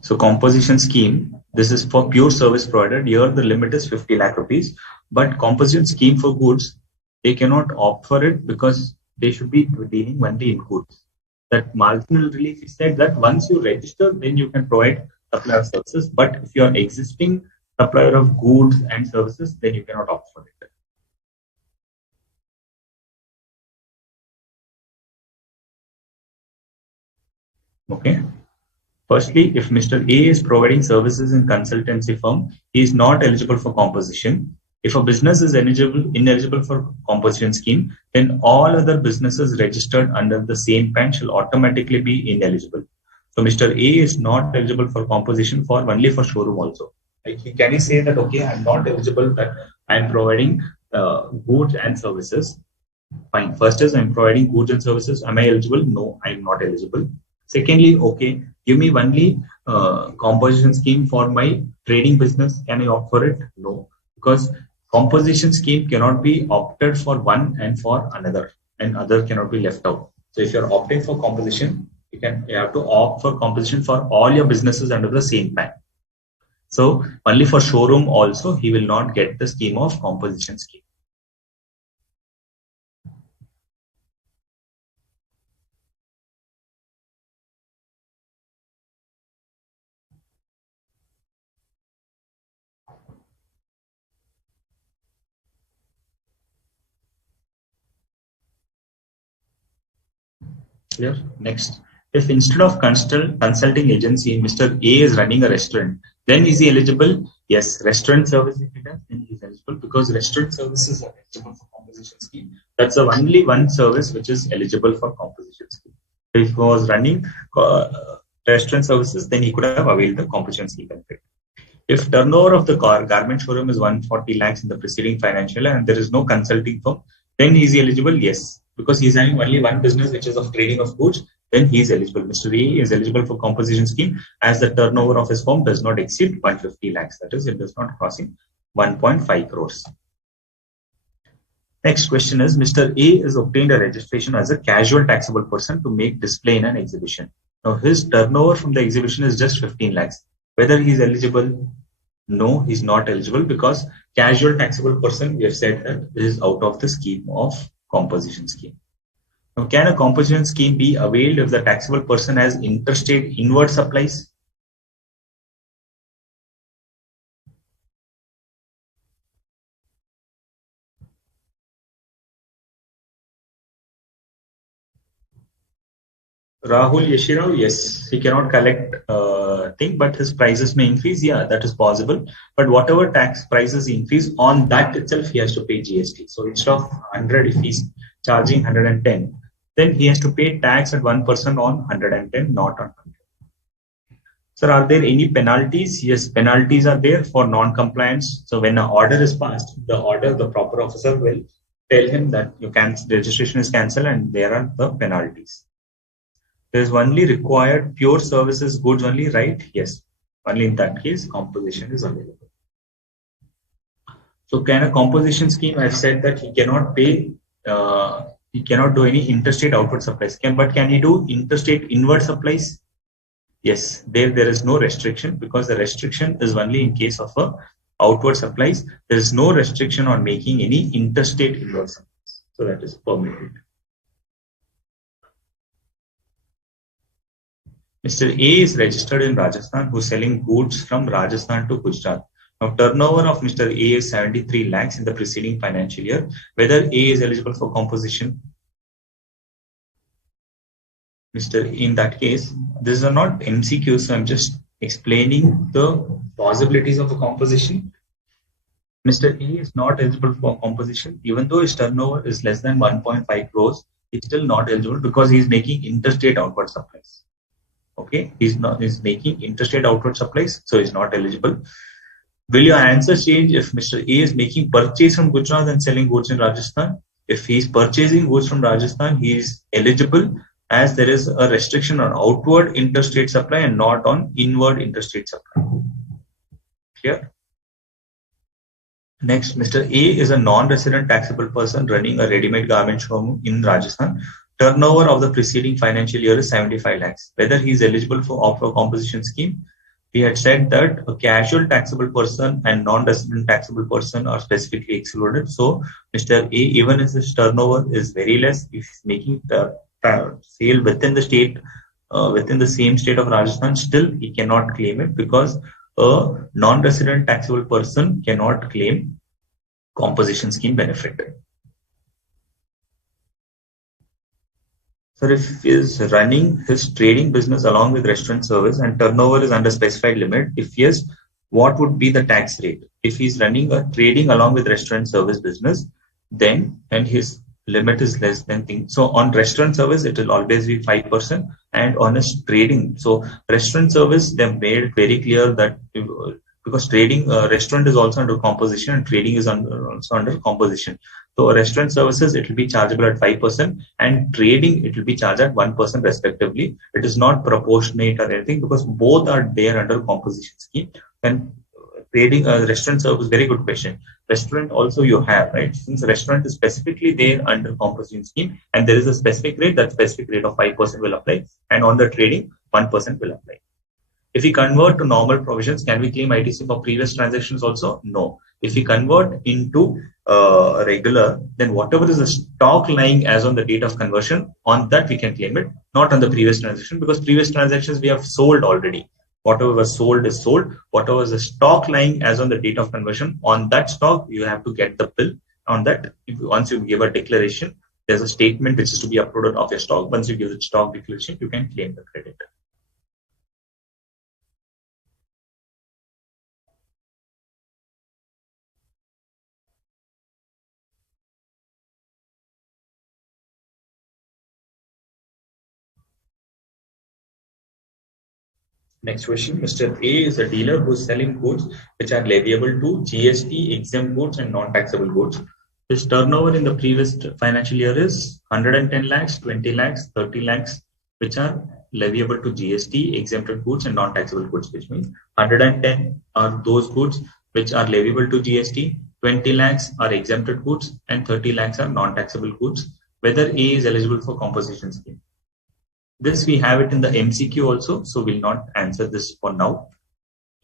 So composition scheme, this is for pure service provider. Here the limit is 50 lakh rupees, but composition scheme for goods, they cannot opt for it because they should be dealing only in goods. That marginal relief is said that once you register, then you can provide supply of services. But if you are existing supplier of goods and services, then you cannot opt for it. Okay. Firstly, if Mr. A is providing services in consultancy firm, he is not eligible for composition. If a business is ineligible for composition scheme, then all other businesses registered under the same PAN shall automatically be ineligible. So Mr. A is not eligible for composition for only for showroom also. Like, can he say that, okay, I'm not eligible, that I'm providing goods and services? Fine. First is I'm providing goods and services. Am I eligible? No, I'm not eligible. Secondly, okay, give me only composition scheme for my trading business. Can I opt for it? No, because composition scheme cannot be opted for one and for another, and other cannot be left out. So if you're opting for composition, you have to opt for composition for all your businesses under the same PAN. So only for showroom also, he will not get the scheme of composition scheme. Clear? Next, if instead of consulting agency, Mr. A is running a restaurant, then is he eligible? Yes, restaurant service if he does, then he is eligible because restaurant services are eligible for composition scheme. That's the only one service which is eligible for composition scheme. If he was running restaurant services, then he could have availed the composition scheme benefit. If turnover of the garment showroom is 140 lakhs in the preceding financial year and there is no consulting firm, then is he eligible? Yes, because he is having only one business which is of trading of goods, then he is eligible. Mr. A is eligible for composition scheme as the turnover of his firm does not exceed 150 lakhs. That is, it does not crossing 1.5 crores. Next question is, Mr. A has obtained a registration as a casual taxable person to make display in an exhibition. Now his turnover from the exhibition is just 15 lakhs. Whether he is eligible? No, he's not eligible because casual taxable person, we have said that is out of the scheme of composition scheme. Now, can a composition scheme be availed if the taxable person has interstate inward supplies? Rahul Yeshirao, yes, he cannot collect thing, but his prices may increase. Yeah, that is possible. But whatever tax prices increase, on that itself he has to pay GST. So instead of 100, if he's charging 110, then he has to pay tax at 1% on 110, not on 100. Sir, are there any penalties? Yes, penalties are there for non-compliance. So when an order is passed, the proper officer will tell him that registration is cancelled and there are the penalties. There is only required pure services goods only, right? Yes. Only in that case, composition is available. So can a composition scheme, I've said that he cannot pay, he cannot do any interstate outward supplies. But can he do interstate inward supplies? Yes, there is no restriction because the restriction is only in case of outward supplies. There is no restriction on making any interstate inward supplies. So that is permitted. Mr. A is registered in Rajasthan who is selling goods from Rajasthan to Gujarat. Now, turnover of Mr. A is 73 lakhs in the preceding financial year. Whether A is eligible for composition? In that case, these are not MCQs, so I'm just explaining the possibilities of a composition. Mr. A is not eligible for composition, even though his turnover is less than 1.5 crores. He's still not eligible because he's making interstate outward supplies. Okay, he's making interstate outward supplies, so he's not eligible. Will your answer change if Mr. A is making purchase from Gujarat and selling goods in Rajasthan? If he's purchasing goods from Rajasthan, he is eligible as there is a restriction on outward interstate supply and not on inward interstate supply. Clear? Next, Mr. A is a non-resident taxable person running a ready-made garment showroom in Rajasthan. Turnover of the preceding financial year is 75 lakhs. Whether he is eligible for a composition scheme, we had said that a casual taxable person and non-resident taxable person are specifically excluded. So, Mr. A, even if his turnover is very less, if he's making the sale within the state, within the same state of Rajasthan, still he cannot claim it because a non-resident taxable person cannot claim composition scheme benefit. So if he is running his trading business along with restaurant service and turnover is under specified limit, if yes, what would be the tax rate? If he's running a trading along with restaurant service business, then and his limit is less than thing. So on restaurant service, it will always be 5%, and on his trading. So restaurant service, they've made it very clear that because trading, restaurant is also under composition and trading is also under composition. So restaurant services, it will be chargeable at 5% and trading, it will be charged at 1% respectively. It is not proportionate or anything because both are there under composition scheme. And trading, restaurant service, very good question. Restaurant also you have, right? Since restaurant is specifically there under composition scheme and there is a specific rate, that specific rate of 5% will apply. And on the trading, 1% will apply. If we convert to normal provisions, can we claim ITC for previous transactions also? No. If we convert into regular, then whatever is the stock lying as on the date of conversion, on that we can claim it, not on the previous transaction, because previous transactions we have sold already. Whatever was sold is sold. Whatever is the stock lying as on the date of conversion, on that stock you have to get the bill on that. Once you give a declaration, there's a statement which is to be uploaded of your stock. Once you give the stock declaration, you can claim the credit. Next question. Mr. A is a dealer who is selling goods which are leviable to GST exempt goods and non-taxable goods. His turnover in the previous financial year is 110 lakhs, 20 lakhs, 30 lakhs, which are leviable to GST exempted goods and non-taxable goods, which means 110 are those goods which are leviable to GST, 20 lakhs are exempted goods, and 30 lakhs are non-taxable goods, whether A is eligible for composition scheme. This we have it in the MCQ also, so we'll not answer this for now.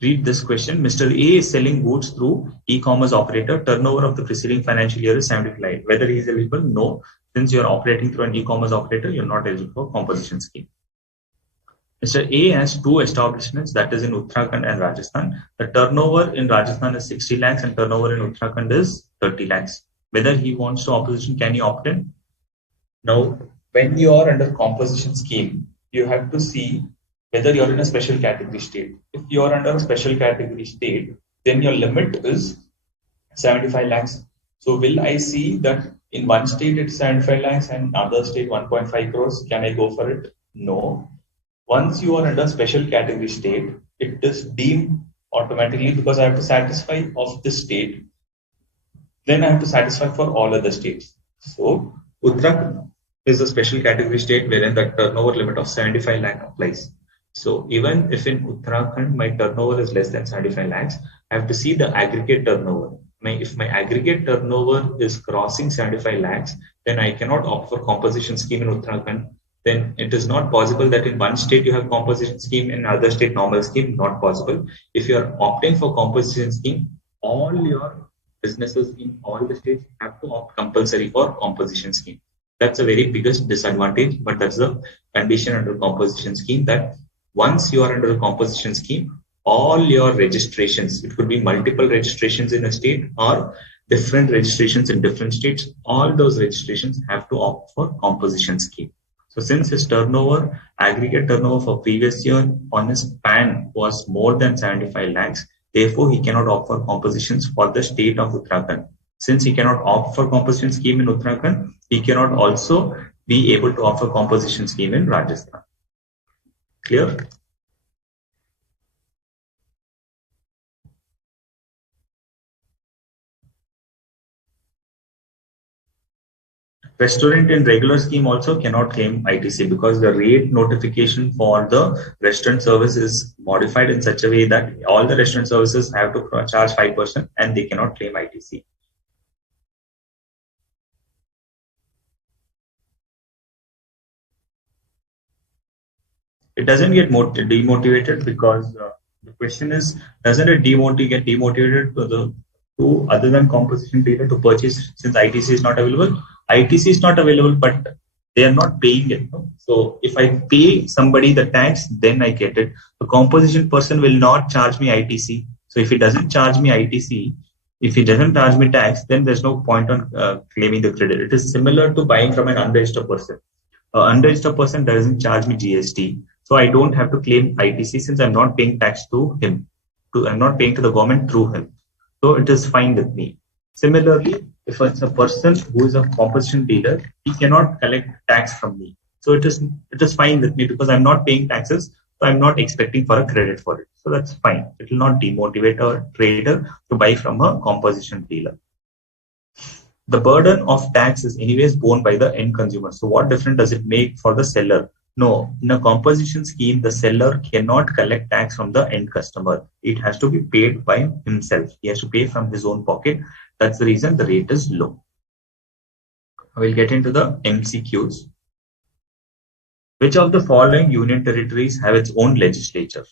Read this question. Mr. A is selling goods through e-commerce operator. Turnover of the preceding financial year is 75. Whether he is eligible? No. Since you're operating through an e-commerce operator, you're not eligible for composition scheme. Mr. A has two establishments, that is in Uttarakhand and Rajasthan. The turnover in Rajasthan is 60 lakhs and turnover in Uttarakhand is 30 lakhs. Whether he wants to opposition, can he opt in? Now, when you are under composition scheme, you have to see whether you're in a special category state. If you are under a special category state, then your limit is 75 lakhs. So will I see that in one state it's 75 lakhs and other state 1.5 crores? Can I go for it? No. Once you are under special category state, it is deemed automatically because I have to satisfy of this state. Then I have to satisfy for all other states. So Uttarakhand is a special category state wherein the turnover limit of 75 lakh applies. So even if in Uttarakhand my turnover is less than 75 lakhs, I have to see the aggregate turnover. If my aggregate turnover is crossing 75 lakhs, then I cannot opt for composition scheme in Uttarakhand. Then it is not possible that in one state you have composition scheme, in another state normal scheme, not possible. If you are opting for composition scheme, all your businesses in all the states have to opt compulsory for composition scheme. That's a very biggest disadvantage, but that's the condition under composition scheme, that once you are under a composition scheme, all your registrations, it could be multiple registrations in a state or different registrations in different states, all those registrations have to opt for composition scheme. So since his turnover, aggregate turnover for previous year on his PAN was more than 75 lakhs, therefore he cannot opt for compositions for the state of Uttarakhand. Since he cannot opt for composition scheme in Uttarakhand, he cannot also be able to offer composition scheme in Rajasthan. Clear? Restaurant in regular scheme also cannot claim ITC because the rate notification for the restaurant service is modified in such a way that all the restaurant services have to charge 5% and they cannot claim ITC. It doesn't get demotivated because the question is, doesn't it get demotivated to other than composition data to purchase, since ITC is not available? ITC is not available, but they are not paying it. No? So if I pay somebody the tax, then I get it. The composition person will not charge me ITC. So if he doesn't charge me ITC, if he doesn't charge me tax, then there's no point on claiming the credit. It is similar to buying from an unregistered person. An unregistered person doesn't charge me GST. So I don't have to claim ITC since I'm not paying tax to him. I'm not paying to the government through him. So it is fine with me. Similarly, if it's a person who is a composition dealer, he cannot collect tax from me. So it is fine with me because I'm not paying taxes. So I'm not expecting for a credit for it. So that's fine. It will not demotivate a trader to buy from a composition dealer. The burden of tax is anyways borne by the end consumer. So what difference does it make for the seller? No, in a composition scheme, the seller cannot collect tax from the end customer. It has to be paid by himself. He has to pay from his own pocket. That's the reason the rate is low. I will get into the MCQs. Which of the following union territories have its own legislature?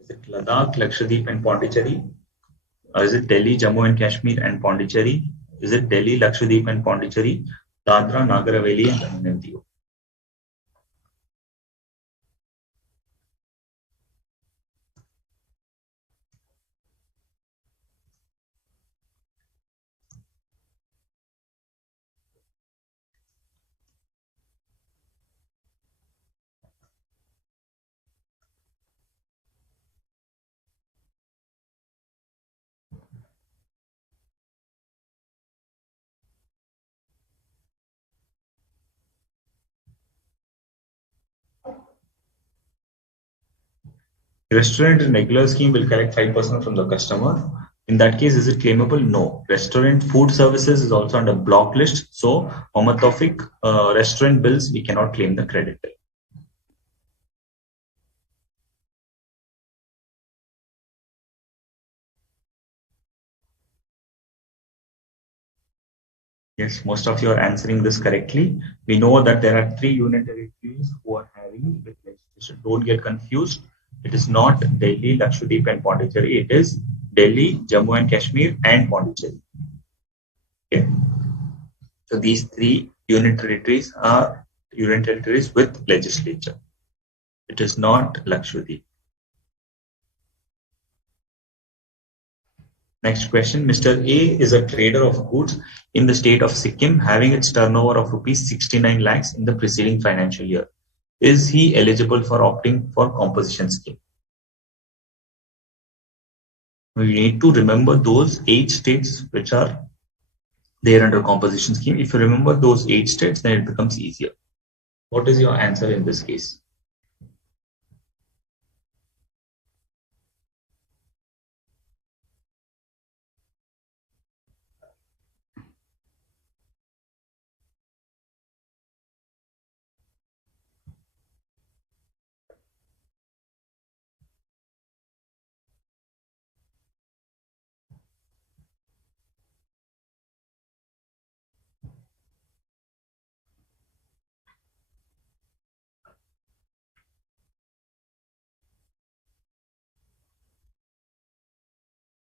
Is it Ladakh, Lakshadweep, and Pondicherry? Is it Delhi, Jammu and Kashmir, and Pondicherry? Is it Delhi, Lakshadweep, and Pondicherry? Dadra, Nagar Haveli, and Daman and Diu? Restaurant in regular scheme will collect 5% from the customer. In that case, is it claimable? No. Restaurant food services is also under block list. So, homotophic restaurant bills, we cannot claim the credit. Yes, most of you are answering this correctly. We know that there are 3 union territories who are having with legislation. Don't get confused. It is not Delhi, Lakshadweep, and Pondicherry. It is Delhi, Jammu and Kashmir, and Pondicherry. Okay. So these 3 union territories are union territories with legislature. It is not Lakshadweep. Next question. Mr. A is a trader of goods in the state of Sikkim having its turnover of rupees 69 lakhs in the preceding financial year. Is he eligible for opting for composition scheme? We need to remember those 8 states which are there under composition scheme. If you remember those 8 states, then it becomes easier. What is your answer in this case?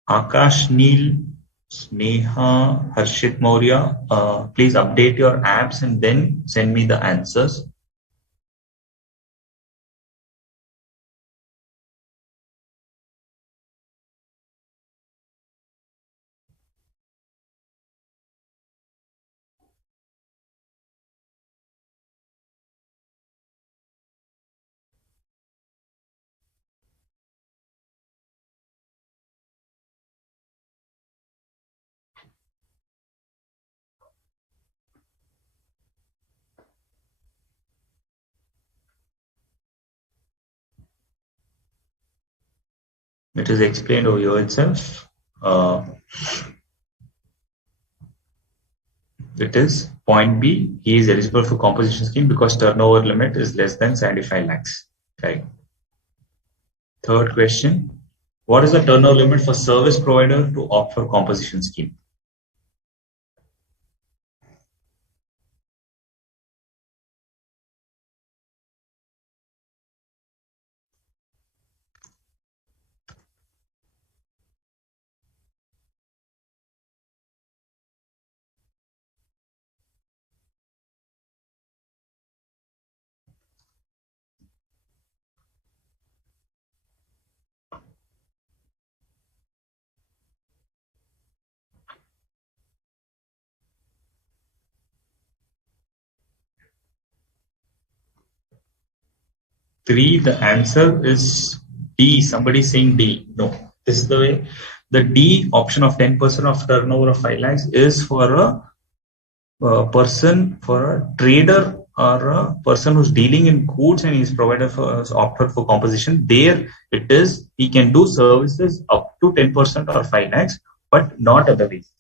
Akash Neil, Sneha, Harshit Maurya, please update your apps and then send me the answers. It is explained over here itself. It is point B. He is eligible for composition scheme because turnover limit is less than 75 lakhs. Okay. Third question. What is the turnover limit for service provider to opt for composition scheme? Three, the answer is D. Somebody saying D. No, this is the way. The D option of 10% of turnover of 5 lakhs is for a person, for a trader or a person who's dealing in goods and is provided for opted for composition. There it is, he can do services up to 10% or 5 lakhs, but not otherwise.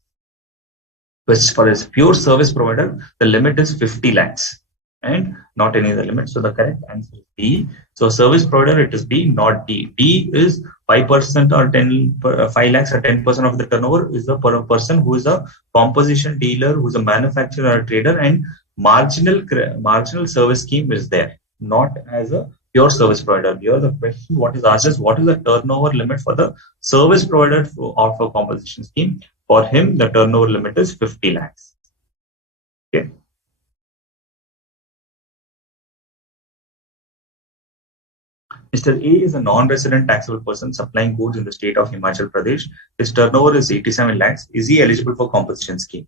But for a pure service provider, the limit is 50 lakhs and not any other limit. So the correct answer is B. So service provider, it is B, not D. D is 5% or 5 lakhs or 10% of the turnover is the person who is a composition dealer, who is a manufacturer or a trader, and marginal service scheme is there, not as a pure service provider. Here the question what is asked is what is the turnover limit for the service provider of a composition scheme? For him, the turnover limit is 50 lakhs. Okay. Mr. A is a non-resident taxable person supplying goods in the state of Himachal Pradesh. His turnover is 87 lakhs. Is he eligible for composition scheme?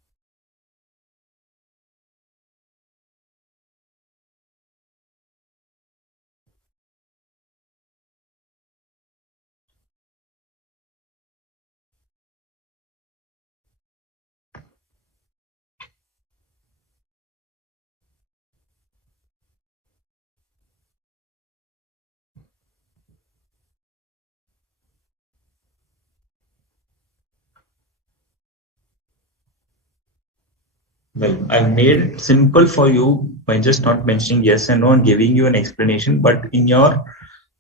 Well, I've made it simple for you by just not mentioning yes and no and giving you an explanation. But in your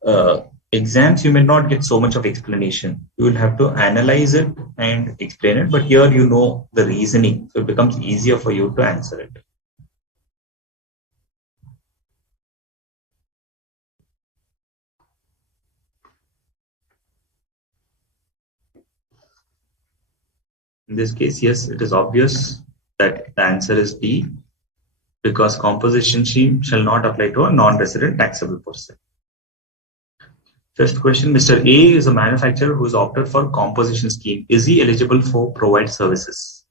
uh, exams, you may not get so much of explanation. You will have to analyze it and explain it. But here you know the reasoning, so it becomes easier for you to answer it. In this case, yes, it is obvious that the answer is D, because composition scheme shall not apply to a non-resident taxable person. First question, Mr. A is a manufacturer who is opted for composition scheme. Is he eligible for provide services?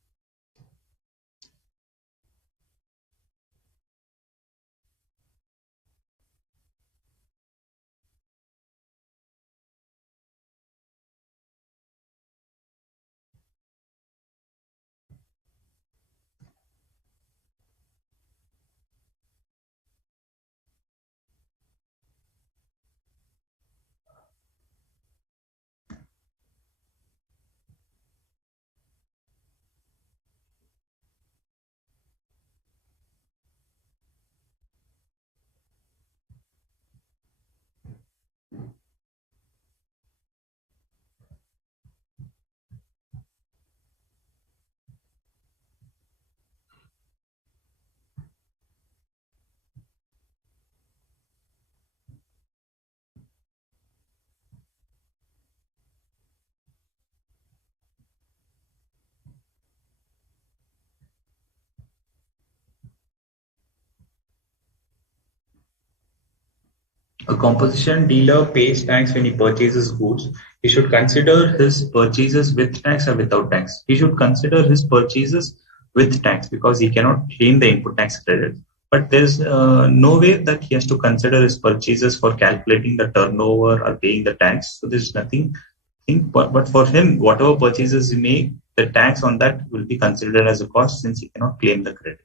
A composition dealer pays tax when he purchases goods. He should consider his purchases with tax or without tax. He should consider his purchases with tax because he cannot claim the input tax credit. But there's no way that he has to consider his purchases for calculating the turnover or paying the tax. So there's nothing. But for him, whatever purchases he make, the tax on that will be considered as a cost since he cannot claim the credit.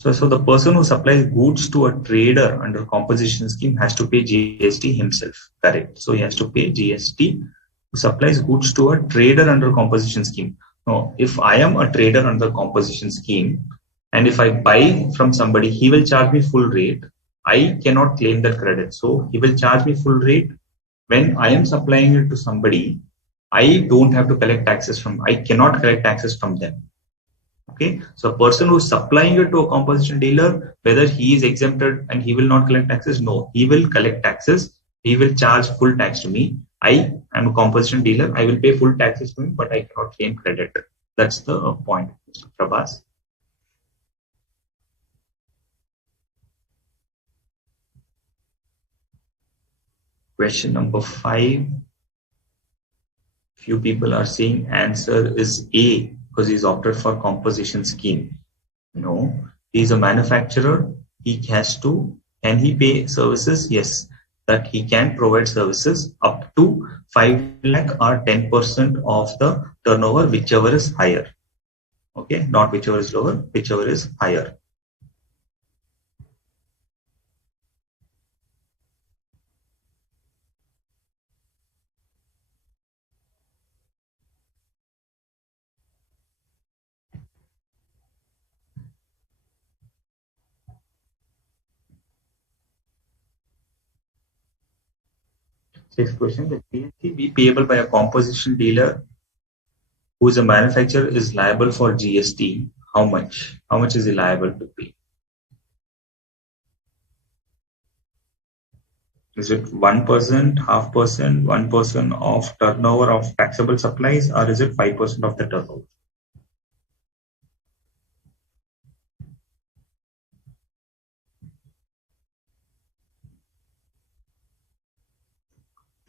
So the person who supplies goods to a trader under composition scheme has to pay GST himself, correct? So he has to pay GST who supplies goods to a trader under composition scheme. Now, if I am a trader under composition scheme, and if I buy from somebody, he will charge me full rate. I cannot claim that credit. So he will charge me full rate. When I am supplying it to somebody, I don't have to collect taxes from, I cannot collect taxes from them. Okay, so a person who's supplying it to a composition dealer, whether he is exempted and he will not collect taxes, no, he will collect taxes. He will charge full tax to me. I am a composition dealer. I will pay full taxes to him, but I cannot claim credit. That's the point, Mr. Prabhas. Question number 5. Few people are saying answer is A because he's opted for composition scheme. No, he's a manufacturer. He has to, can he pay services? Yes, that he can provide services up to 5 lakh or 10% of the turnover, whichever is higher. Okay, not whichever is lower, whichever is higher. Sixth question, the GST be payable by a composition dealer who is a manufacturer is liable for GST. How much? How much is he liable to pay? Is it 1%, half percent, 1% of turnover of taxable supplies, or is it 5% of the turnover?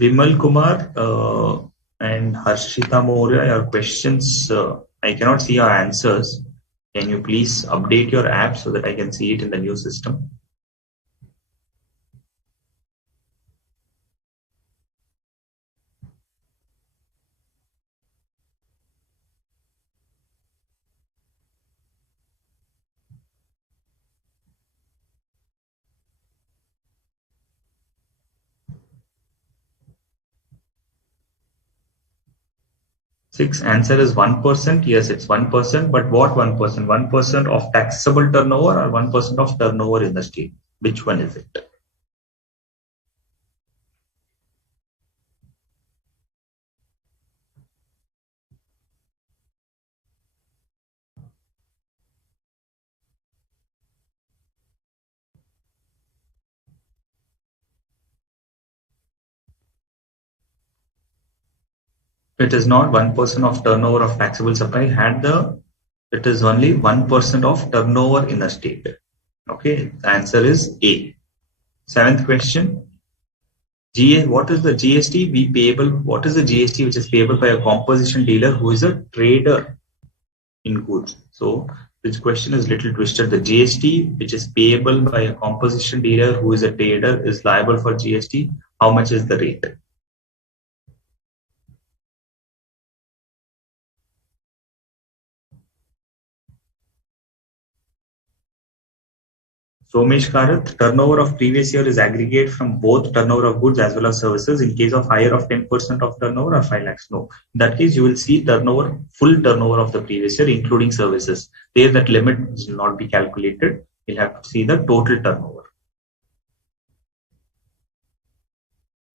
Vimal Kumar and Harshita Moria, your questions, I cannot see your answers. Can you please update your app so that I can see it in the new system? 6 answer is 1%. Yes, it's 1%, but what 1%? 1% of taxable turnover or 1% of turnover in the state? Which one is it? It is not 1% of turnover of taxable supply it is only 1% of turnover in the state. Okay, the answer is A. Seventh question. What is the GST be payable? What is the GST which is payable by a composition dealer who is a trader in goods? So this question is little twisted. The GST which is payable by a composition dealer who is a trader is liable for GST. How much is the rate? Somesh Karath, turnover of previous year is aggregate from both turnover of goods as well as services. In case of higher of 10% of turnover or 5 lakhs, no. In that case, you will see turnover, full turnover of the previous year, including services. There, that limit will not be calculated. You'll have to see the total turnover.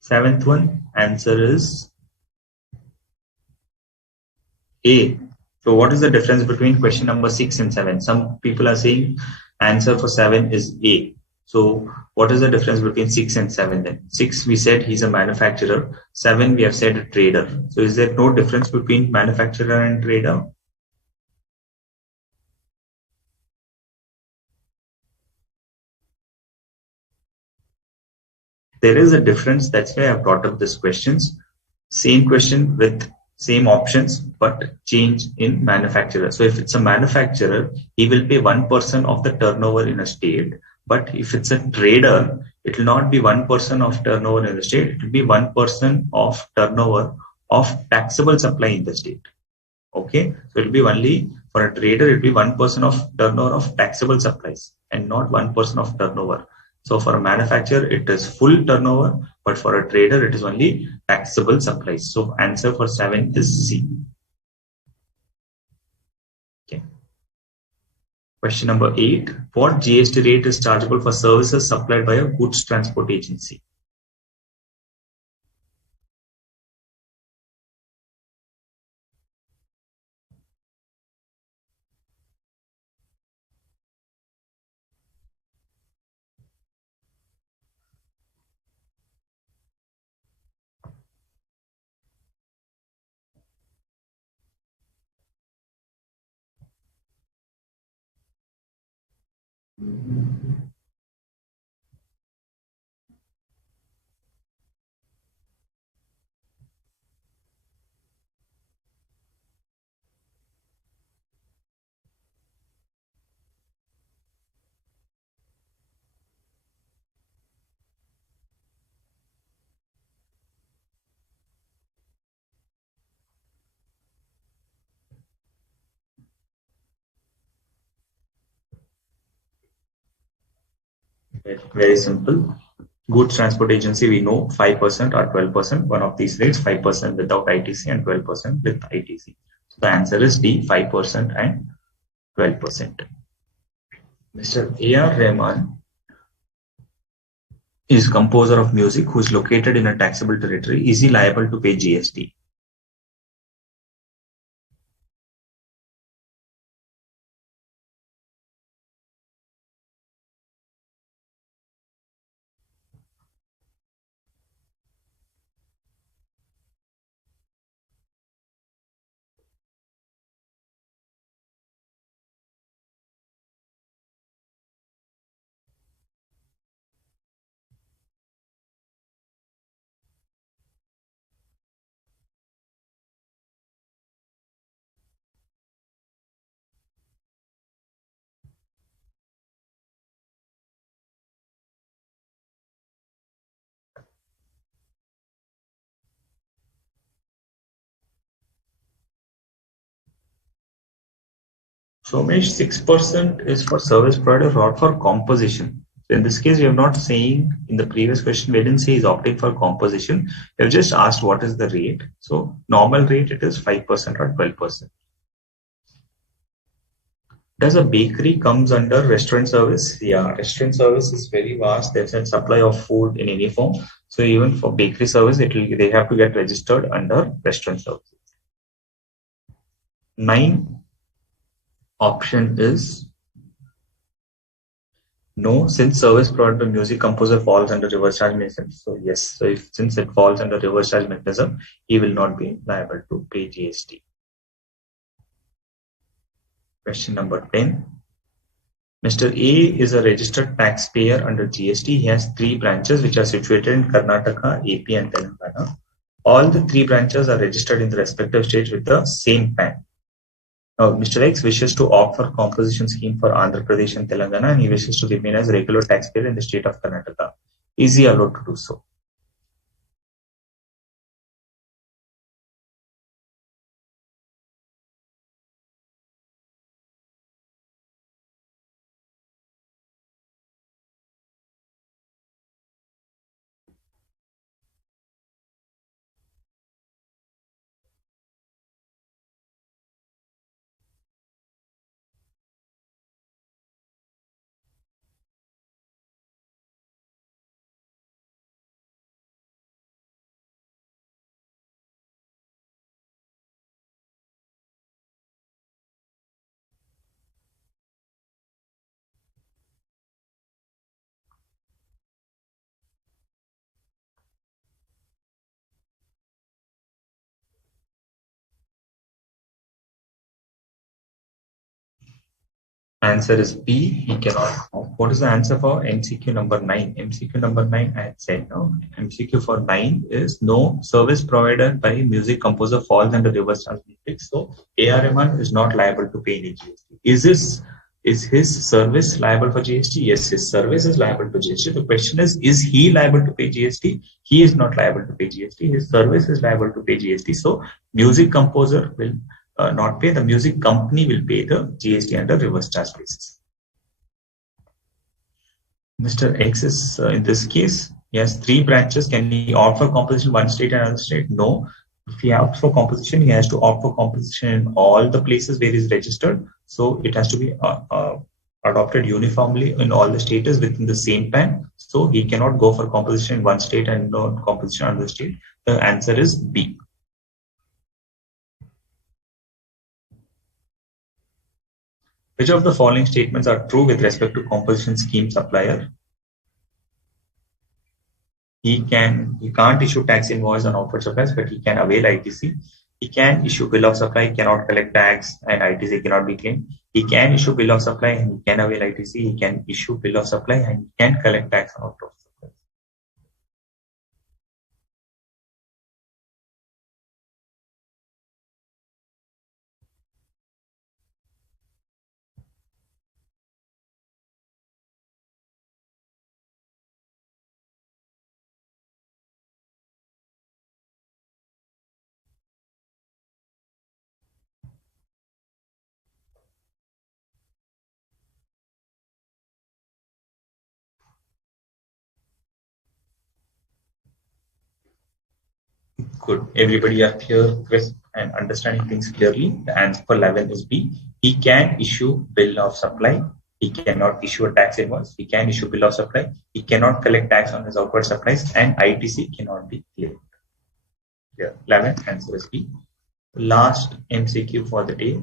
Seventh one, answer is A. So what is the difference between question number 6 and 7? Some people are saying answer for 7 is A. So what is the difference between 6 and 7 then? 6 we said he's a manufacturer. 7 we have said a trader. So is there no difference between manufacturer and trader? There is a difference. That's why I brought up this questions. Same question with same options, but change in manufacturer. So if it's a manufacturer, he will pay 1% of the turnover in a state. But if it's a trader, it will not be 1% of turnover in the state. It will be 1% of turnover of taxable supply in the state. Okay, so it will be only for a trader, it will be 1% of turnover of taxable supplies and not 1% of turnover. So for a manufacturer, it is full turnover, but for a trader, it is only taxable supplies. So answer for 7 is C. Okay. Question number 8. What GST rate is chargeable for services supplied by a goods transport agency? Very simple. Goods transport agency, we know 5% or 12%. One of these rates, 5% without ITC and 12% with ITC. So the answer is D, 5% and 12%. Mr. A.R. Rahman is composer of music who is located in a taxable territory. Is he liable to pay GST? Somesh, 6% is for service provider or for composition. So in this case, we have not saying in the previous question, we didn't say is opting for composition. We have just asked what is the rate. So normal rate, it is 5% or 12%. Does a bakery comes under restaurant service? Yeah, restaurant service is very vast. There's a supply of food in any form. So even for bakery service, they have to get registered under restaurant service. 9 option is no, since service provider music composer falls under reverse charge mechanism. So yes, so since it falls under reverse charge mechanism, he will not be liable to pay GST. Question number 10. Mr. A is a registered taxpayer under GST. He has 3 branches which are situated in Karnataka, AP and Telangana. All the 3 branches are registered in the respective states with the same PAN. Now, Mr. X wishes to opt for composition scheme for Andhra Pradesh and Telangana, and he wishes to remain as a regular taxpayer in the state of Karnataka. Is he allowed to do so? Answer is B. He cannot. What is the answer for MCQ number 9? MCQ number 9, I had said no. MCQ for 9 is no service provided by music composer falls under reverse charge matrix. So ARMR is not liable to pay any GST. Is his service liable for GST? Yes, his service is liable to GST. The question is he liable to pay GST? He is not liable to pay GST. His service is liable to pay GST. So music composer will not pay, the music company will pay the GST under reverse charge basis. Mr. X is in this case, he has 3 branches. Can he opt for composition one state and another state? No. If he opts for composition, he has to opt for composition in all the places where he is registered. So it has to be adopted uniformly in all the states within the same PAN. So he cannot go for composition in one state and not composition in another state. The answer is B. Which of the following statements are true with respect to composition scheme supplier? He can't issue tax invoice on outward supplies, but he can avail ITC. He can issue bill of supply, cannot collect tax, and ITC cannot be claimed. He can issue bill of supply and he can avail ITC. He can issue bill of supply and he can collect tax on outward supplies. Good. Everybody are clear, crisp, and understanding things clearly. The answer for 11 is B. He can issue bill of supply. He cannot issue a tax invoice. He can issue bill of supply. He cannot collect tax on his outward supplies, and ITC cannot be claimed. Yeah, 11 answer is B. Last MCQ for the day,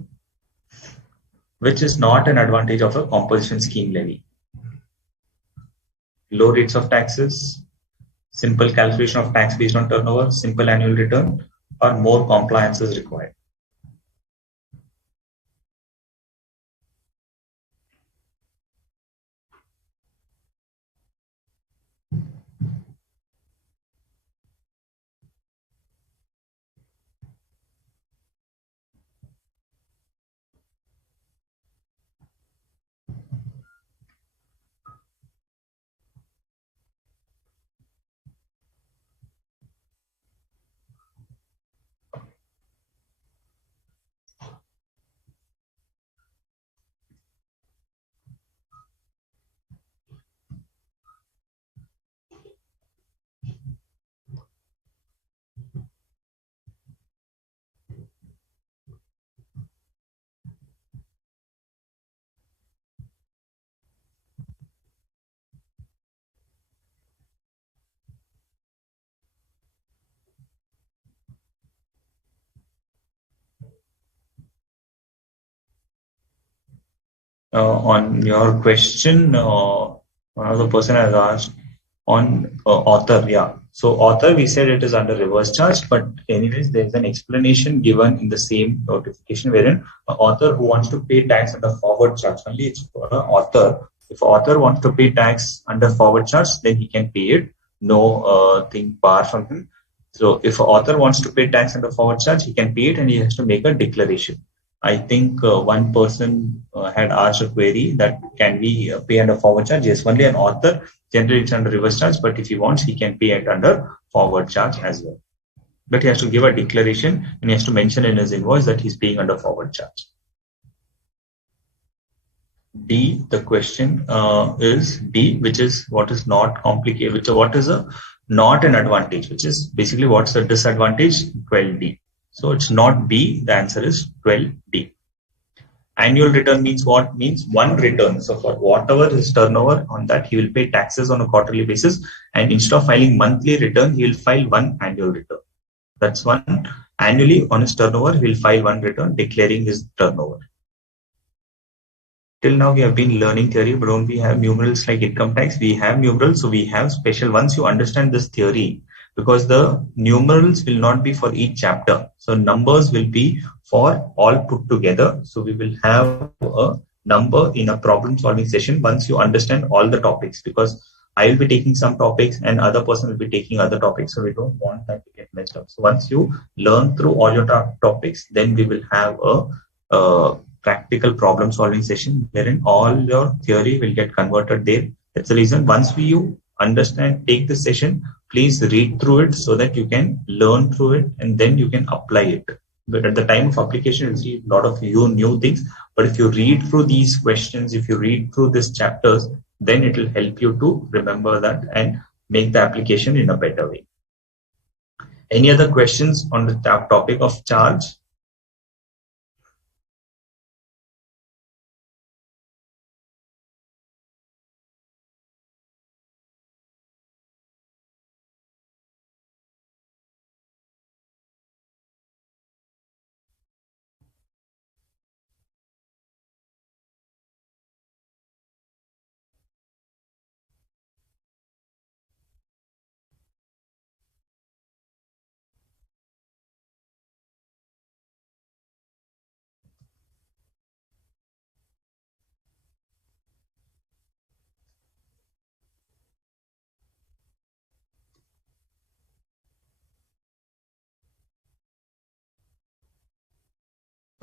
which is not an advantage of a composition scheme levy. Low rates of taxes, simple calculation of tax based on turnover, simple annual return, or more compliance is required. On your question, one of the person has asked on author. Yeah. So author, we said it is under reverse charge, but anyways, there is an explanation given in the same notification wherein an author who wants to pay tax under forward charge, only it's for an author. If author wants to pay tax under forward charge, then he can pay it. No thing bar from him. So if an author wants to pay tax under forward charge, he can pay it and he has to make a declaration. I think one person had asked a query that can we pay under forward charge? Yes, only an author. Generally, it's under reverse charge, but if he wants, he can pay it under forward charge as well. But he has to give a declaration and he has to mention in his invoice that he's paying under forward charge. D, the question is D, which is what is not complicated, which what is a not an advantage, which is basically what's the disadvantage? 12D. So it's not B, the answer is 12D. Annual return means what? Means one return. So for whatever his turnover on that, he will pay taxes on a quarterly basis. And instead of filing monthly return, he will file one annual return. That's one. Annually on his turnover, he will file one return declaring his turnover. Till now, we have been learning theory, but don't we have numerals like income tax? We have numerals, so we have special. Once you understand this theory, because the numerals will not be for each chapter. So numbers will be for all put together. So we will have a number in a problem solving session once you understand all the topics, because I will be taking some topics and other person will be taking other topics. So we don't want that to get messed up. So once you learn through all your topics, then we will have a practical problem solving session wherein all your theory will get converted there. That's the reason once you understand, take the session, please read through it so that you can learn through it and then you can apply it. But at the time of application, you'll see a lot of new things. But if you read through these questions, if you read through these chapters, then it will help you to remember that and make the application in a better way. Any other questions on the topic of charge?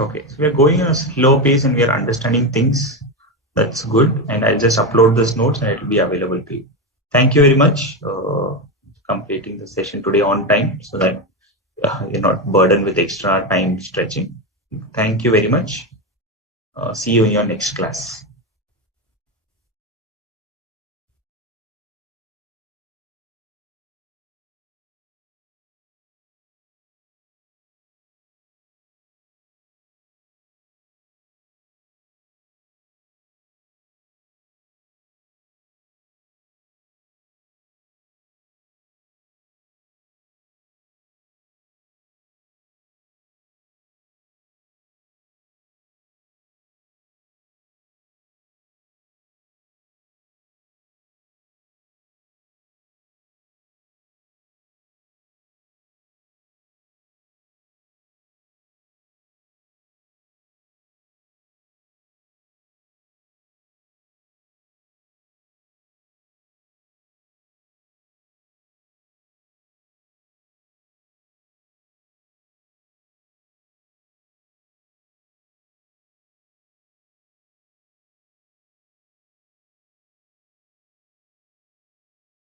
Okay, so we are going at a slow pace and we are understanding things. That's good. And I'll just upload this notes and it will be available to you. Thank you very much completing the session today on time so that you're not burdened with extra time stretching. Thank you very much. See you in your next class.